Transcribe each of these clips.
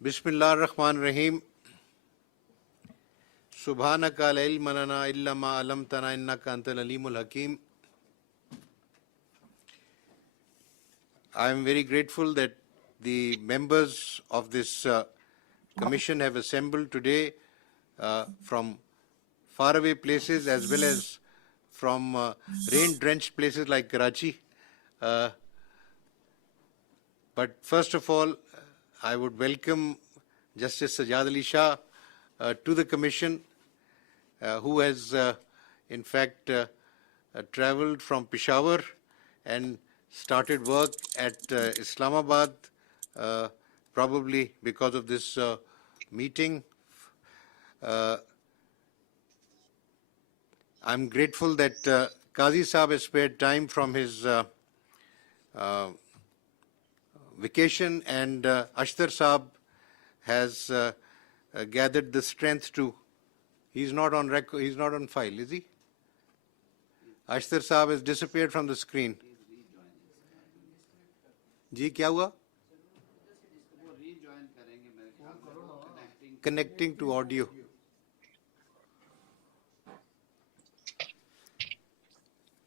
Bismillah ar-Rahman ar-Rahim. Subhanaka la ilma lana illa ma 'allamtana innaka antal alimul hakim. I am very grateful that the members of this commission have assembled today from faraway places as well as from rain-drenched places like Karachi. But first of all, I would welcome Justice Sajjad Ali Shah to the Commission, who has in fact travelled from Peshawar and started work at Islamabad, probably because of this meeting. I'm grateful that Qazi Saab has spared time from his vacation, and Ashtar Saab has gathered the strength to. He's not on record. He's not on file, is he? Ashtar Saab has disappeared from the screen. जी क्या हुआ? Connecting to audio.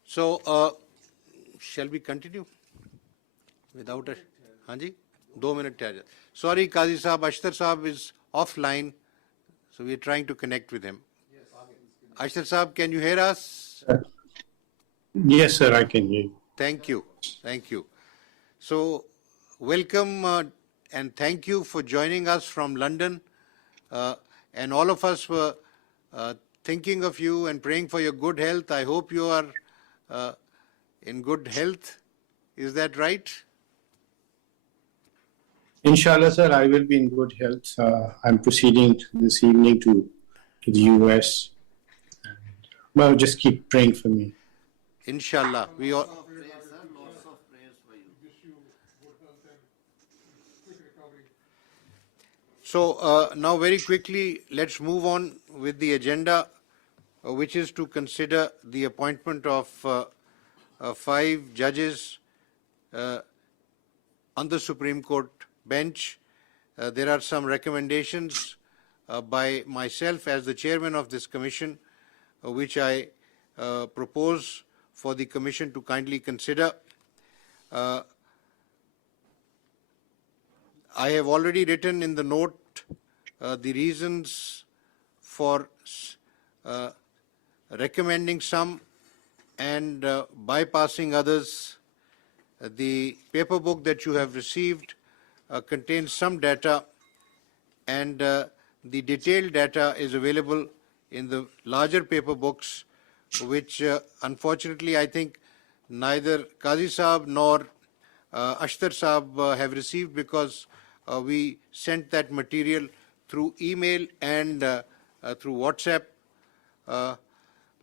So, shall we continue without a? हाँ जी, 2 minute ठहर जाए. Sorry, Qazi Saab, Ashtar Saab is offline, so we are trying to connect with him. Ashtar Saab, can you hear us? Yes, sir, I can hear you. Thank you. Thank you. So, welcome and thank you for joining us from London. And all of us were thinking of you and praying for your good health. I hope you are in good health. Is that right? Inshallah, sir, I will be in good health. I'm proceeding this evening to the US. Well, just keep praying for me. Inshallah. We all. So now very quickly, let's move on with the agenda, which is to consider the appointment of 5 judges on the Supreme Court bench. There are some recommendations by myself as the chairman of this commission, which I propose for the commission to kindly consider. I have already written in the note the reasons for recommending some and bypassing others. The paper book that you have received contains some data, and the detailed data is available in the larger paper books, which unfortunately I think neither Qazi Saab nor Ashtar Saab have received, because we sent that material through email and through WhatsApp.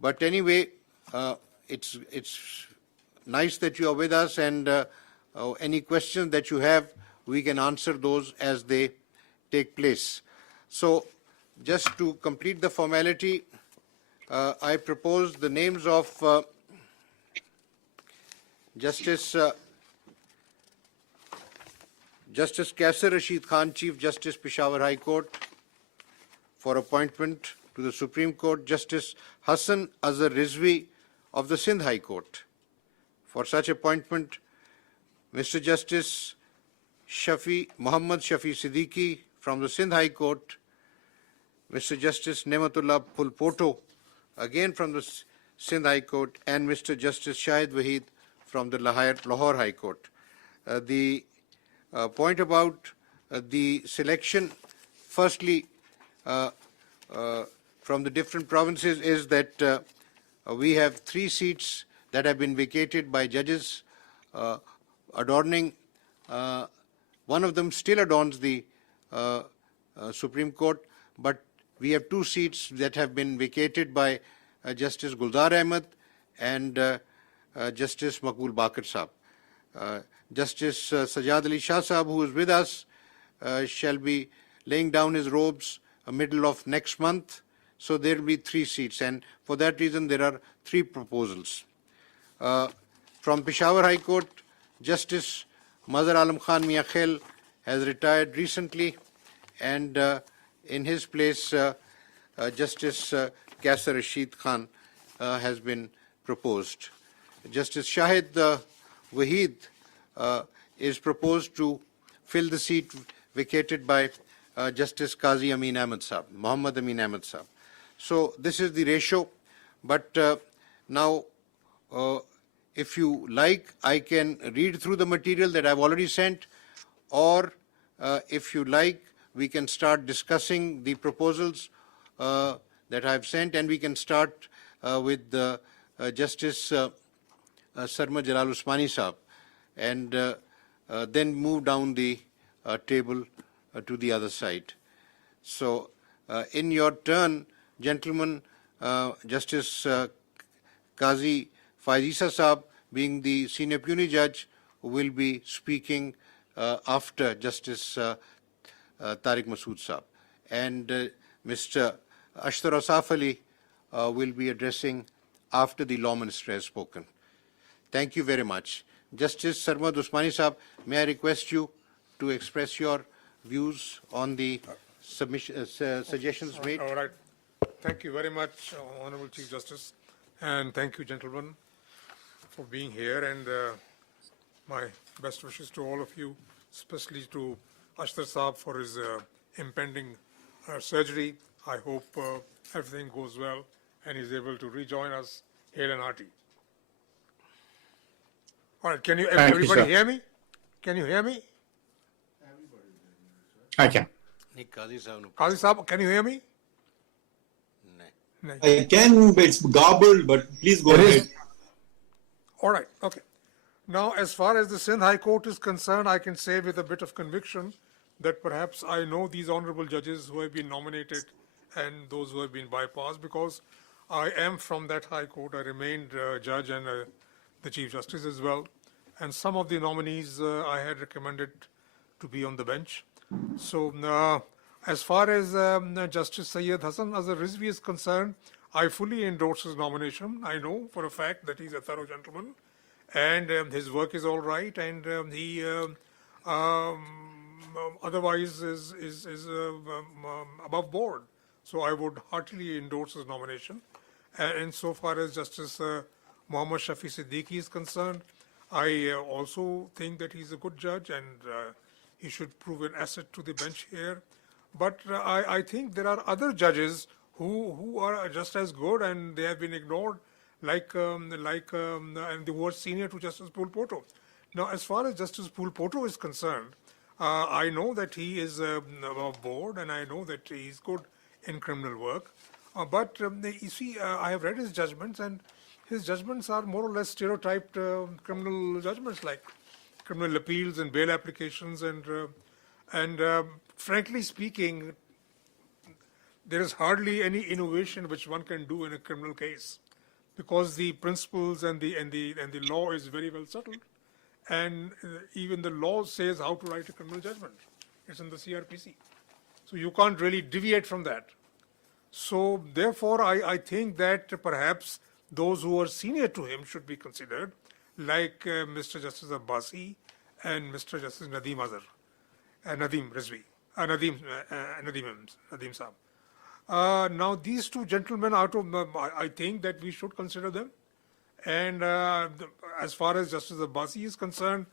But anyway, it's nice that you are with us, and any questions that you have, we can answer those as they take place. So, just to complete the formality, I propose the names of Justice Kaisar Rashid Khan, Chief Justice, Peshawar High Court, for appointment to the Supreme Court. Justice Hassan Azhar Rizvi of the Sindh High Court. For such appointment, Mr. Justice Muhammad Shafi Siddiqui from the Sindh High Court, Mr. Justice Matiullah Pulpoto, again from the Sindh High Court, and Mr. Justice Shahid Wahid from the Lahore High Court. The point about the selection, firstly, from the different provinces, is that we have 3 seats that have been vacated by judges adorning. One of them still adorns the Supreme Court, but we have 2 seats that have been vacated by Justice Gulzar Ahmed and Justice Maqbool Bakir Saab. Justice Sajjad Ali Shah Saab, who is with us, shall be laying down his robes middle of next month. So there will be 3 seats, and for that reason there are 3 proposals. From Peshawar High Court, Justice Mazhar Alam Khan Mia Khail has retired recently, and in his place, Justice Kaisar Rashid Khan has been proposed. Justice Shahid Waheed is proposed to fill the seat vacated by Justice Qazi Amin Ahmed Saab, Muhammad Amin Ahmed Saab. So this is the ratio, but now if you like, I can read through the material that I've already sent, or if you like, we can start discussing the proposals that I've sent, and we can start with Justice Sarma Jalal Usmani Saab, and then move down the table to the other side. So in your turn, gentlemen, Justice Qazi Faizisa Saab, being the senior puisne judge, will be speaking after Justice Tariq Masood Saab. And Mr. Ashtar Asaf Ali will be addressing after the Law Minister has spoken. Thank you very much. Justice Sarmad Usmani Saab, may I request you to express your views on the suggestions made? All right. Thank you very much, Honorable Chief Justice, and thank you, gentlemen, for being here, and my best wishes to all of you, especially to Ashtar Saab for his impending surgery. I hope everything goes well and he's able to rejoin us hale and hearty. All right, can everybody hear me? Can you hear me? I can. Qazi Saab, can you hear me? I can, but it's garbled, but please go ahead. All right, okay. Now, as far as the Sindh High Court is concerned, I can say with a bit of conviction that perhaps I know these honorable judges who have been nominated and those who have been bypassed, because I am from that High Court. I remained judge and the Chief Justice as well. And some of the nominees I had recommended to be on the bench. So as far as Justice Syed Hassan Azhar Rizvi is concerned, I fully endorse his nomination. I know for a fact that he's a thorough gentleman, and his work is all right, and he otherwise is above board. So I would heartily endorse his nomination. And so far as Justice Muhammad Shafi Siddiqui is concerned, I also think that he's a good judge, and he should prove an asset to the bench here. But I think there are other judges who are just as good, and they have been ignored, and who are senior to Justice Pulpoto. Now, as far as Justice Pulpoto is concerned, I know that he is above board, and I know that he's good in criminal work. But you see, I have read his judgments, and his judgments are more or less stereotyped criminal judgments, like criminal appeals and bail applications, and frankly speaking, there is hardly any innovation which one can do in a criminal case, because the principles and the law is very well settled, and even the law says how to write a criminal judgment. It's in the CRPC, so you can't really deviate from that. So therefore, I think that perhaps those who are senior to him should be considered, like Mr. Justice Abbasi and Mr. Justice Nadeem Azhar, Nadeem Rizvi, Nadeem Saab. Now, these two gentlemen, I think that we should consider them. And as far as Justice Abbasi is concerned,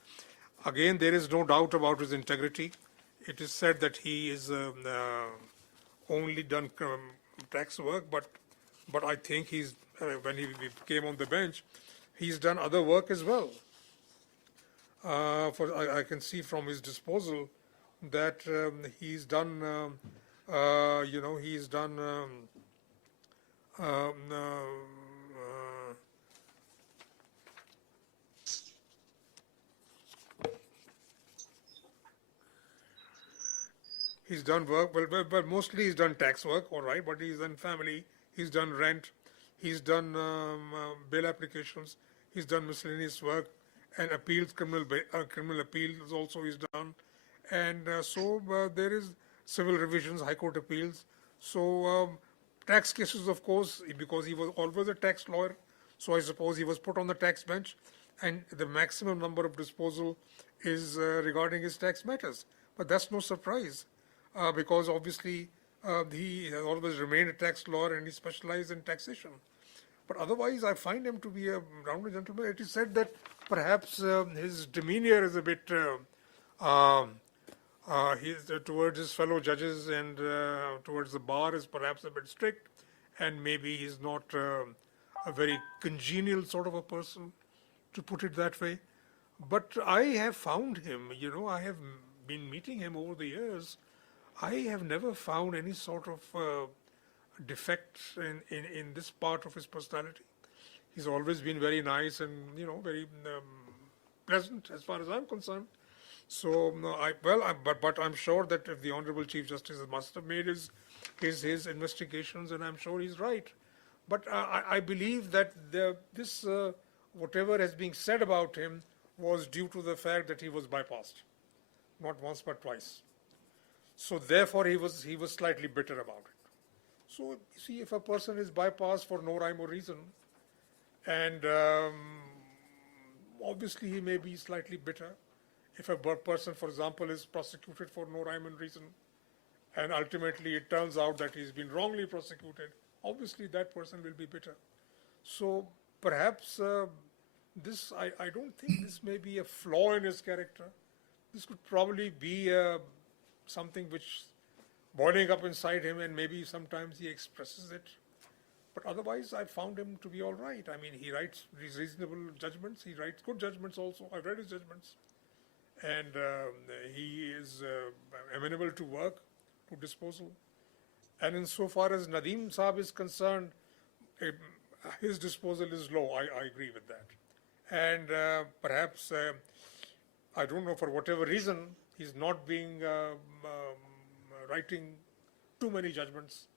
again, there is no doubt about his integrity. It is said that he is only done tax work, but I think he's when he came on the bench, he's done other work as well. I can see from his disposal that he's done, he's done. He's done work, but mostly he's done tax work, all right, but he's done family, he's done rent, he's done bail applications, he's done miscellaneous work, and appeals, criminal appeals also he's done. And so there is civil revisions, high court appeals. So tax cases, of course, because he was always a tax lawyer, so I suppose he was put on the tax bench, and the maximum number of disposal is regarding his tax matters. But that's no surprise. because obviously he has always remained a tax lawyer and he specialized in taxation. But otherwise, I find him to be a rounded gentleman. It is said that perhaps his demeanor is a bit towards his fellow judges and towards the bar is perhaps a bit strict, and maybe he's not a very congenial sort of a person, to put it that way. But I have found him, I have been meeting him over the years. I have never found any sort of defect in this part of his personality. He's always been very nice and, very pleasant as far as I'm concerned. So, but I'm sure that if the Honorable Chief Justice must have made his investigations, and I'm sure he's right. But I believe that this whatever has been said about him was due to the fact that he was bypassed, not once but twice. So therefore he was slightly bitter about it. So see, if a person is bypassed for no rhyme or reason, and obviously he may be slightly bitter. If a person, for example, is prosecuted for no rhyme and reason, and ultimately it turns out that he's been wrongly prosecuted, obviously that person will be bitter. So perhaps I don't think this may be a flaw in his character. This could probably be something which boiling up inside him, and maybe sometimes he expresses it. But otherwise, I found him to be all right. I mean, he writes reasonable judgments. He writes good judgments also. I've read his judgments. And he is amenable to work, to disposal. And insofar as Nadeem Saab is concerned, his disposal is low. I agree with that. And perhaps, I don't know, for whatever reason, he's not being writing too many judgments.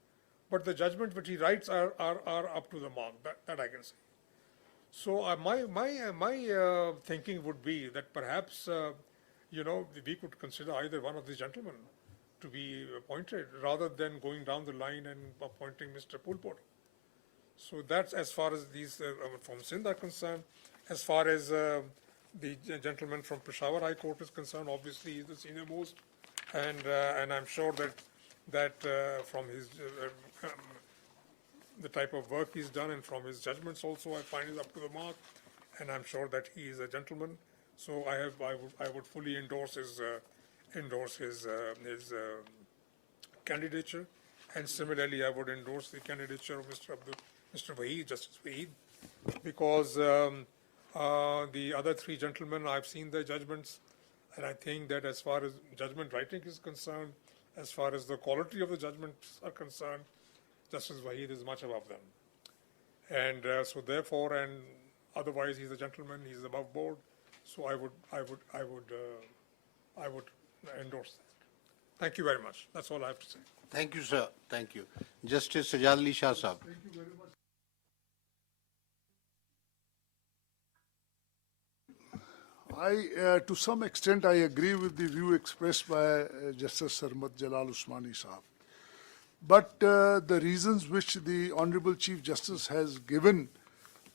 But the judgments which he writes are up to the mark. That I can say. So my thinking would be that perhaps we could consider either one of these gentlemen to be appointed rather than going down the line and appointing Mr. Pulpur. So that's as far as these from Sindh are concerned. As far as the gentleman from Peshawar High Court is concerned, obviously he's the senior most, and I'm sure that from his the type of work he's done and from his judgments also, I find is up to the mark, and I'm sure that he is a gentleman. So I would fully endorse his candidature, and similarly I would endorse the candidature of Mr. Waheed, Justice Waheed, because the other three gentlemen, I've seen their judgments, and I think that as far as judgment writing is concerned, as far as the quality of the judgments are concerned, Justice Waheed is much above them. And so therefore, and otherwise he's a gentleman, he's above board. So I would endorse that. Thank you very much. That's all I have to say. Thank you, sir. Thank you. Justice Sajad Ali Shah Sahab. Thank you very much. To some extent, I agree with the view expressed by Justice Sarmat Jalal Usmani Sahab. But the reasons which the Honorable Chief Justice has given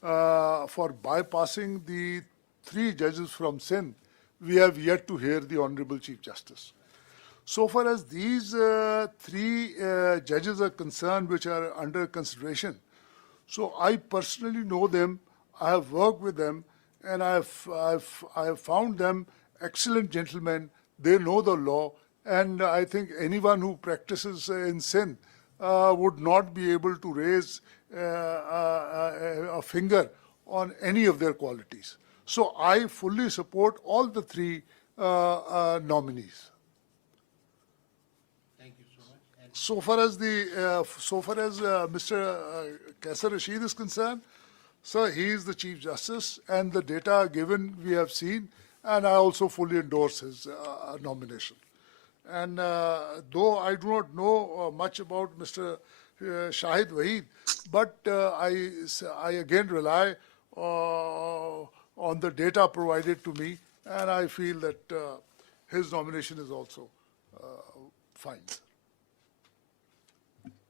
for bypassing the three judges from Sindh, we have yet to hear the Honorable Chief Justice. So far as these three judges are concerned, which are under consideration, so I personally know them, I have worked with them, and I have found them excellent gentlemen. They know the law, and I think anyone who practices in Sindh would not be able to raise a finger on any of their qualities. So I fully support all the three nominees. Thank you so much. And So far as Mr. Kaisar Rashid is concerned, sir, he is the Chief Justice, and the data given we have seen, and I also fully endorse his nomination. And though I do not know much about Mr. Shahid Waheed, but I again rely on the data provided to me, and I feel that his nomination is also fine.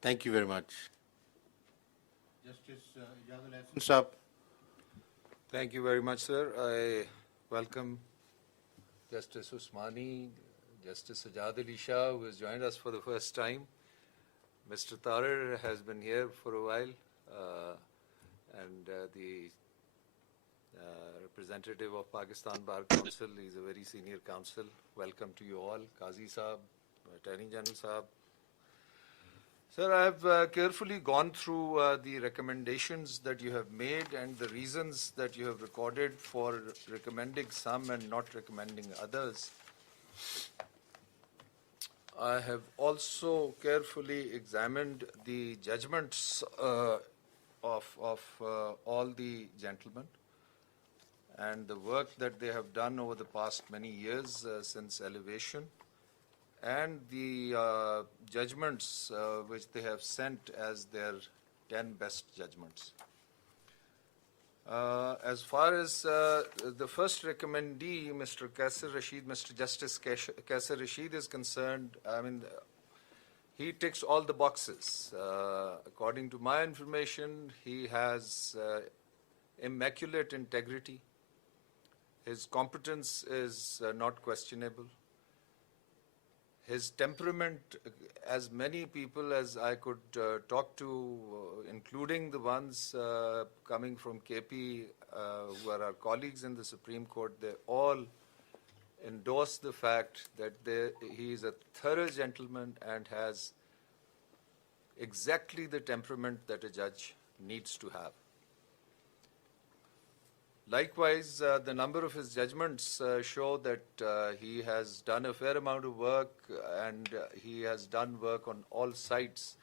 thank you very much. Justice Ijazul Ahsan Sahab. Thank you very much, sir. I welcome Justice Usmani, Justice Sajad Ali Shah, who has joined us for the first time. Mr. Tarar has been here for a while, and the representative of Pakistan Bar Council is a very senior counsel. Welcome to you all. Qazi Saab, Attorney General Saab. Sir, I have carefully gone through the recommendations that you have made and the reasons that you have recorded for recommending some and not recommending others. I have also carefully examined the judgments of all the gentlemen and the work that they have done over the past many years since elevation, and the judgments which they have sent as their 10 best judgments. As far as the first recommendee, Mr. Kaisar Rashid, Mr. Justice Kaisar Rashid is concerned, I mean, he ticks all the boxes. According to my information, he has immaculate integrity. His competence is not questionable. His temperament, as many people as I could talk to, including the ones coming from KP who are our colleagues in the Supreme Court, they all endorse the fact that he is a thorough gentleman and has exactly the temperament that a judge needs to have. Likewise, the number of his judgments show that he has done a fair amount of work, and he has done work on all sides.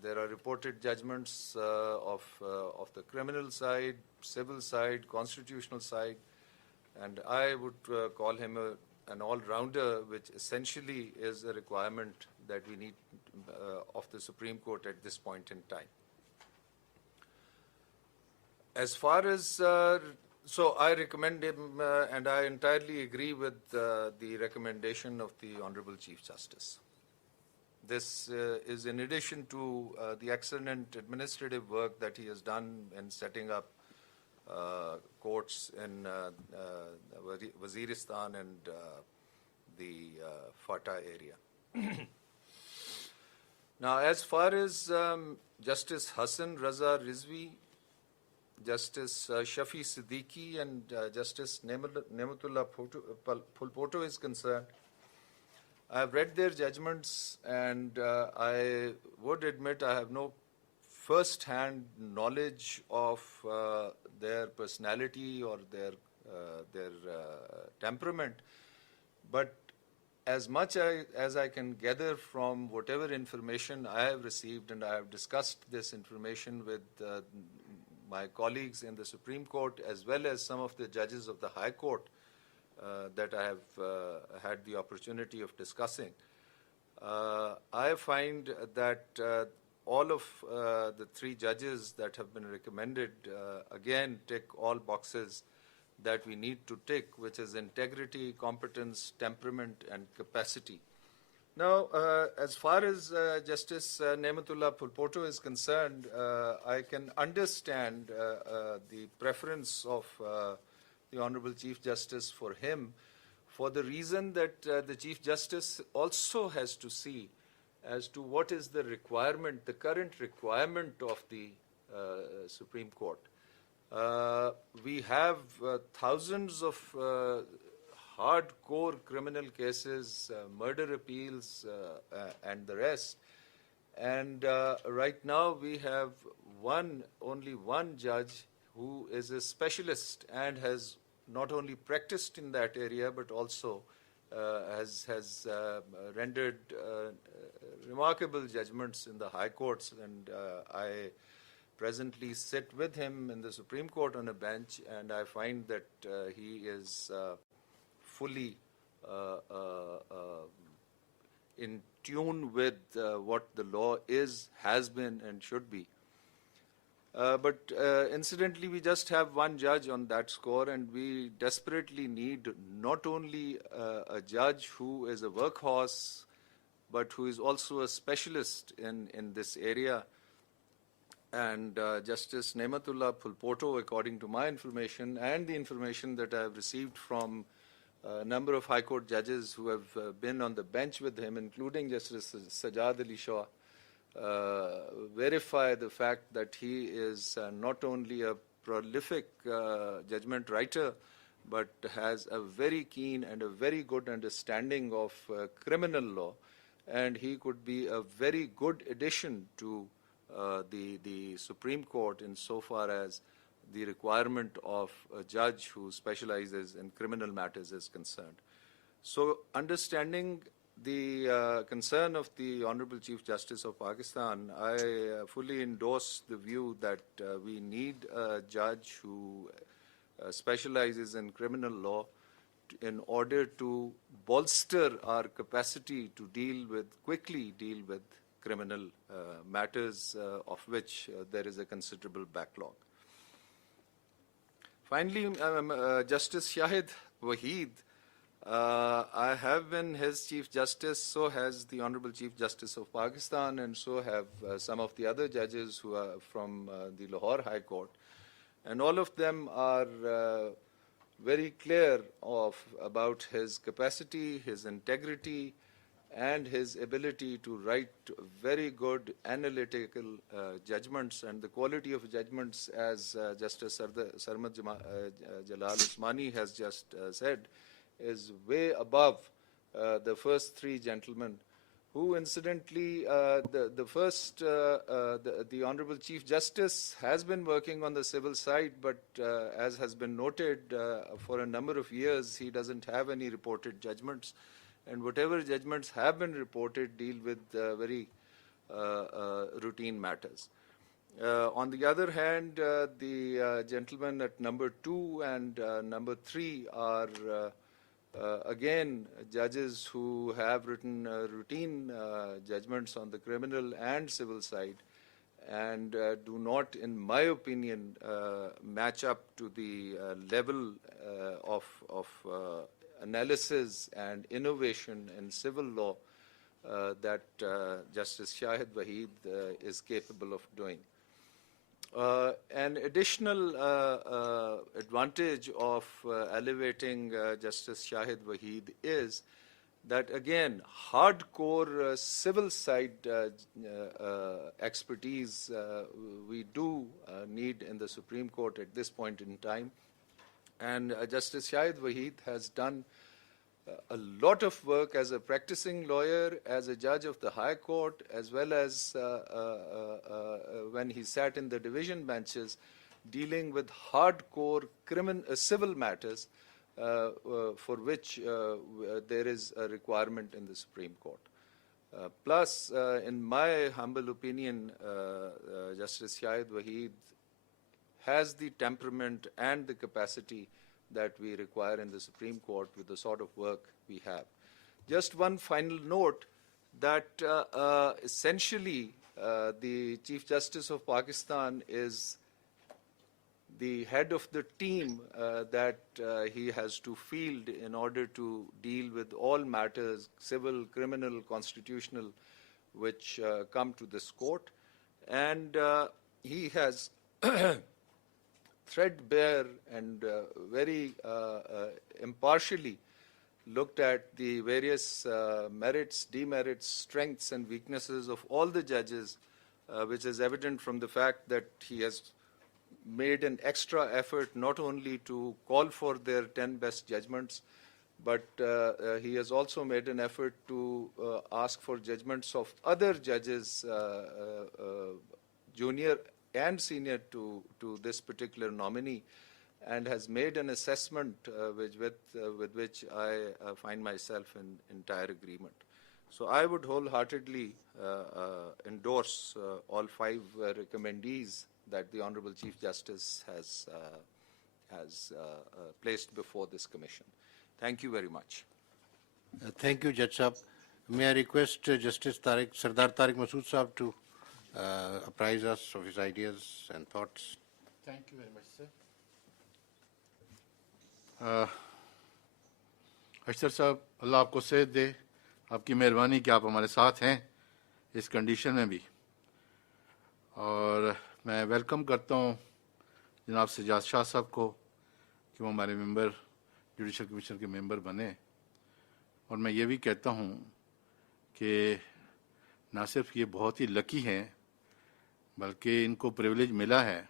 There are reported judgments of the criminal side, civil side, constitutional side, and I would call him an all-rounder, which essentially is a requirement that we need of the Supreme Court at this point in time. As far as, so I recommend him, and I entirely agree with the recommendation of the Honorable Chief Justice. This is in addition to the excellent administrative work that he has done in setting up courts in Waziristan and the Fatah area. Now, as far as Justice Hassan Raza Rizvi, Justice Shafi Siddiqui, and Justice Matiullah Phulpoto is concerned, I have read their judgments, and I would admit I have no first-hand knowledge of their personality or their temperament, but as much as I can gather from whatever information I have received, and I have discussed this information with my colleagues in the Supreme Court as well as some of the judges of the High Court that I have had the opportunity of discussing, I find that all of the three judges that have been recommended again tick all boxes that we need to tick, which is integrity, competence, temperament, and capacity. Now, as far as Justice Matiullah Phulpoto is concerned, I can understand the preference of the Honorable Chief Justice for him, for the reason that the Chief Justice also has to see as to what is the requirement, the current requirement of the Supreme Court. We have thousands of hardcore criminal cases, murder appeals, and the rest. And right now we have only one judge who is a specialist and has not only practiced in that area but also has rendered remarkable judgments in the high courts, and I presently sit with him in the Supreme Court on a bench, and I find that he is fully in tune with what the law is, has been, and should be. But incidentally, we just have one judge on that score, and we desperately need not only a judge who is a workhorse, but who is also a specialist in this area. And Justice Matiullah Phulpoto, according to my information and the information that I have received from a number of High Court judges who have been on the bench with him, including Justice Sajjad Ali Shah, verify the fact that he is not only a prolific judgment writer, but has a very keen and a very good understanding of criminal law, and he could be a very good addition to the Supreme Court insofar as the requirement of a judge who specializes in criminal matters is concerned. So, understanding the concern of the Honorable Chief Justice of Pakistan, I fully endorse the view that we need a judge who specializes in criminal law in order to bolster our capacity to quickly deal with criminal matters of which there is a considerable backlog. Finally, Justice Shahid Waheed, I have been his Chief Justice, so has the Honorable Chief Justice of Pakistan, and so have some of the other judges who are from the Lahore High Court. And all of them are very clear about his capacity, his integrity, and his ability to write very good analytical judgments, and the quality of judgments, as Justice Sarmat Jalal Usmani has just said, is way above the first three gentlemen, who incidentally, the Honorable Chief Justice has been working on the civil side, but as has been noted, for a number of years he doesn't have any reported judgments, and whatever judgments have been reported deal with very routine matters. On the other hand, the gentlemen at number 2 and number 3 are again judges who have written routine judgments on the criminal and civil side, and do not, in my opinion, match up to the level of analysis and innovation in civil law that Justice Shahid Waheed is capable of doing. An additional advantage of elevating Justice Shahid Waheed is that, again, hardcore civil side expertise we do need in the Supreme Court at this point in time. And Justice Shahid Waheed has done a lot of work as a practicing lawyer, as a judge of the High Court, as well as when he sat in the division benches dealing with hardcore civil matters for which there is a requirement in the Supreme Court. Plus, in my humble opinion, Justice Shahid Waheed has the temperament and the capacity that we require in the Supreme Court with the sort of work we have. Just one final note that essentially the Chief Justice of Pakistan is the head of the team that he has to field in order to deal with all matters, civil, criminal, constitutional, which come to this court. And he has threadbare and very impartially looked at the various merits, demerits, strengths and weaknesses of all the judges, which is evident from the fact that he has made an extra effort not only to call for their 10 best judgments, but he has also made an effort to ask for judgments of other judges, junior and senior to this particular nominee, and has made an assessment with which I find myself in entire agreement. So I would wholeheartedly endorse all 5 recommendees that the Honorable Chief Justice has placed before this Commission. Thank you very much. Thank you, Judge Saab. May I request Justice Sardar Tariq Masood Saab to apprise us of his ideas and thoughts. Thank you very much, sir. अशर साहब, अल्लाह आपको सेहत दे, आपकी मेहरबानी कि आप हमारे साथ हैं इस कंडीशन में भी, और मैं वेलकम करता हूं जनाब सजाद शाह साहब को कि वो हमारे मेंबर जुडिशल कमीशन के मेंबर बने, और मैं ये भी कहता हूँ कि ना सिर्फ ये बहुत ही लकी हैं, बल्कि इनको प्रिविलेज मिला है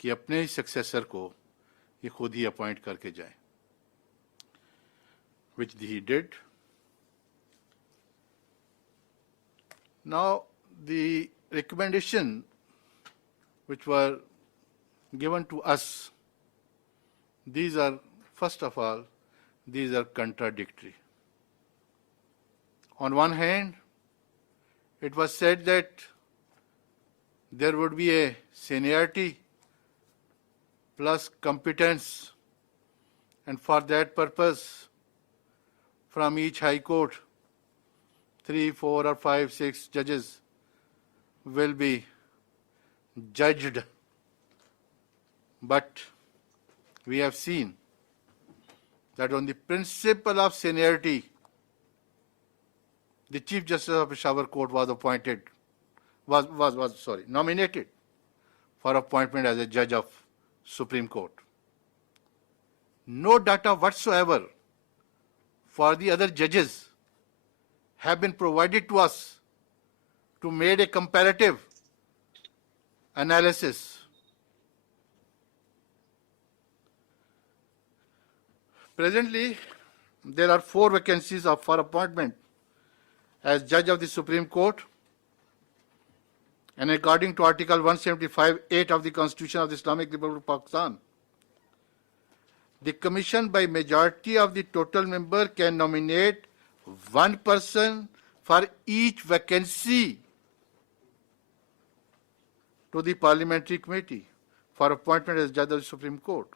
कि अपने ही सक्सेसर को ये खुद ही अपॉइंट करके जाए, which he did. Now, the recommendation which were given to us, these are, first of all, these are contradictory. On one hand, it was said that there would be a seniority plus competence, and for that purpose, from each high court, 3, 4 or 5, 6 judges will be judged. But we have seen that on the principle of seniority, the Chief Justice of Peshawar Court was nominated for appointment as a judge of Supreme Court. No data whatsoever for the other judges have been provided to us to make a comparative analysis. Presently, there are 4 vacancies for appointment as judge of the Supreme Court, and according to Article 175(8) of the Constitution of the Islamic Republic of Pakistan, the Commission by majority of the total member can nominate 1 person for each vacancy to the Parliamentary Committee for appointment as judge of the Supreme Court.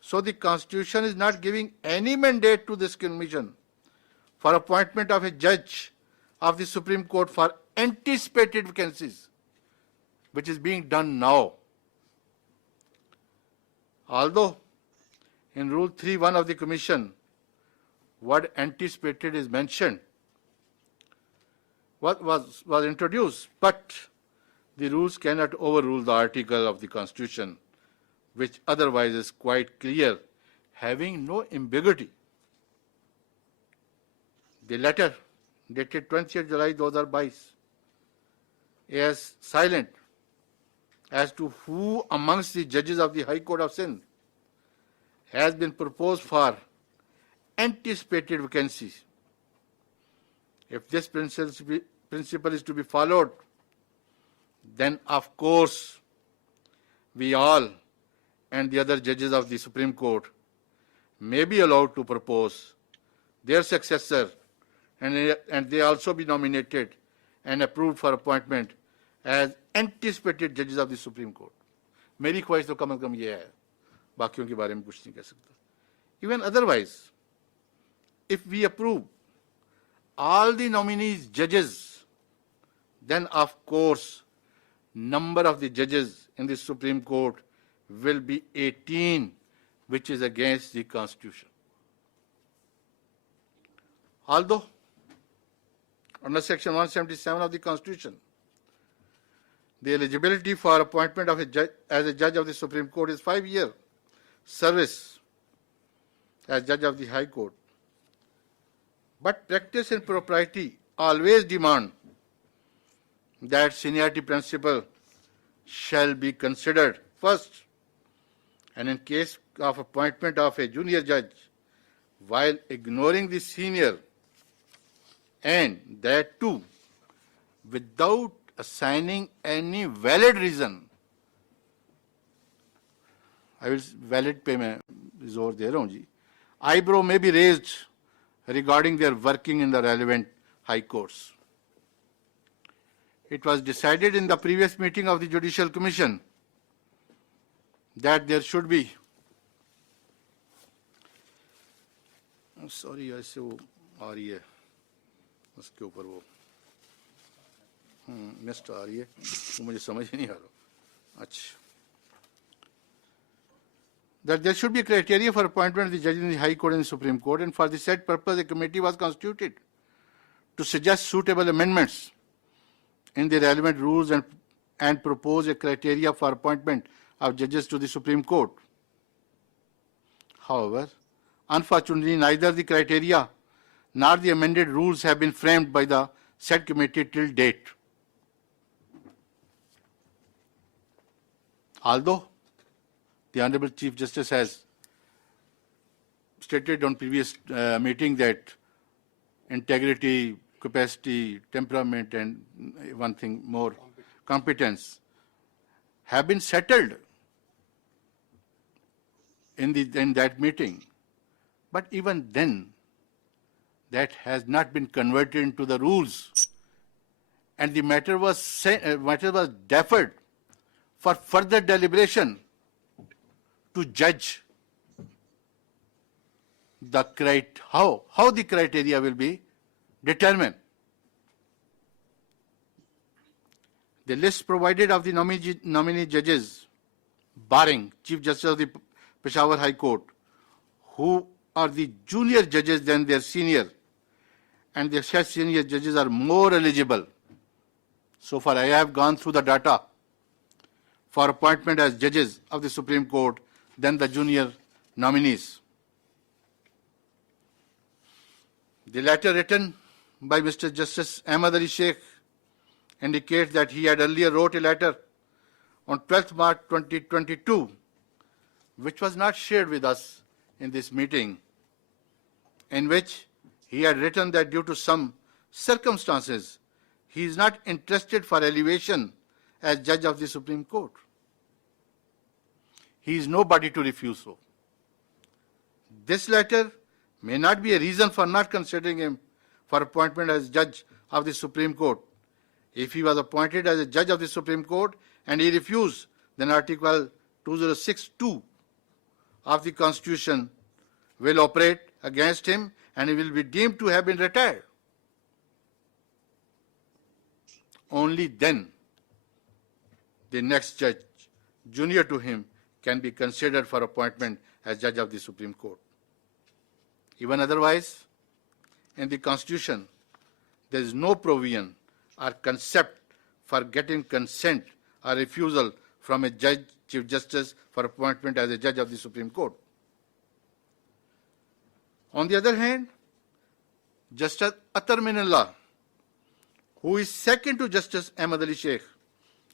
So the Constitution is not giving any mandate to this Commission for appointment of a judge of the Supreme Court for anticipated vacancies, which is being done now. Although in Rule 3.1 of the Commission, word anticipated is mentioned, was introduced, but the rules cannot overrule the article of the Constitution, which otherwise is quite clear, having no ambiguity. The letter dated 20th July 2022 is silent as to who amongst the judges of the High Court of Sindh has been proposed for anticipated vacancies. If this principle is to be followed, then of course we all and the other judges of the Supreme Court may be allowed to propose their successor, and they also be nominated and approved for appointment as anticipated judges of the Supreme Court. मेरी ख्वाहिश तो कम से कम ये है, बाकियों के बारे में कुछ नहीं कह सकता. Even otherwise, if we approve all the nominees judges, then of course number of the judges in the Supreme Court will be 18, which is against the Constitution. Although under Section 177 of the Constitution, the eligibility for appointment of a judge, as a judge of the Supreme Court is 5-year service as judge of the High Court. But practice and propriety always demand that seniority principle shall be considered first, and in case of appointment of a junior judge, while ignoring the senior, and that too without assigning any valid reason. I will valid पे मैं जोर दे रहा हूँ जी. Eyebrow may be raised regarding their working in the relevant high courts. It was decided in the previous meeting of the Judicial Commission that there should be, sorry ऐसे वो आ रही है उसके ऊपर वो मिस्ट आ रही है, वो मुझे समझ ही नहीं आ रहा. अच्छा, that there should be a criteria for appointment of the judges in the High Court and the Supreme Court, and for the said purpose a committee was constituted to suggest suitable amendments in the relevant rules and propose a criteria for appointment of judges to the Supreme Court. However, unfortunately, neither the criteria nor the amended rules have been framed by the said committee till date. Although the Honorable Chief Justice has stated on previous meeting that integrity, capacity, temperament, and one thing more, competence, have been settled in that meeting. But even then, that has not been converted into the rules, and the matter was deferred for further deliberation to judge how the criteria will be determined. The list provided of the nominee judges, barring Chief Justice of the Peshawar High Court, who are the junior judges than their senior, and the said senior judges are more eligible. So far, I have gone through the data for appointment as judges of the Supreme Court than the junior nominees. The letter written by Mr. Justice Ahmad Ali Sheikh indicates that he had earlier wrote a letter on 12th March 2022, which was not shared with us in this meeting, in which he had written that due to some circumstances, he is not interested for elevation as judge of the Supreme Court. He is nobody to refuse so. This letter may not be a reason for not considering him for appointment as judge of the Supreme Court. If he was appointed as a judge of the Supreme Court and he refused, then Article 206(2) of the Constitution will operate against him and he will be deemed to have been retired. Only then the next judge junior to him can be considered for appointment as judge of the Supreme Court. Even otherwise, in the Constitution, there is no provision or concept for getting consent or refusal from a judge, Chief Justice, for appointment as a judge of the Supreme Court. On the other hand, Justice Pmln, who is second to Justice Ahmad Ali Sheikh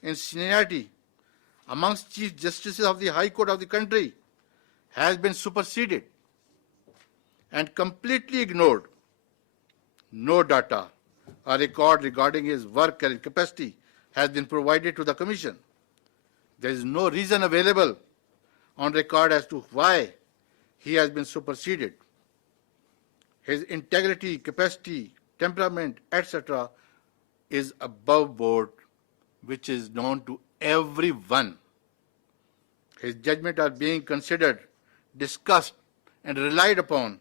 in seniority amongst Chief Justices of the High Court of the country, has been superseded and completely ignored. No data or record regarding his work and capacity has been provided to the Commission. There is no reason available on record as to why he has been superseded. His integrity, capacity, temperament, etc. is above board, which is known to everyone. His judgment are being considered, discussed, and relied upon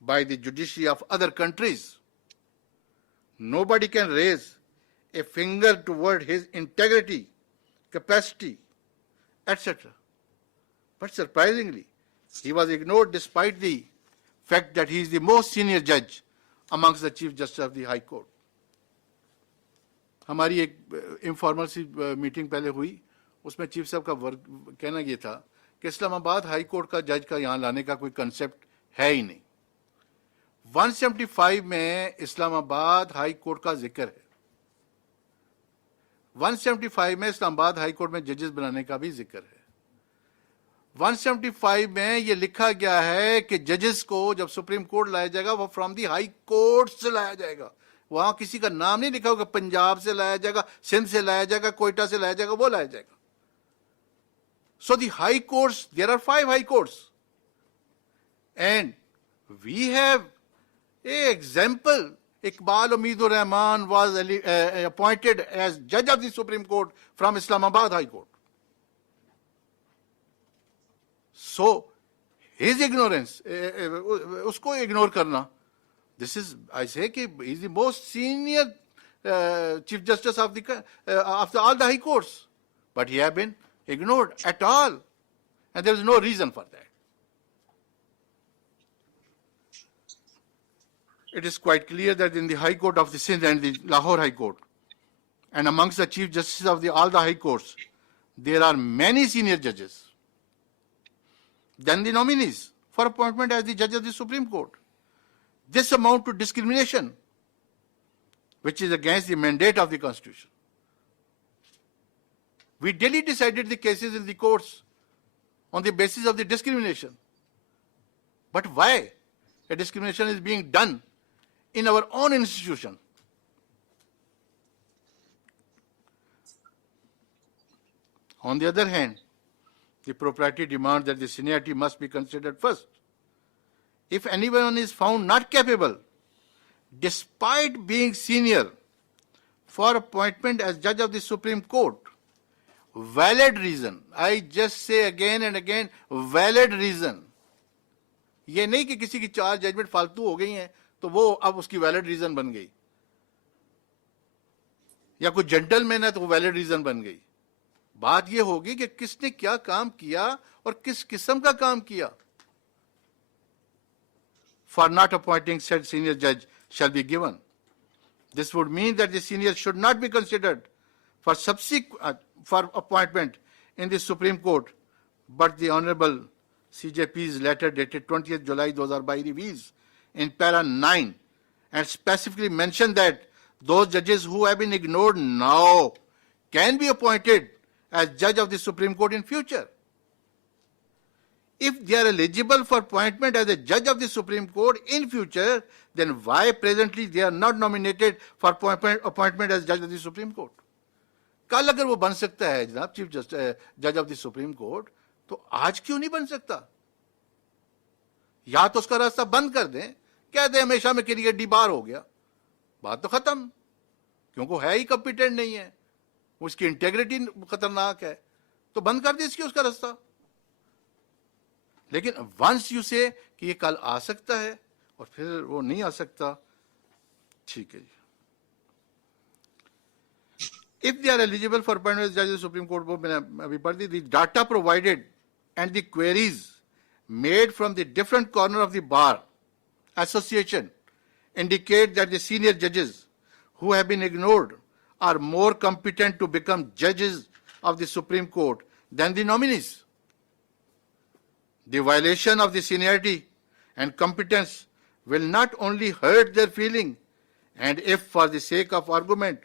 by the judiciary of other countries. Nobody can raise a finger toward his integrity, capacity, etc. But surprisingly, he was ignored despite the fact that he is the most senior judge amongst the Chief Justice of the High Court. हमारी एक informal सी meeting पहले हुई, उसमें chief साहब का कहना ये था कि इस्लामाबाद हाई कोर्ट का जज का यहाँ लाने का कोई कंसेप्ट है ही नहीं. 175 में इस्लामाबाद हाई कोर्ट का जिक्र है. 175 में इस्लामाबाद हाई कोर्ट में जजेस बनाने का भी जिक्र है. 175 में ये लिखा गया है कि जजेस को जब सुप्रीम कोर्ट लाया जाएगा वो फ्रॉम दी हाई कोर्ट से लाया जाएगा. वहां किसी का नाम नहीं लिखा होगा, पंजाब से लाया जाएगा, सिंध से लाया जाएगा, कोयटा से लाया जाएगा, वो लाया जाएगा. So the high courts, there are 5 high courts. And we have an example. Iqbal Umeedur Rahman was appointed as judge of the Supreme Court from Islamabad High Court. So his ignorance, usko ignore karna, this is, I say, he is the most senior Chief Justice of all the high courts. But he has been ignored at all. And there is no reason for that. It is quite clear that in the High Court of the Sindh and the Lahore High Court, and amongst the Chief Justices of all the High Courts, there are many senior judges than the nominees. for appointment as the judge of the Supreme Court. This amount to discrimination, which is against the mandate of the Constitution. We daily decided the cases in the courts on the basis of the discrimination. But why a discrimination is being done in our own institution? On the other hand, the propriety demands that the seniority must be considered first. If anyone is found not capable, despite being senior, for appointment as judge of the Supreme Court, valid reason, I just say again and again, valid reason. ये नहीं कि किसी की 4 judgement फालतू हो गई हैं तो वो अब उसकी वैलिड रीजन बन गई, या कोई जेंटलमैन है तो वो वैलिड रीजन बन गई. बात ये होगी कि किसने क्या काम किया और किस किस्म का काम किया. For not appointing said senior judge shall be given. This would mean that the senior should not be considered for for appointment in the Supreme Court, but the Honorable CJP's letter dated 20th July 2022 reveals in para 9 and specifically mentioned that those judges who have been ignored now can be appointed as judge of the Supreme Court in future. If they are eligible for appointment as a judge of the Supreme Court in future, then why presently they are not nominated for appointment as judge of the Supreme Court? कल अगर वो बन सकता है जनाब chief जज of the supreme court, तो आज क्यों नहीं बन सकता? या तो उसका रास्ता बंद कर दें, कह दें हमेशा में के लिए बार हो गया, बात तो खत्म, क्योंकि है ही कॉम्पिटेंट नहीं है, उसकी इंटेग्रिटी खतरनाक है, तो बंद कर दे इसकी उसका रास्ता. लेकिन वंस यू से कि ये कल आ सकता है और फिर वो नहीं आ सकता, ठीक है जी. If they are eligible for appointment as judge of the Supreme Court, the data provided and the queries made from the different corner of the bar association indicate that the senior judges who have been ignored are more competent to become judges of the Supreme Court than the nominees. The violation of the seniority and competence will not only hurt their feeling, and if for the sake of argument,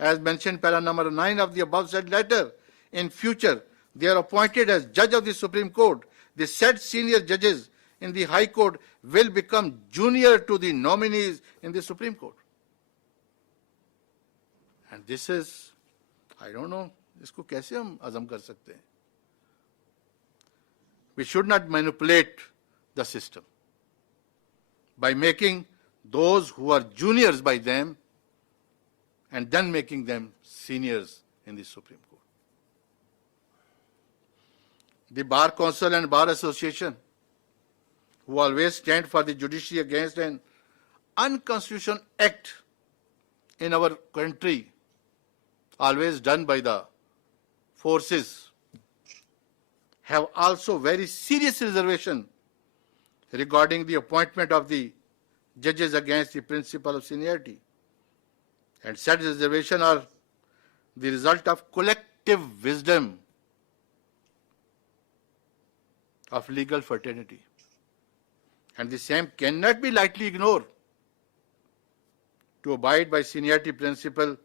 as mentioned para number 9 of the above said letter, in future they are appointed as judge of the Supreme Court, the said senior judges in the High Court will become junior to the nominees in the Supreme Court. And this is, I don't know, इसको कैसे हम अज़म कर सकते हैं? We should not manipulate the system by making those who are juniors by them and then making them seniors in the Supreme Court. The Bar Council and Bar Association, who always stand for the judiciary against an unconstitutional act in our country, always done by the forces, have also very serious reservation regarding the appointment of the judges against the principle of seniority. And such reservation are the result of collective wisdom of legal fraternity. And the same cannot be lightly ignored. To abide by seniority principle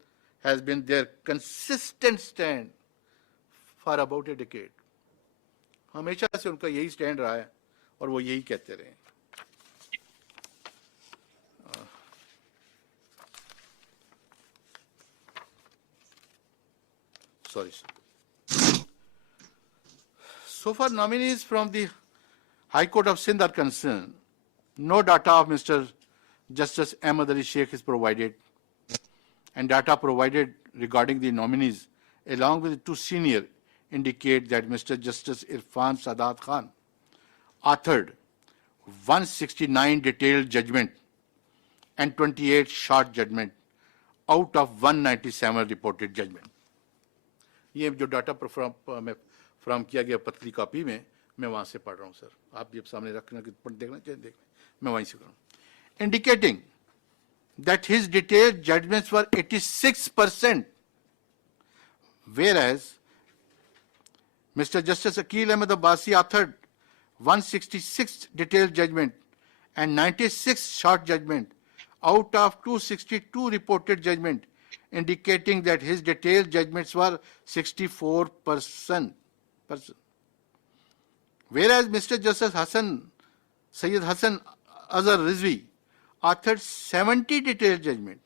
has been their consistent stand for about a decade. हमेशा से उनका यही stand रहा है और वो यही कहते रहे. Sorry, sir. So far, nominees from the High Court of Sindh are concerned. No data of Mr. Justice Ahmad Ali Sheikh is provided, and data provided regarding the nominees, along with the 2 senior, indicate that Mr. Justice Irfan Sadat Khan authored 169 detailed judgment and 28 short judgment out of 197 reported judgment. ये जो data from किया गया पतली copy में, मैं वहाँ से पढ़ रहा हूँ सर, आप भी सामने रखना कि देखना चाहिए, देखना, मैं वहीं से करूँ. Indicating that his detailed judgments were 86%, whereas Mr. Justice Akil Ahmed Abbasi authored 166 detailed judgment and 96 short judgment out of 262 reported judgment, indicating that his detailed judgments were 64%. Whereas Mr. Justice Sayyid Hassan Azhar Rizvi authored 70 detailed judgment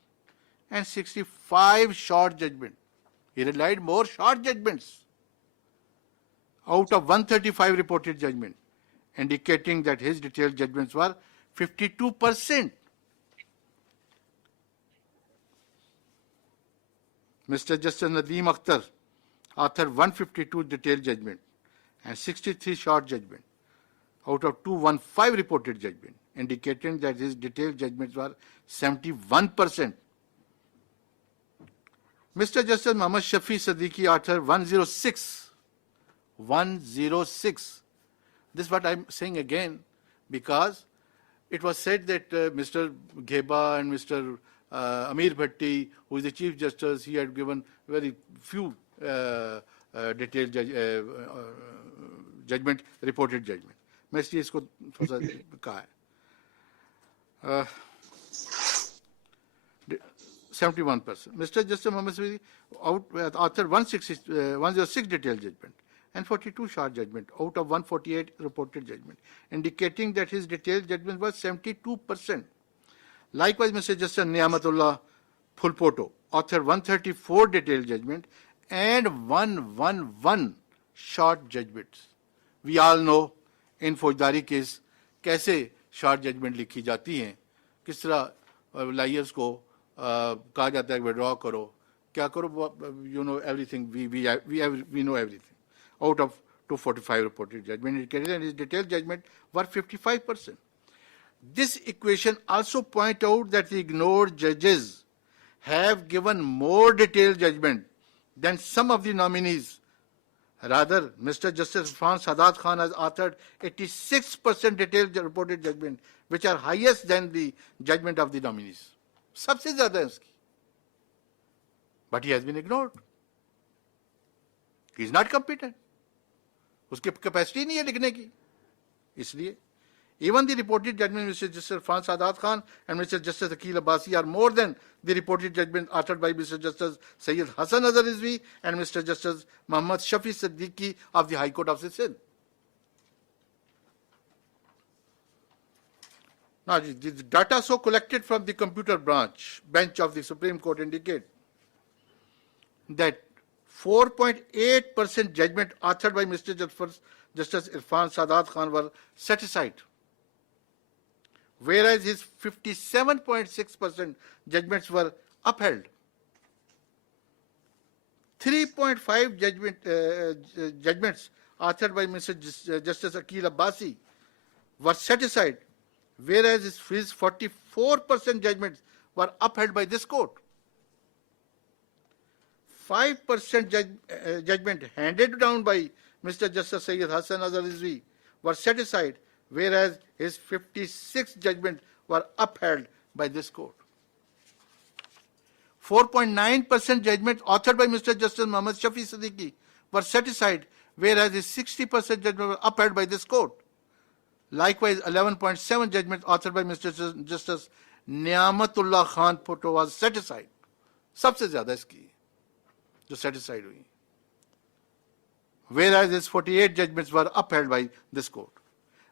and 65 short judgment. He relied more short judgments out of 135 reported judgment, indicating that his detailed judgments were 52%. Mr. Justice Nadeem Akhtar authored 152 detailed judgment and 63 short judgment out of 215 reported judgment, indicating that his detailed judgments were 71%. Mr. Justice Muhammad Shafi Siddiqui authored 106. This is what I'm saying again, because it was said that Mr. Gheba and Mr. Amir Bhatti, who is the Chief Justice, he had given very few detailed judgment, reported judgment. मैं इसलिए इसको थोड़ा सा कहा है 71%. Mr. Justice Muhammad Shafi authored 106 detailed judgment and 42 short judgment out of 148 reported judgment, indicating that his detailed judgment was 72%. Likewise, Mr. Justice Matiullah Phulpoto authored 134 detailed judgment and 111 short judgments. We all know in फौजदारी case कैसे short judgement लिखी जाती हैं, किस तरह lawyers को कहा जाता है विड्रॉ करो, क्या करो, you know everything, we know everything. Out of 245 reported judgment, indicated that his detailed judgment were 55%. This equation also points out that the ignored judges have given more detailed judgment than some of the nominees. Rather, Mr. Justice Irfan Sadat Khan has authored 86% detailed reported judgment, which are highest than the judgment of the nominees. सबसे ज़्यादा है इसकी. But he has been ignored. He is not competent. उसकी capacity नहीं है लिखने की. इसलिए even the reported judgment of Mr. Justice Irfan Sadat Khan and Mr. Justice Akil Abbasi are more than the reported judgment authored by Mr. Justice Sayyid Hassan Azhar Rizvi and Mr. Justice Muhammad Shafi Siddiqui of the High Court of Sindh. Now, the data so collected from the computer bench of the Supreme Court indicate that 4.8% judgment authored by Mr. Justice Irfan Sadat Khan were set aside, whereas his 57.6% judgments were upheld. 3.5 judgments authored by Mr. Justice Akil Abbasi were set aside, whereas his 44% judgments were upheld by this court. 5% judgment handed down by Mr. Justice Sayyid Hassan Azhar Rizvi were set aside, whereas his 56 judgments were upheld by this court. 4.9% judgment authored by Mr. Justice Muhammad Shafi Siddiqui were set aside, whereas his 60% judgment were upheld by this court. Likewise, 11.7 judgment authored by Mr. Justice Matiullah Khan Photo was set aside. सबसे ज़्यादा इसकी जो set aside हुई. Whereas his 48 judgments were upheld by this court.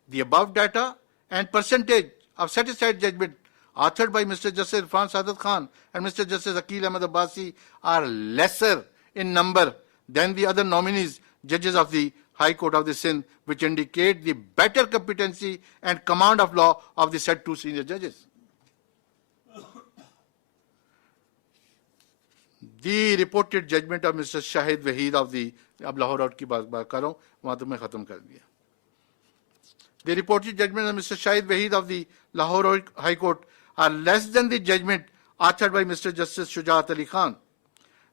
The above data and percentage of set aside judgment authored by Mr. Justice Irfan Sadat Khan and Mr. Justice Akil Ahmed Abbasi are lesser in number than the other nominees, judges of the High Court of the Sindh, which indicate the better competency and command of law of the said two senior judges. The reported judgment of Mr. Shahid Waheed of the, अब Lahore out की बात कर रहा हूँ, वहाँ तो मैं ख़त्म कर दिया. The reported judgment of Mr. Shahid Waheed of the Lahore High Court are less than the judgment authored by Mr. Justice Shujaat Ali Khan.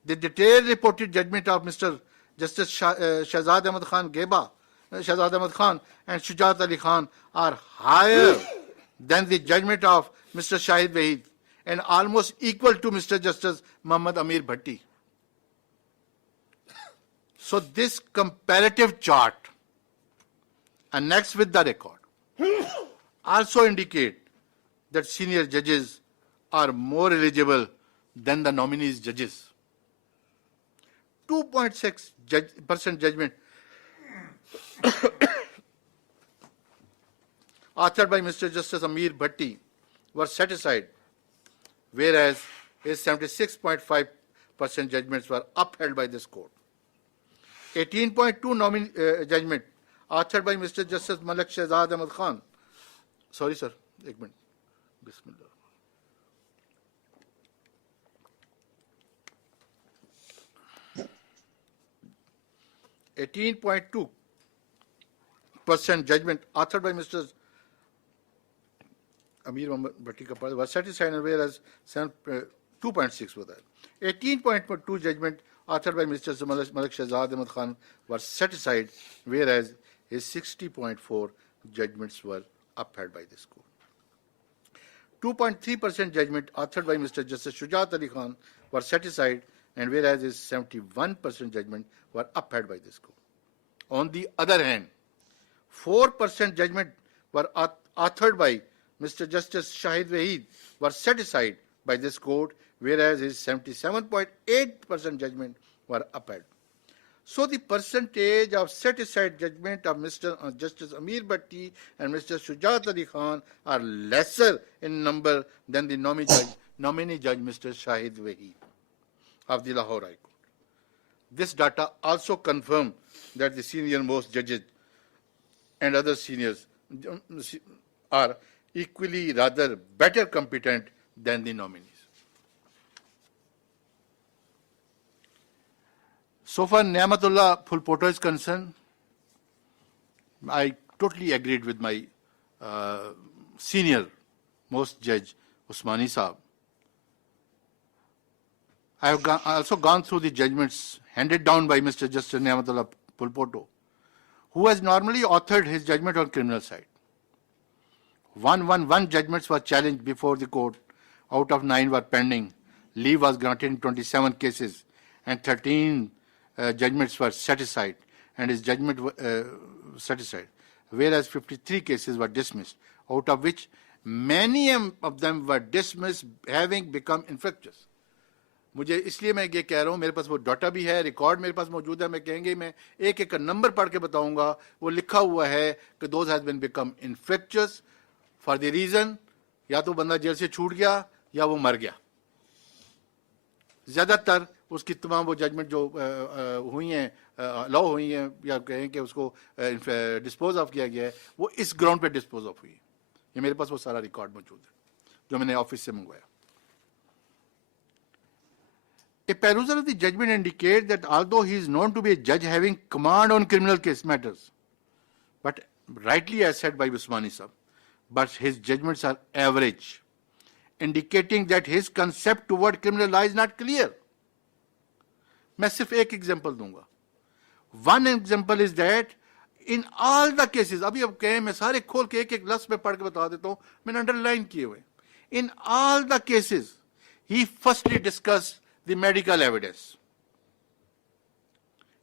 The detailed reported judgment of Mr. Justice Shahzad Ahmad Khan Gheba, Shahzad Ahmad Khan and Shujaat Ali Khan are higher than the judgment of Mr. Shahid Waheed and almost equal to Mr. Justice Muhammad Amir Bhatti. So this comparative chart annexed with the record also indicate that senior judges are more eligible than the nominees judges. 2.6% judgment authored by Mr. Justice Amir Bhatti were set aside, whereas his 76.5% judgments were upheld by this court. 18.2 judgment authored by Mr. Justice Malik Shehzad Ahmad Khan. Sorry, sir. Ek minute. Bismillah. %% judgment authored by Mr. Amir Bhatti Kapal was set aside, whereas 2.6 was that. 18.2 judgment authored by Mr. Malik Shehzad Ahmad Khan was set aside, whereas his 60.4 judgments were upheld by this court. 2.3% judgment authored by Mr. Justice Shujaat Ali Khan was set aside, and whereas his 71% judgment were upheld by this court. On the other hand, 4% judgment were authored by Mr. Justice Shahid Wahid were set aside by this court, whereas his 77.8% judgment were upheld. So the percentage of set aside judgment of Mr. Justice Amir Bhatti and Mr. Shujaat Ali Khan are lesser in number than the nominee judge Mr. Shahid Wahid of the Lahore High Court. This data also confirms that the senior most judges and other seniors are equally rather better competent than the nominees. So far Matiullah Phulpoto is concerned, I totally agreed with my senior most judge Usmani Saab. I have also gone through the judgments handed down by Mr. Justice Matiullah Phulpoto, who has normally authored his judgment on criminal side. 111 judgments were challenged before the court. Out of 9 were pending. Leave was granted in 27 cases, and 13 judgments were set aside, and his judgment set aside, whereas 53 cases were dismissed, out of which many of them were dismissed having become infructuous. मुझे इसलिए मैं ये कह रहा हूँ, मेरे पास वो data भी है, रिकॉर्ड मेरे पास मौजूद है, मैं कहेंगे मैं एक एक नंबर पढ़ के बताऊंगा, वो लिखा हुआ है कि those has been become infructuous for the reason या तो बंदा जेल से छूट गया या वो मर गया. ज़्यादातर उसकी तमाम वो जजमेंट जो हुई हैं, लॉ हुई हैं, या कहें कि उसको डिस्पोज ऑफ किया गया है, वो इस ग्राउंड पे डिस्पोज ऑफ हुई है. ये मेरे पास वो सारा रिकॉर्ड मौजूद है जो मैंने ऑफिस से मंगवाया. A perusal of the judgment indicates that although he is known to be a judge having command on criminal case matters, but rightly as said by Usmani Sahab, but his judgments are average, indicating that his concept toward criminal law is not clear. मैं सिर्फ एक example दूंगा. One example is that in all the cases, अभी अब कहें मैं सारे खोल के एक एक लफ्ज में पढ़ के बता देता हूं, मैंने अंडरलाइन किए हुए. In all the cases, he firstly discussed the medical evidence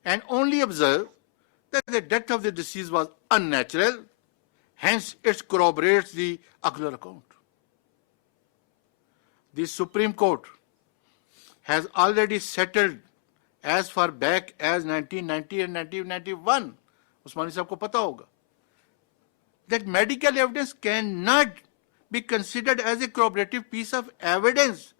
and only observed that the death of the deceased was unnatural, hence it corroborates the ocular account. The Supreme Court has already settled as far back as 1990 and 1991, Usmani Sahab ko pata hoga, that medical evidence cannot be considered as a corroborative piece of evidence,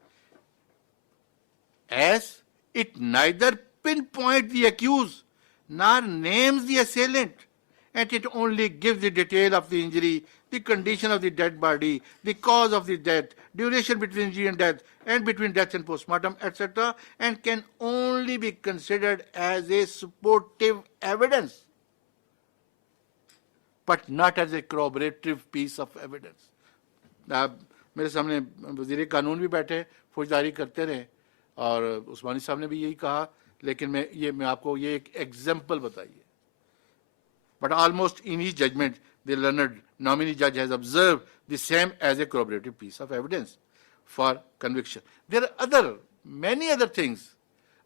as it neither pinpoints the accused nor names the assailant, and it only gives the detail of the injury, the condition of the dead body, the cause of the death, duration between injury and death, and between death and postmortem, etc., and can only be considered as a supportive evidence, but not as a corroborative piece of evidence. मेरे सामने वज़ीर कानून भी बैठे, फौजदारी करते रहे, और उस्मानी साहब ने भी यही कहा, लेकिन मैं आपको ये एक एग्जाम्पल बताइए. But almost in his judgment, the learned nominee judge has observed the same as a corroborative piece of evidence for conviction. There are many other things.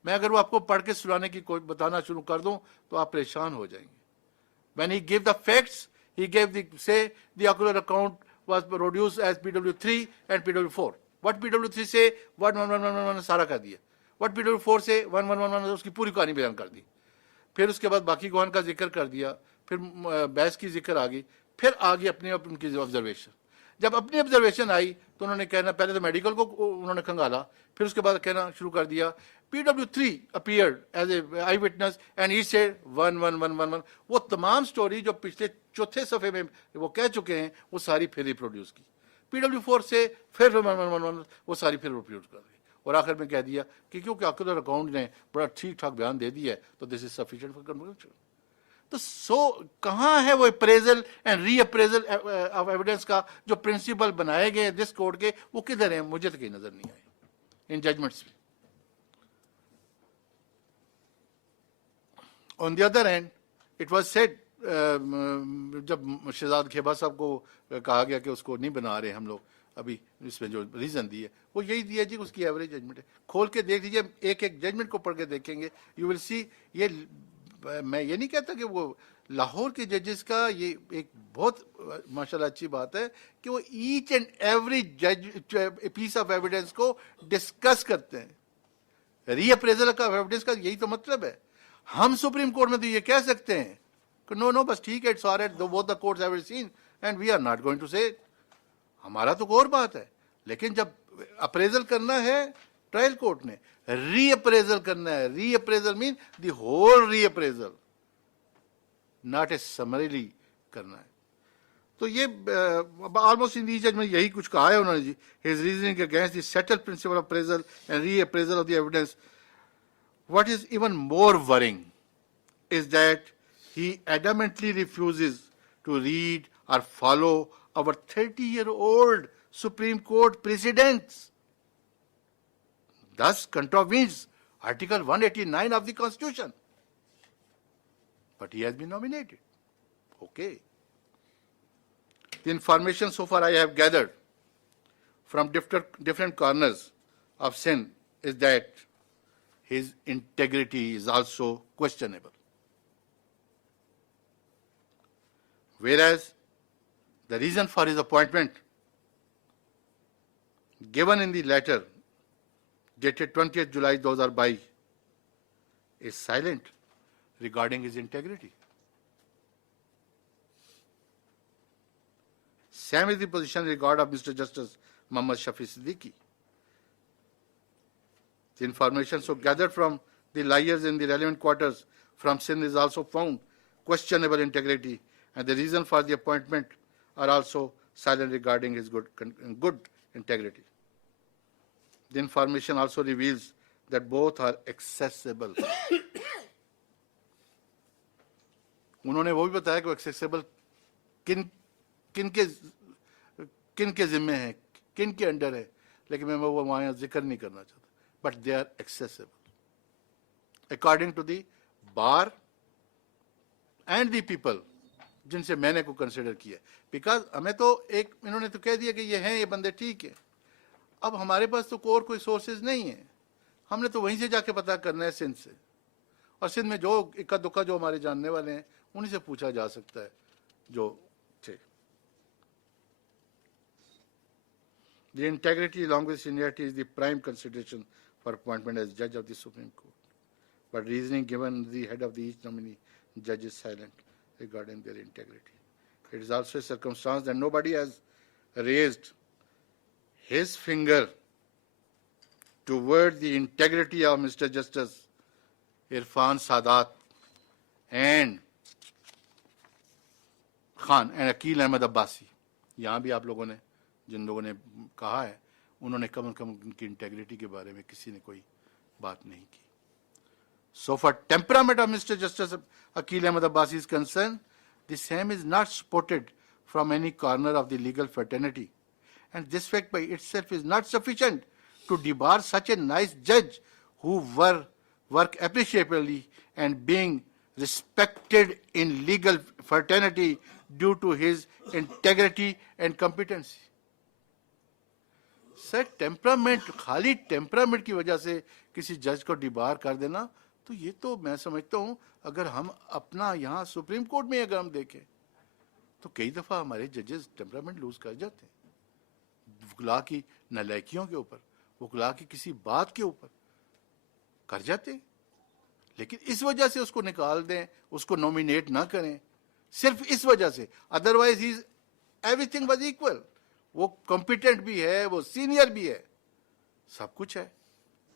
मैं अगर वो आपको पढ़ के सुनाने की कोई बताना शुरू कर दूं, तो आप परेशान हो जाएंगे. When he gave the facts, He gave say the ocular account was produced as PW3 and PW4. What PW3 say 11111 सारा कर दिया. What PW4 से 1111 उसकी पूरी कहानी बयान कर दी. फिर उसके बाद बाकी गवान का जिक्र कर दिया, फिर बहस की जिक्र आ गई, फिर आ गई अपनी उनकी ऑब्जर्वेशन. जब अपनी ऑब्जर्वेशन आई तो उन्होंने कहना, पहले तो मेडिकल को उन्होंने खंगाला, फिर उसके बाद कहना शुरू कर दिया PW3 appeared as a eyewitness and he said 11111. वो तमाम स्टोरी जो पिछले चौथे सफ़े में वो कह चुके हैं वो सारी फिर रिप्रोड्यूस की. PW4 से फिर 1111 वो सारी फिर रिप्रोड्यूस कर दी और आखिर में कह दिया कि क्योंकि ऑक्यूलर अकाउंट ने बड़ा ठीक ठाक बयान दे दिया है तो this is sufficient for conviction. तो कहाँ है वो appraisal and re appraisal of evidence का जो प्रिंसिपल बनाए गए दिस कोर्ट के, वो किधर है? मुझे तो कहीं नजर नहीं आए इन जजमेंट्स में. On the other hand it was said, जब शहजाद खेबा साहब को कहा गया कि उसको नहीं बना रहे हम लोग, अभी इसमें जो रीजन दिए वो यही दिया जी उसकी एवरेज जजमेंट है. खोल के देख लीजिए, एक एक जजमेंट को पढ़ के देखेंगे, यू विल सी. ये मैं ये नहीं कहता कि वो लाहौर के जजेस का ये एक बहुत माशाल्लाह अच्छी बात है कि वो each and every piece of evidence को डिस्कस करते हैं. रीअप्रेजल का एविडेंस का यही तो मतलब है. हम सुप्रीम कोर्ट में तो ये कह सकते हैं कि नो नो बस ठीक है, it's alright, both the courts have seen and we are not going to say. हमारा तो और बात है, लेकिन जब अप्रेजल करना है ट्रायल कोर्ट ने, रीअप्रेजल करना है. Reappraisal mean the whole reappraisal, not a summarily करना है. तो ये ऑलमोस्ट इन दी जजमेंट यही कुछ कहा है उन्होंने जी. His reasoning against the settled principle of appraisal and reappraisal of the evidence. What is even more worrying is that he adamantly refuses to read or follow our 30-year-old Supreme Court precedents. Thus contravenes Article 189 of the Constitution. But he has been nominated. Okay. The information so far I have gathered from different corners of Sindh is that his integrity is also questionable. Whereas the reason for his appointment given in the letter dated 20th July 2022 is silent regarding his integrity. Same is the position in regard of Mr. Justice Muhammad Shafi Siddiqui. The information so gathered from the liars in the relevant quarters from Sindh is also found questionable integrity, and the reason for the appointment are also silent regarding his good integrity. The information also reveals that both are accessible. उन्होंने वो भी बताया कि accessible किन के जिम्मे है, किन के अंडर है, लेकिन मैं वो वहाँ जिक्र नहीं करना चाहता. But they are accessible according to the bar and the people जिनसे मैंने को कंसिडर किया. बिकॉज हमें तो एक इन्होंने तो कह दिया कि ये हैं, ये बंदे ठीक है. अब हमारे पास तो और कोई सोर्सेज नहीं है, हमने तो वहीं से जाके पता करना है सिंध से, और सिंध में जो इक्का दुक्का जो हमारे जानने वाले हैं उन्हीं से पूछा जा सकता है जो थे. The integrity along with seniority is the prime consideration for appointment as judge of the Supreme Court. But reasoning given the head of the each nominee judge is silent regarding their integrity. It is also a circumstance that nobody has raised his finger toward the integrity of Mr. Justice Irfan Sadat and Khan and Akil Ahmed Abbasi. यहाँ भी आप लोगों ने जिन लोगों ने कहा है उन्होंने कम उनकी इंटेग्रिटी के बारे में किसी ने कोई बात नहीं की. So far temperament of Mr. Justice Akil Ahmed Abbasi is concerned, the same is not supported from any corner of the legal fraternity, and this fact by itself is not sufficient to debar such a nice judge who work appreciably and being respected in legal fraternity due to his integrity and competency. Sir temperament, खाली temperament की वजह से किसी जज को debar कर देना, तो ये तो मैं समझता हूँ अगर हम अपना यहाँ सुप्रीम कोर्ट में अगर हम देखें तो कई दफ़ा हमारे जजेस टेम्परामेंट लूज कर जाते हैं वकला की नालायकियों के ऊपर, वकला की किसी बात के ऊपर कर जाते हैं। लेकिन इस वजह से उसको निकाल दें, उसको नॉमिनेट ना करें, सिर्फ इस वजह से। Otherwise he everything was equal, वो कॉम्पिटेंट भी है, वो सीनियर भी है, सब कुछ है,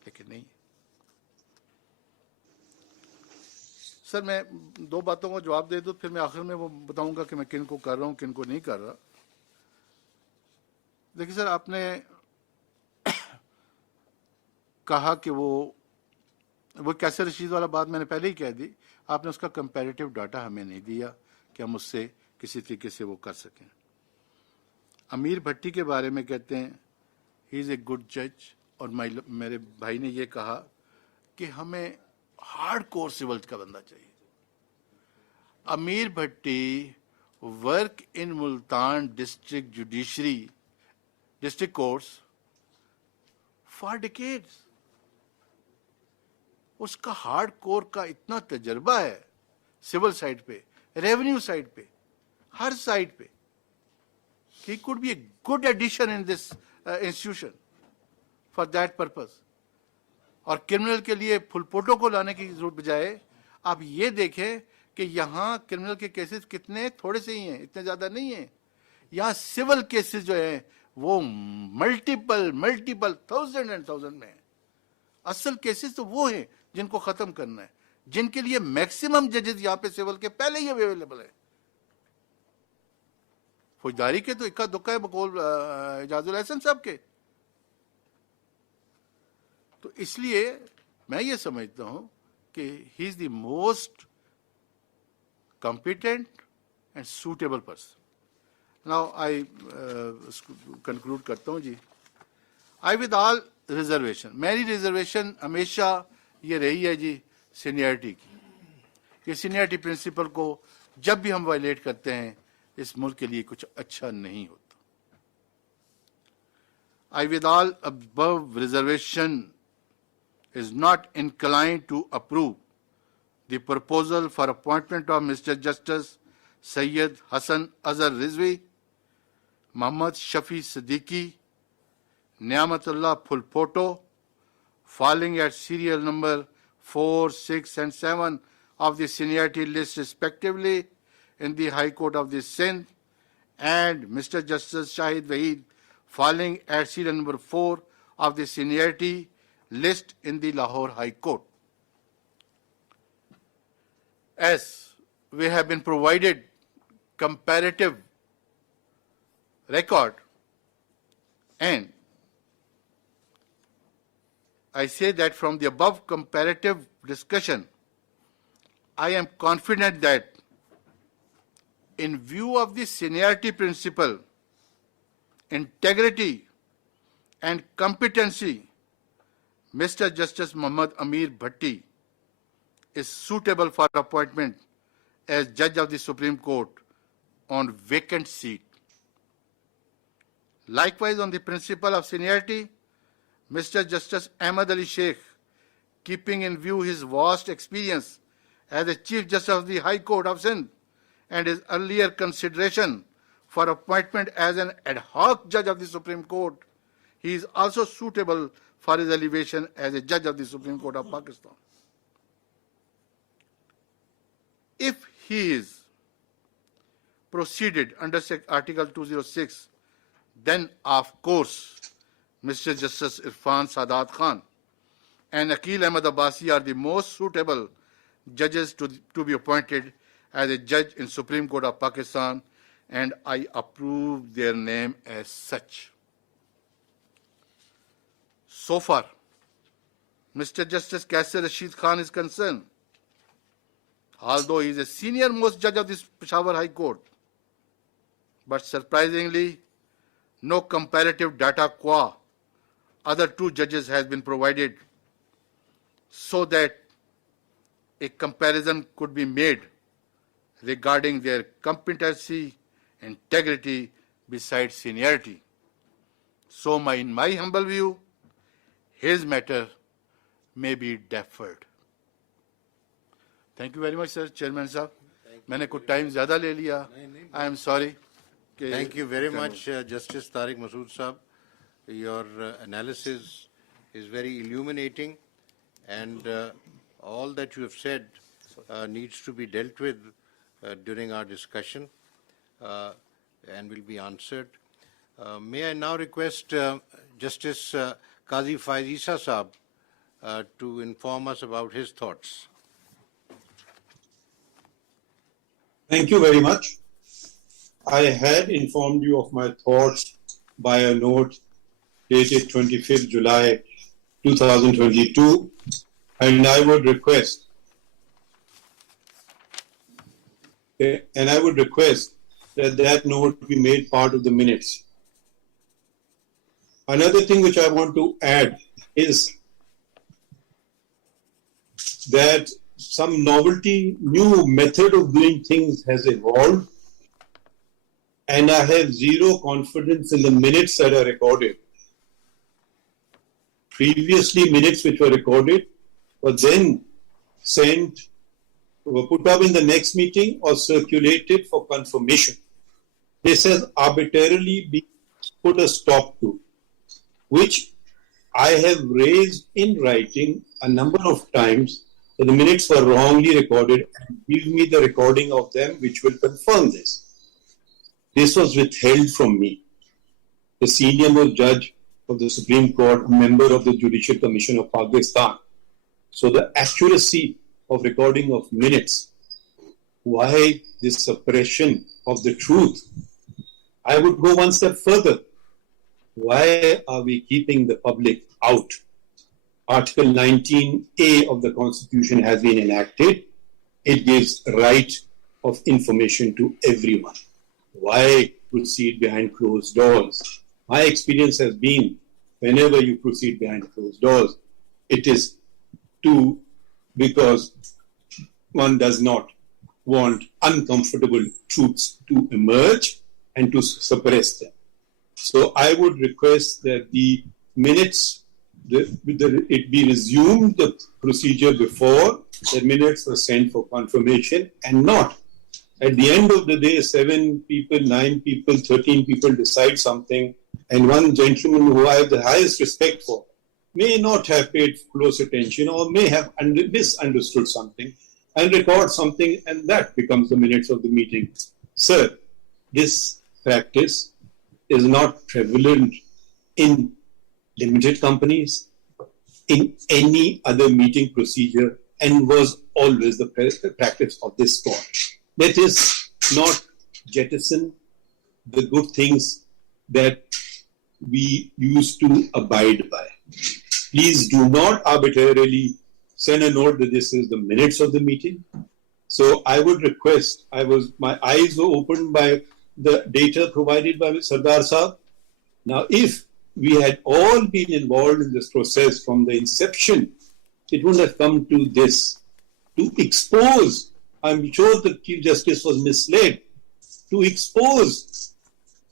लेकिन नहीं। सर मैं दो बातों का जवाब दे दूं, फिर मैं आखिर में वो बताऊंगा कि मैं किन को कर रहा हूं, किन को नहीं कर रहा। देखिए सर, आपने कहा कि वो कैसर रशीद वाला बात मैंने पहले ही कह दी, आपने उसका कंपैरेटिव डाटा हमें नहीं दिया कि हम उससे किसी तरीके से वो कर सकें। अमीर भट्टी के बारे में कहते हैं ही इज़ ए गुड जज, और मेरे भाई ने ये कहा कि हमें हार्ड कोर सिविल का बंदा चाहिए। Amir Bhatti work in Multan district judiciary district courts for decades. उसका हार्ड कोर का इतना तजर्बा है सिविल साइड पे, रेवेन्यू साइड पे, हर साइड पे, he could be a good addition in this institution for that purpose. और क्रिमिनल के लिए फुलपोटो को लाने की जरूरत बजाय आप ये देखें कि यहाँ क्रिमिनल के केसेस कितने थोड़े से ही हैं, इतने ज्यादा नहीं हैं। यहाँ सिविल केसेस जो हैं वो मल्टीपल थाउजेंड एंड थाउजेंड में हैं। असल केसेस तो वो हैं जिनको खत्म करना है, जिनके लिए मैक्सिमम जजेस यहाँ पे सिविल के पहले ही अवेलेबल है। फौजदारी के तो इक्का दुक्का है बकौल इजाजुल एहसन साहब के। तो इसलिए मैं ये समझता हूं कि he is the most competent and suitable person. Now I conclude करता हूं जी। आई विद ऑल रिजर्वेशन, मेरी रिजर्वेशन हमेशा ये रही है जी सीनियरिटी की। ये सीनियरिटी प्रिंसिपल को जब भी हम वायलेट करते हैं इस मुल्क के लिए कुछ अच्छा नहीं होता। I with all above reservation is not inclined to approve the proposal for appointment of Mr. Justice Sayyid Hassan Azhar Rizvi, Muhammad Shafi Siddiqui, Niamatullah Phulpoto, falling at serial number 4, 6 and 7 of the seniority list respectively in the High Court of the Sindh, and Mr. Justice Shahid Waheed falling at serial number 4 of the seniority list in the Lahore High Court. As we have been provided comparative record, and I say that from the above comparative discussion, I am confident that in view of the seniority principle, integrity and competency, Mr. Justice Muhammad Amir Bhatti is suitable for appointment as Judge of the Supreme Court on vacant seat. Likewise, on the principle of seniority, Mr. Justice Ahmad Ali Sheikh, keeping in view his vast experience as a Chief Justice of the High Court of Sindh and his earlier consideration for appointment as an ad hoc Judge of the Supreme Court, he is also suitable for his elevation as a Judge of the Supreme Court of Pakistan. If he is proceeded under Article 206, then of course Mr. Justice Irfan Sadat Khan and Aqil Ahmad Abbasi are the most suitable judges to be appointed as a judge in Supreme Court of Pakistan, and I approve their name as such. So far, Mr. Justice Kaisar Rashid Khan is concerned, although he is a senior most judge of this Peshawar High Court, but surprisingly, no comparative data qua other two judges has been provided so that a comparison could be made regarding their competency, integrity, besides seniority. So in my humble view, his matter may be deferred. Thank you very much, sir, Chairman sir. मैंने कुछ time ज़्यादा ले लिया. I am sorry. Thank you very much, Justice Tariq Masood Saab. Your analysis is very illuminating, and all that you have said needs to be dealt with during our discussion and will be answered. May I now request Justice Qazi Faiz Isa Saab to inform us about his thoughts. Thank you very much. I had informed you of my thoughts by a note dated 25th July 2022, and I would request that that note be made part of the minutes. Another thing which I want to add is that some novelty, new method of doing things has evolved, and I have zero confidence in the minutes that are recorded. Previously, minutes which were recorded were then sent, were put up in the next meeting or circulated for confirmation. This has arbitrarily been put a stop to, which I have raised in writing a number of times that the minutes were wrongly recorded, and give me the recording of them which will confirm this. This was withheld from me. The senior most judge of the Supreme Court, a member of the Judicial Commission of Pakistan. So the accuracy of recording of minutes, why this suppression of the truth? I would go one step further. Why are we keeping the public out? Article 19A of the Constitution has been enacted. It gives right of information to everyone. Why proceed behind closed doors? My experience has been, whenever you proceed behind closed doors, it is because one does not want uncomfortable truths to emerge and to suppress them. So I would request that the minutes, it be resumed, the procedure before the minutes were sent for confirmation, and not at the end of the day, 7 people, 9 people, 13 people decide something, and one gentleman who I have the highest respect for may not have paid close attention or may have misunderstood something and record something, and that becomes the minutes of the meeting. Sir, this practice is not prevalent in limited companies, in any other meeting procedure, and was always the practice of this court. Let us not jettison the good things that we used to abide by. Please do not arbitrarily send a note that this is the minutes of the meeting. So I would request, my eyes were opened by the data provided by Sardar Saab. Now, if we had all been involved in this process from the inception, it wouldn't have come to this. To expose, I'm sure the Chief Justice was misled. To expose,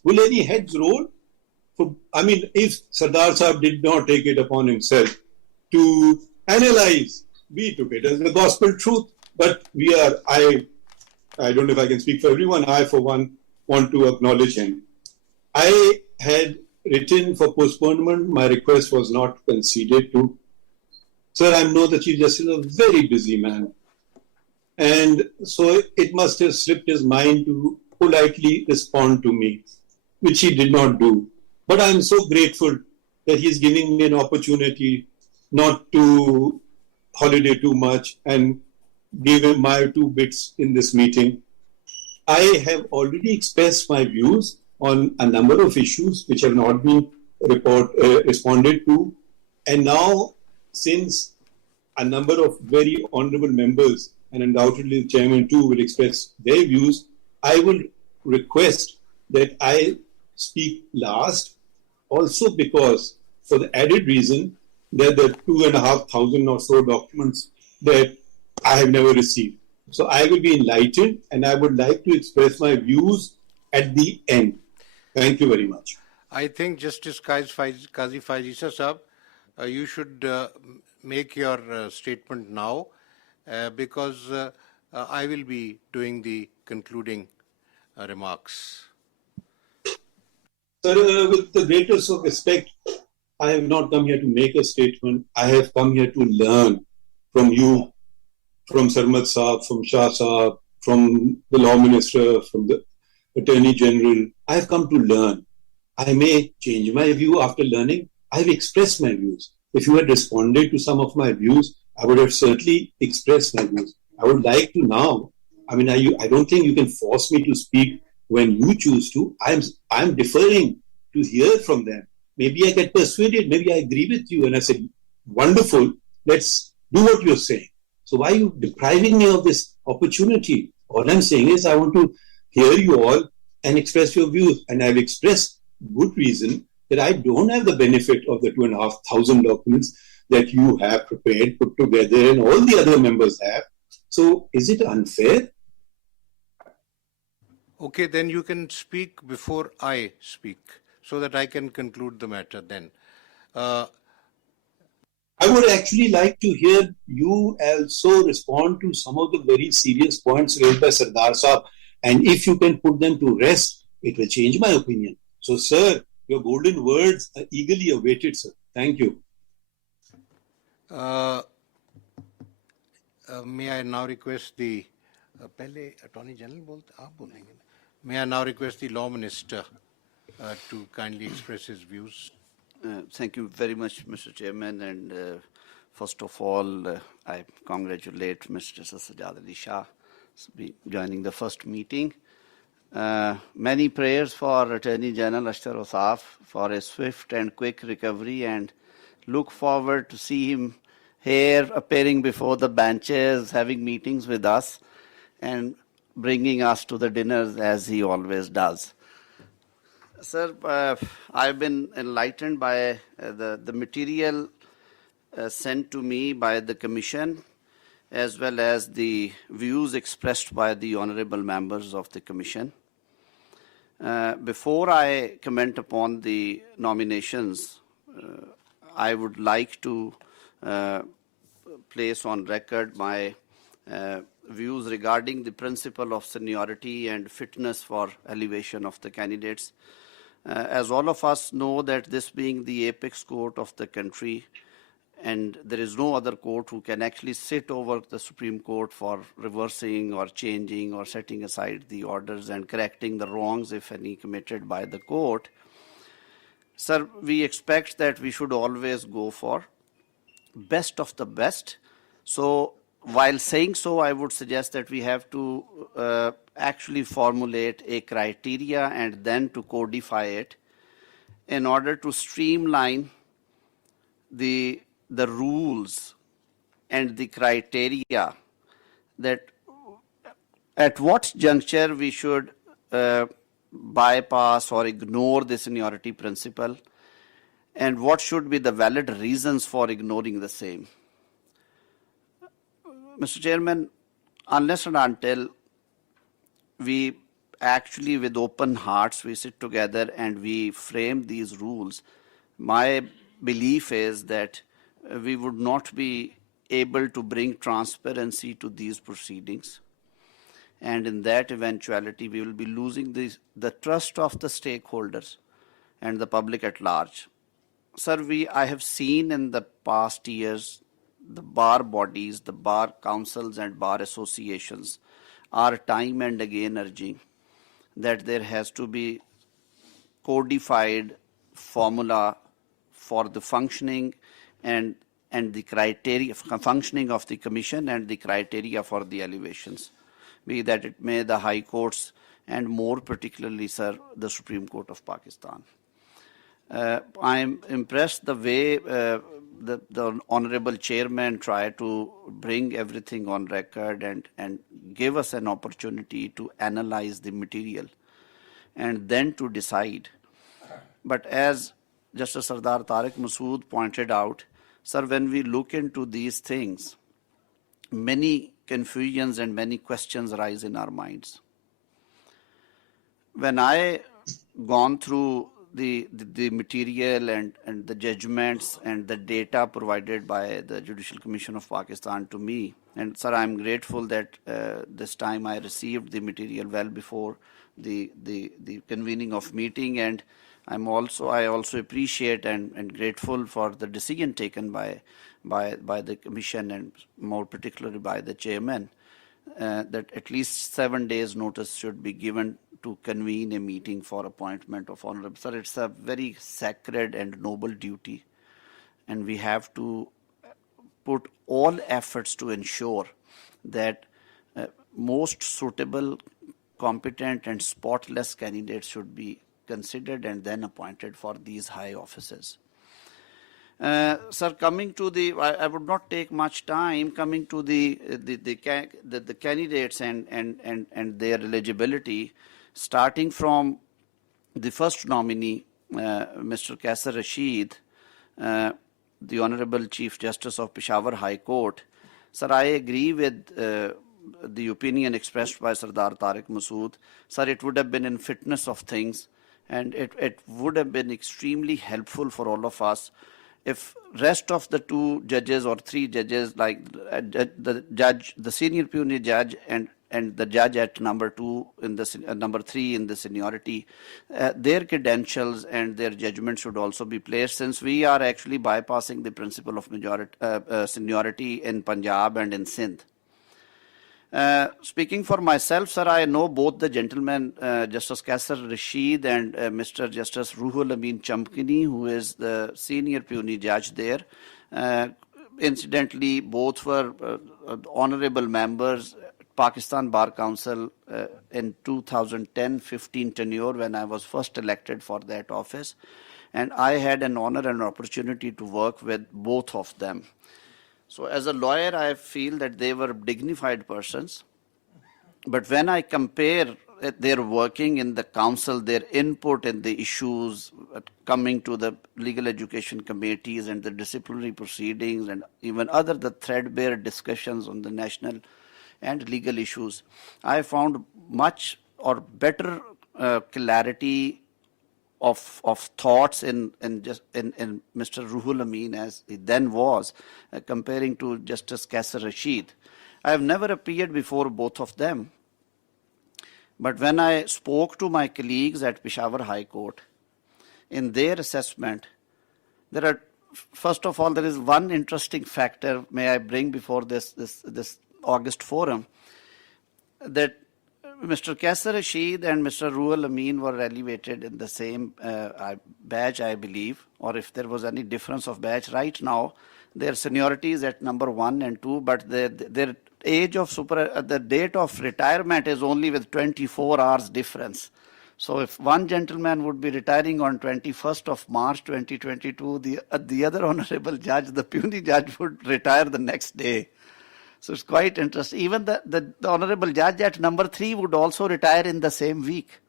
will any heads roll? If Sardar Saab did not take it upon himself to analyze, we took it as the gospel truth. But I don't know if I can speak for everyone, I for one want to acknowledge him. I had written for postponement, my request was not conceded to. Sir, I know the Chief Justice is a very busy man. And so it must have slipped his mind to politely respond to me, which he did not do. But I'm so grateful that he's giving me an opportunity not to holiday too much and give him my 2 bits in this meeting. I have already expressed my views on a number of issues which have not been responded to. And now, since a number of very honorable members, and undoubtedly the chairman too, will express their views, I will request that I speak last, also because, for the added reason that the 2,500 or so documents that I have never received. So I will be enlightened, and I would like to express my views at the end. Thank you very much. I think Justice Qazi Faiz Isa Saab, you should make your statement now, because I will be doing the concluding remarks. Sir, with the greatest of respect, I have not come here to make a statement. I have come here to learn from you, from Sarmat Saab, from Shah Saab, from the Law Minister, from the Attorney General. I have come to learn. I may change my view after learning. I have expressed my views. If you had responded to some of my views, I would have certainly expressed my views. I would like to now, I don't think you can force me to speak when you choose to. I'm deferring to hear from them. Maybe I get persuaded, maybe I agree with you, and I said, wonderful, let's do what you're saying. So why are you depriving me of this opportunity? All I'm saying is I want to hear you all and express your views. And I've expressed good reason that I don't have the benefit of the 2,500 documents that you have prepared, put together, and all the other members have. So is it unfair? Okay, then you can speak before I speak, so that I can conclude the matter then. I would actually like to hear you also respond to some of the very serious points raised by Sardar Saab. And if you can put them to rest, it will change my opinion. So, sir, your golden words are eagerly awaited, sir. Thank you. May I now request the पहले Attorney General बोलते आप बोलेंगे. May I now request the Law Minister to kindly express his views. Thank you very much, Mr. Chairman. And first of all, I congratulate Mr. Sajjad Ali Shah for joining the first meeting. Many prayers for Attorney General Ashtar Osaf for a swift and quick recovery, and look forward to see him here appearing before the benches, having meetings with us, and bringing us to the dinners as he always does. Sir, I've been enlightened by the material sent to me by the Commission, as well as the views expressed by the honorable members of the Commission. Before I comment upon the nominations, I would like to place on record my views regarding the principle of seniority and fitness for elevation of the candidates. As all of us know that this being the apex court of the country, and there is no other court who can actually sit over the Supreme Court for reversing or changing or setting aside the orders and correcting the wrongs, if any, committed by the court. Sir, we expect that we should always go for best of the best. So while saying so, I would suggest that we have to actually formulate a criteria and then to codify it in order to streamline the rules and the criteria, that at what juncture we should bypass or ignore the seniority principle, and what should be the valid reasons for ignoring the same. Mr. Chairman, unless and until we actually with open hearts we sit together and we frame these rules, my belief is that we would not be able to bring transparency to these proceedings. And in that eventuality, we will be losing the trust of the stakeholders and the public at large. Sir, I have seen in the past years, the bar bodies, the bar councils and bar associations are time and again urging that there has to be codified formula for the functioning and the criteria, functioning of the commission and the criteria for the elevations, be that it may the high courts and more particularly, sir, the Supreme Court of Pakistan. I am impressed the way the Honorable Chairman tried to bring everything on record and give us an opportunity to analyze the material and then to decide. But as Justice Sardar Tariq Masood pointed out, sir, when we look into these things, many confusions and many questions arise in our minds. When I gone through the material and the judgments and the data provided by the Judicial Commission of Pakistan to me. And sir, I'm grateful that this time I received the material well before the convening of meeting, and I also appreciate and grateful for the decision taken by the Commission, and more particularly by the chairman, that at least 7 days notice should be given to convene a meeting for appointment of honorable. Sir, it's a very sacred and noble duty, and we have to put all efforts to ensure that most suitable, competent and spotless candidates should be considered and then appointed for these high offices. Sir, coming to I would not take much time. Coming to the candidates and their eligibility, starting from the first nominee, Mr. Kaisar Rashid, the Honorable Chief Justice of Peshawar High Court. Sir, I agree with the opinion expressed by Sardar Tariq Masood. Sir, it would have been in fitness of things, and it would have been extremely helpful for all of us if rest of the 2 judges or 3 judges, like the judge, the senior puisne judge, and the judge at number 2 in the number 3 in the seniority, their credentials and their judgment should also be placed, since we are actually bypassing the principle of seniority in Punjab and in Sindh. Speaking for myself, sir, I know both the gentlemen, Justice Kaisar Rashid and Mr. Justice Ruhul Amin Chamkini, who is the senior puisne judge there. Incidentally, both were honorable members, Pakistan Bar Council in 2010-15 tenure when I was first elected for that office. And I had an honor and opportunity to work with both of them. So as a lawyer, I feel that they were dignified persons. But when I compare their working in the council, their input in the issues coming to the legal education committees and the disciplinary proceedings and even the threadbare discussions on the national and legal issues, I found much or better clarity of thoughts in Mr. Ruhul Amin as he then was, comparing to Justice Kaisar Rashid. I have never appeared before both of them. But when I spoke to my colleagues at Peshawar High Court, in their assessment, first of all, there is one interesting factor may I bring before this August forum, that Mr. Kaisar Rashid and Mr. Ruhul Amin were elevated in the same badge, I believe, or if there was any difference of badge. Right now, their seniority is at number 1 and 2, but their age of the date of retirement is only with 24 hours difference. So if one gentleman would be retiring on 21st of March 2022, the other honorable judge, the puisne judge, would retire the next day. So it's quite interesting. Even the honorable judge at number 3 would also retire in the same week.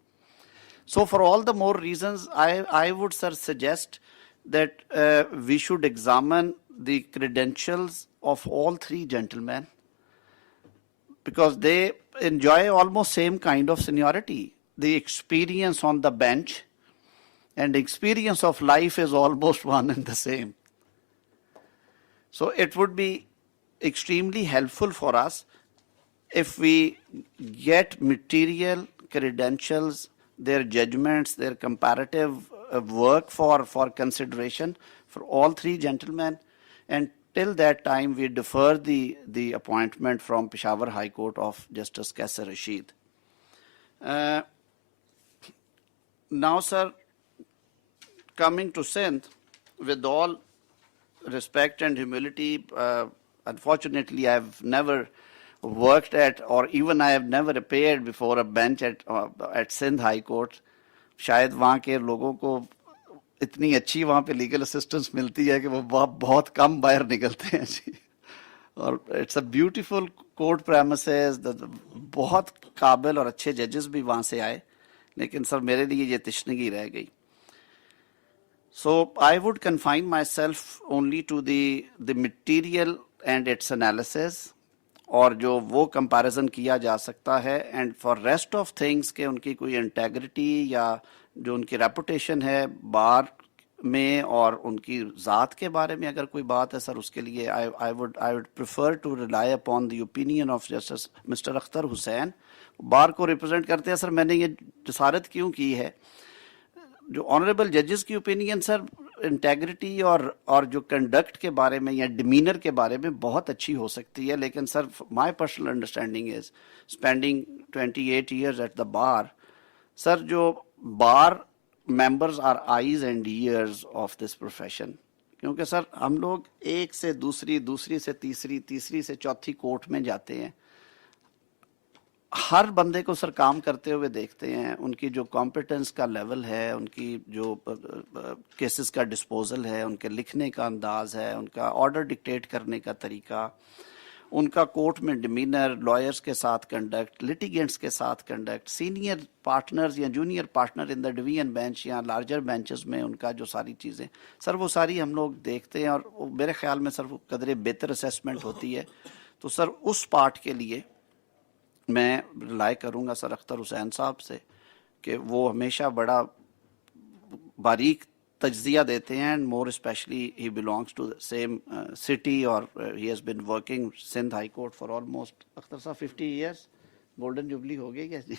So for all the more reasons, I would, sir, suggest that we should examine the credentials of all 3 gentlemen, because they enjoy almost same kind of seniority. The experience on the bench and experience of life is almost one and the same. So it would be extremely helpful for us if we get material, credentials, their judgments, their comparative work for consideration for all 3 gentlemen, and till that time we defer the appointment from Peshawar High Court of Justice Kaisar Rashid. Now, sir, coming to Sindh, with all respect and humility, unfortunately, I've never worked at, or even I have never appeared before a bench at Sindh High Court. शायद वहाँ के लोगों को इतनी अच्छी वहाँ पे legal assistance मिलती है कि वो बहुत कम बाहर निकलते हैं जी. और it's a beautiful court premises, बहुत काबिल और अच्छे जजेस भी वहाँ से आए, लेकिन सर मेरे लिए ये तशनगी रह गई. So I would confine myself only to the material and its analysis, और जो वो कंपैरिजन किया जा सकता है, and for rest of things के उनकी कोई integrity या جو ان کی ریپوٹیشن ہے بار میں اور ان کی ذات کے بارے میں اگر کوئی بات ہے سر, اس کے لیے I would prefer to rely upon the opinion of Justice Mr. Akhtar Hussain. بار کو ریپرزینٹ کرتے ہیں سر. میں نے یہ جسارت کیوں کی ہے, جو آنریبل ججز کی اوپینین سر انٹیگریٹی اور جو کنڈکٹ کے بارے میں یا ڈیمینر کے بارے میں بہت اچھی ہو سکتی ہے, لیکن sir my personal understanding is spending 28 years at the bar, sir جو bar members are eyes and ears of this profession, کیونکہ سر ہم لوگ ایک سے دوسری, دوسری سے تیسری, تیسری سے چوتھی کورٹ میں جاتے ہیں, ہر بندے کو سر کام کرتے ہوئے دیکھتے ہیں, ان کی جو کمپیٹنس کا لیول ہے, ان کی جو کیسز کا ڈسپوزل ہے, ان کے لکھنے کا انداز ہے, ان کا آرڈر ڈکٹیٹ کرنے کا طریقہ, ان کا کورٹ میں ڈیمینر, لائرز کے ساتھ کنڈکٹ, لٹیگنٹس کے ساتھ کنڈکٹ, سینئر پارٹنرز یا junior partner in the division bench یا لارجر بینچز میں ان کا جو ساری چیزیں سر وہ ساری ہم لوگ دیکھتے ہیں, اور میرے خیال میں سر وہ قدرے بہتر اسیسمنٹ ہوتی ہے. تو سر اس پارٹ کے لیے میں رائے کروں گا سر اختر حسین صاحب سے کہ وہ ہمیشہ بڑا باریک تجزیہ دیتے ہیں, and more especially he belongs to same city, اور he has been working Sindh high court for almost Akhtar sahab 50 years. Golden jubilee ہو گئی کیا جی؟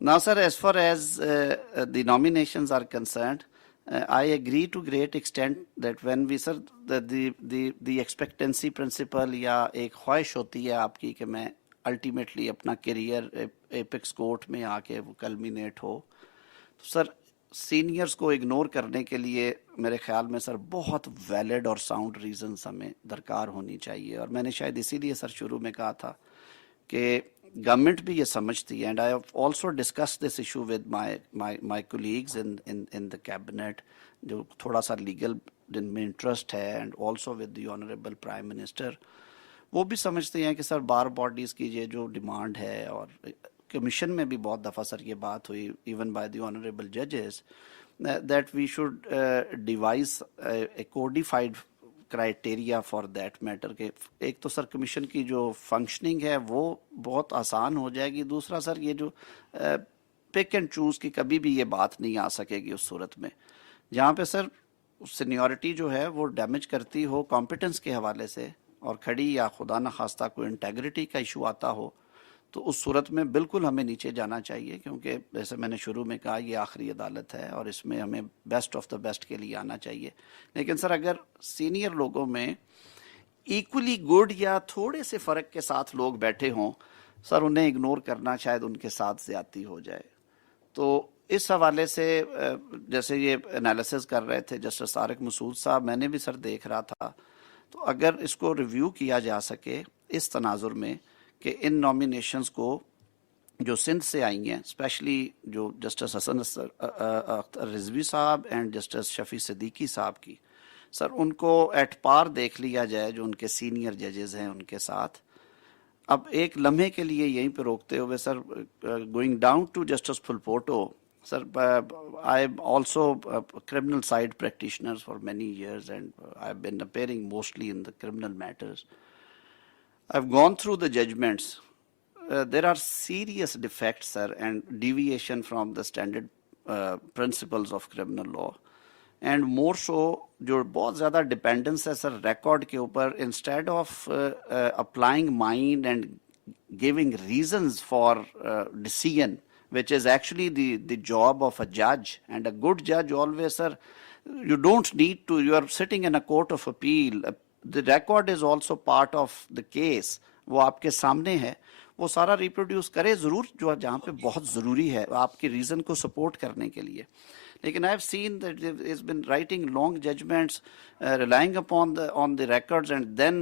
Now sir, as far as the nominations are concerned, I agree to great extent that when we sir the expectancy principle یا ایک خواہش ہوتی ہے آپ کی کہ میں الٹیمیٹلی اپنا کیریئر ایپکس کورٹ میں آ کے وہ کلمینیٹ ہو, تو سر سینئرز کو اگنور کرنے کے لیے میرے خیال میں سر بہت ویلڈ اور ساؤنڈ ریزنز ہمیں درکار ہونی چاہیے. اور میں نے شاید اسی لیے سر شروع میں کہا تھا کہ گورنمنٹ بھی یہ سمجھتی ہے, and I have also discuss this issue with my colleagues in the cabinet, جو تھوڑا سا لیگل جن میں انٹرسٹ ہے, and also with the honourable prime minister. وہ بھی سمجھتے ہیں کہ سر بار باڈیز کی یہ جو ڈیمانڈ ہے, اور کمیشن میں بھی بہت دفعہ سر یہ بات ہوئی ایون بائی دی آنریبل ججز, that we should devise a codified criteria for that matter. کہ ایک تو سر کمیشن کی جو فنکشننگ ہے وہ بہت آسان ہو جائے گی, دوسرا سر یہ جو پک اینڈ چوز کی کبھی بھی یہ بات نہیں آ سکے گی اس صورت میں جہاں پہ سر سینیورٹی جو ہے وہ ڈیمیج کرتی ہو کمپیٹنس کے حوالے سے اور کھڑی, یا خدا نخواستہ کوئی انٹیگریٹی کا ایشو آتا ہو, تو اس صورت میں بالکل ہمیں نیچے جانا چاہیے, کیونکہ جیسے میں نے شروع میں کہا یہ آخری عدالت ہے اور اس میں ہمیں بیسٹ آف دا بیسٹ کے لیے آنا چاہیے. لیکن سر اگر سینئر لوگوں میں ایکولی گڈ یا تھوڑے سے فرق کے ساتھ لوگ بیٹھے ہوں, سر انہیں اگنور کرنا شاید ان کے ساتھ زیادتی ہو جائے. تو اس حوالے سے جیسے یہ انالیسز کر رہے تھے جسٹس طارق مسعود صاحب, میں نے بھی سر دیکھ رہا تھا, تو اگر اس کو ریویو کیا جا سکے اس تناظر میں کہ ان نامینیشنز کو جو سندھ سے آئی ہیں, اسپیشلی جو جسٹس حسن رضوی صاحب اینڈ جسٹس شفیع صدیقی صاحب کی, سر ان کو ایٹ پار دیکھ لیا جائے جو ان کے سینئر ججز ہیں ان کے ساتھ. اب ایک لمحے کے لیے یہیں پہ روکتے ہوئے sir going down to justice Phulpoto, sir, I'm also a criminal side practitioner for many years, and I've been appearing mostly in the criminal matters. I've gone through the judgments. There are serious defects, sir, and deviation from the standard principles of criminal law. And more so, جو بہت زیادہ dependence ہے سر record کے اوپر, instead of applying mind and giving reasons for decision, which is actually the job of a judge, and a good judge always, sir, you don't need to, you are sitting in a court of appeal, the record is also part of the case, وہ آپ کے سامنے ہے, وہ سارا reproduce کرے ضرور جو جہاں پہ بہت ضروری ہے آپ کے ریزن کو سپورٹ کرنے کے لیے. لیکن I have seen that he has been writing long judgments, relying upon on the records, and then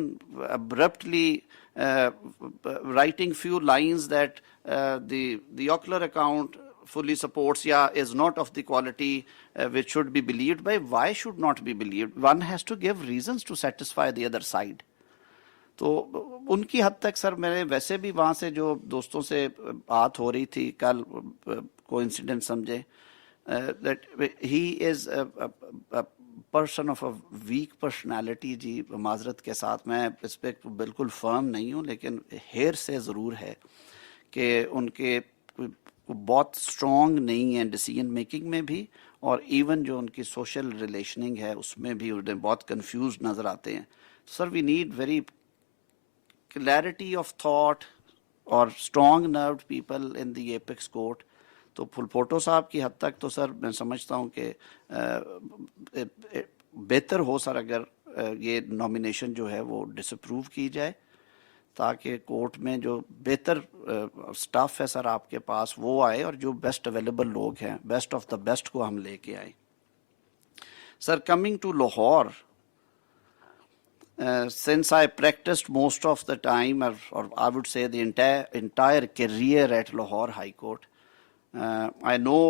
abruptly writing few lines that the ocular account fully supports, is not of the quality which should be believed by. Why should not be believed? One has to give reasons to satisfy the other side. تو ان کی حد تک سر میں ویسے بھی وہاں سے جو دوستوں سے بات ہو رہی تھی کل, کوئنسیڈنٹ سمجھے, that he is a person of a weak personality. جی معذرت کے ساتھ میں اس پہ بالکل فرم نہیں ہوں, لیکن ہیر سے ضرور ہے کہ ان کے बहुत स्ट्रॉन्ग नहीं है डिसीजन मेकिंग में भी, और इवन जो उनकी सोशल रिलेशनिंग है उसमें भी उन्हें बहुत कंफ्यूज नज़र आते हैं. Sir we need very clarity of thought और strong nerved people in the apex court. तो फुलपोटो साहब की हद तक तो सर मैं समझता हूँ कि बेहतर हो सर अगर ये नॉमिनेशन जो है वो डिसअप्रूव की जाए, ताकि कोर्ट में जो बेहतर स्टाफ है सर आपके पास वो आए और जो बेस्ट अवेलेबल लोग हैं, बेस्ट ऑफ द बेस्ट को हम लेके आए. Sir coming to Lahore, since I practiced most of the time, or I would say the entire career at Lahore High Court, I know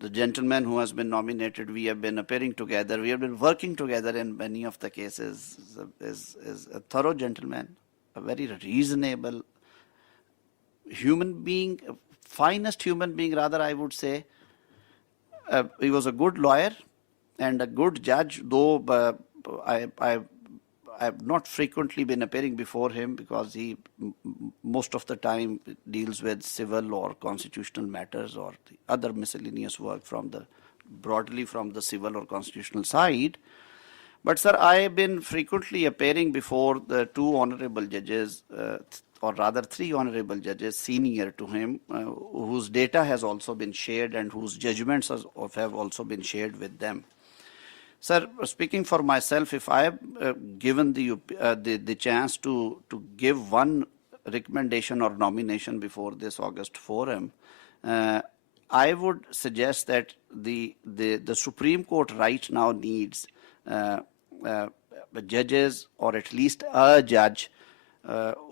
the gentleman who has been nominated. We have been appearing together. We have been working together in many of the cases. Is a thorough gentleman, a very reasonable human being, finest human being rather, I would say. He was a good lawyer and a good judge, though I've not frequently been appearing before him because he most of the time deals with civil or constitutional matters or the other miscellaneous work broadly from the civil or constitutional side. But sir, I have been frequently appearing before the two honorable judges, or rather three honorable judges senior to him, whose data has also been shared and whose judgments have also been shared with them. Sir, speaking for myself, if I have given the chance to give one recommendation or nomination before this August forum, I would suggest that the Supreme Court right now needs judges, or at least a judge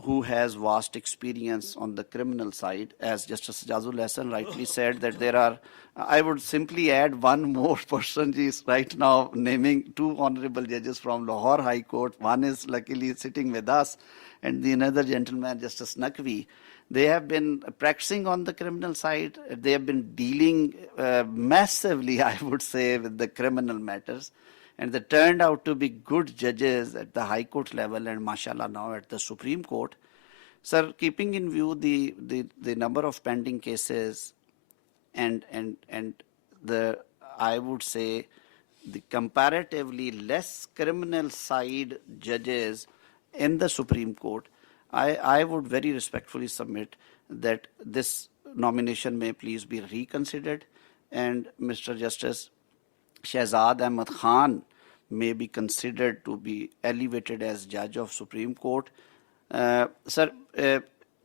who has vast experience on the criminal side. As Justice Jazul Hassan rightly said, that there are, I would simply add one more person. He is right now naming two honorable judges from Lahore High Court. One is luckily sitting with us, and the another gentleman, Justice Naqvi. They have been practicing on the criminal side. They have been dealing massively, I would say, with the criminal matters. And they turned out to be good judges at the High Court level and mashallah now at the Supreme Court. Sir, keeping in view the number of pending cases and the, I would say, the comparatively less criminal side judges in the Supreme Court, I would very respectfully submit that this nomination may please be reconsidered, and Mr. Justice Shehzad Ahmed Khan may be considered to be elevated as judge of Supreme Court. Sir,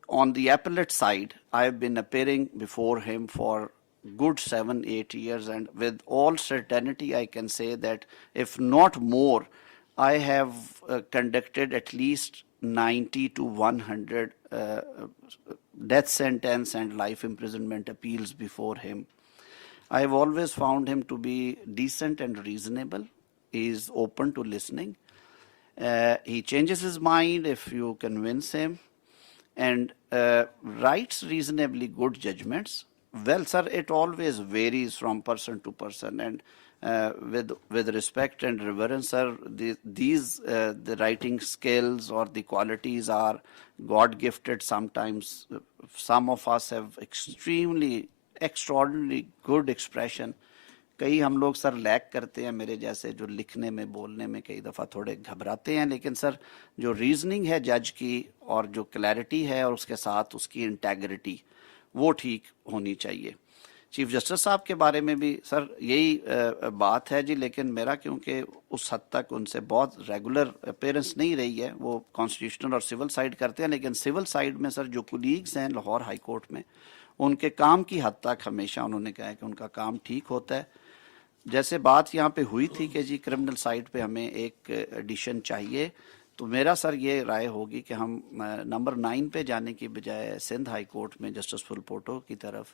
on the appellate side, I have been appearing before him for good 7-8 years, and with all certainty I can say that if not more, I have conducted at least 90 to 100 death sentence and life imprisonment appeals before him. I have always found him to be decent and reasonable. He is open to listening. He changes his mind if you convince him, and writes reasonably good judgments. Well, sir, it always varies from person to person, and with respect and reverence, sir, the writing skills or the qualities are God-gifted. Sometimes some of us have extraordinarily good expression. कई हम लोग sir lack करते हैं, मेरे जैसे जो लिखने में बोलने में कई दफ़ा थोड़े घबराते हैं, लेकिन सर जो रीजनिंग है जज की और जो क्लैरिटी है और उसके साथ उसकी इंटेग्रिटी वो ठीक होनी चाहिए. चीफ जस्टिस साहब के बारे में भी सर यही बात है जी, लेकिन मेरा क्योंकि उस हद तक उनसे बहुत रेगुलर अपीयरेंस नहीं रही है, वो कॉन्स्टिट्यूशनल और सिविल साइड करते हैं, लेकिन सिविल साइड में सर जो कुलीग्स हैं लाहौर हाई कोर्ट में, उनके काम की हद तक हमेशा उन्होंने कहा है कि उनका काम ठीक होता है. जैसे बात यहाँ पे हुई थी कि जी क्रिमिनल साइड पे हमें एक एडिशन चाहिए, तो मेरा सर ये राय होगी कि हम नंबर 9 पे जाने की बजाय सिंध हाई कोर्ट में जस्टिस फुलपोटो की तरफ,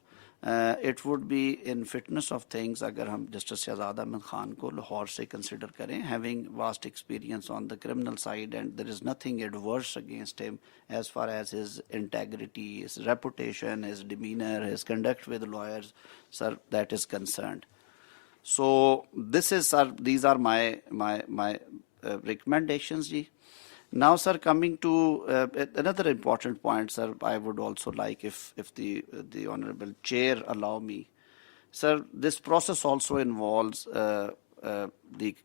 it would be in fitness of things अगर हम जस्टिस शहजाद अहमद खान को लाहौर से कंसिडर करें, having vast experience on the criminal side, and there is nothing adverse against him as far as his integrity, his reputation, his demeanor, his conduct with lawyers, sir, that is concerned. So this is, sir, these are my recommendations, ji. Now, sir, coming to another important point, sir, I would also like, if the Honorable Chair allow me. Sir, this process also involves the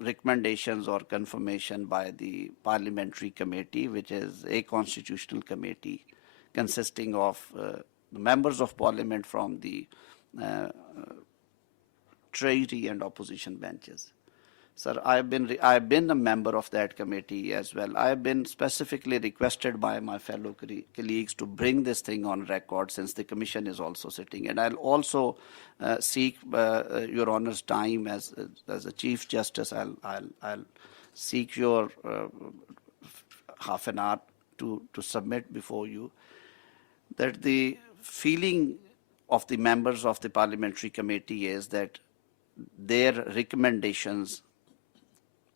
recommendations or confirmation by the parliamentary committee, which is a constitutional committee consisting of the members of parliament from the Treasury and opposition benches. Sir, I've been a member of that committee as well. I've been specifically requested by my fellow colleagues to bring this thing on record, since the commission is also sitting. And I'll also seek Your Honor's time as a Chief Justice. I'll seek your half an hour to submit before you that the feeling of the members of the parliamentary committee is that their recommendations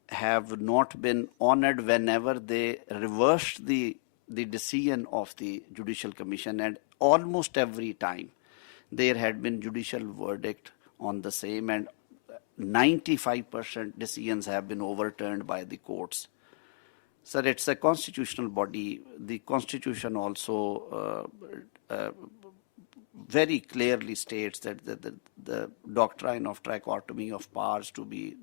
have not been honored whenever they reversed the decision of the Judicial Commission, and almost every time there had been judicial verdict on the same, and 95% decisions have been overturned by the courts. Sir, it's a constitutional body. The Constitution also very clearly states that the doctrine of trichotomy of powers to be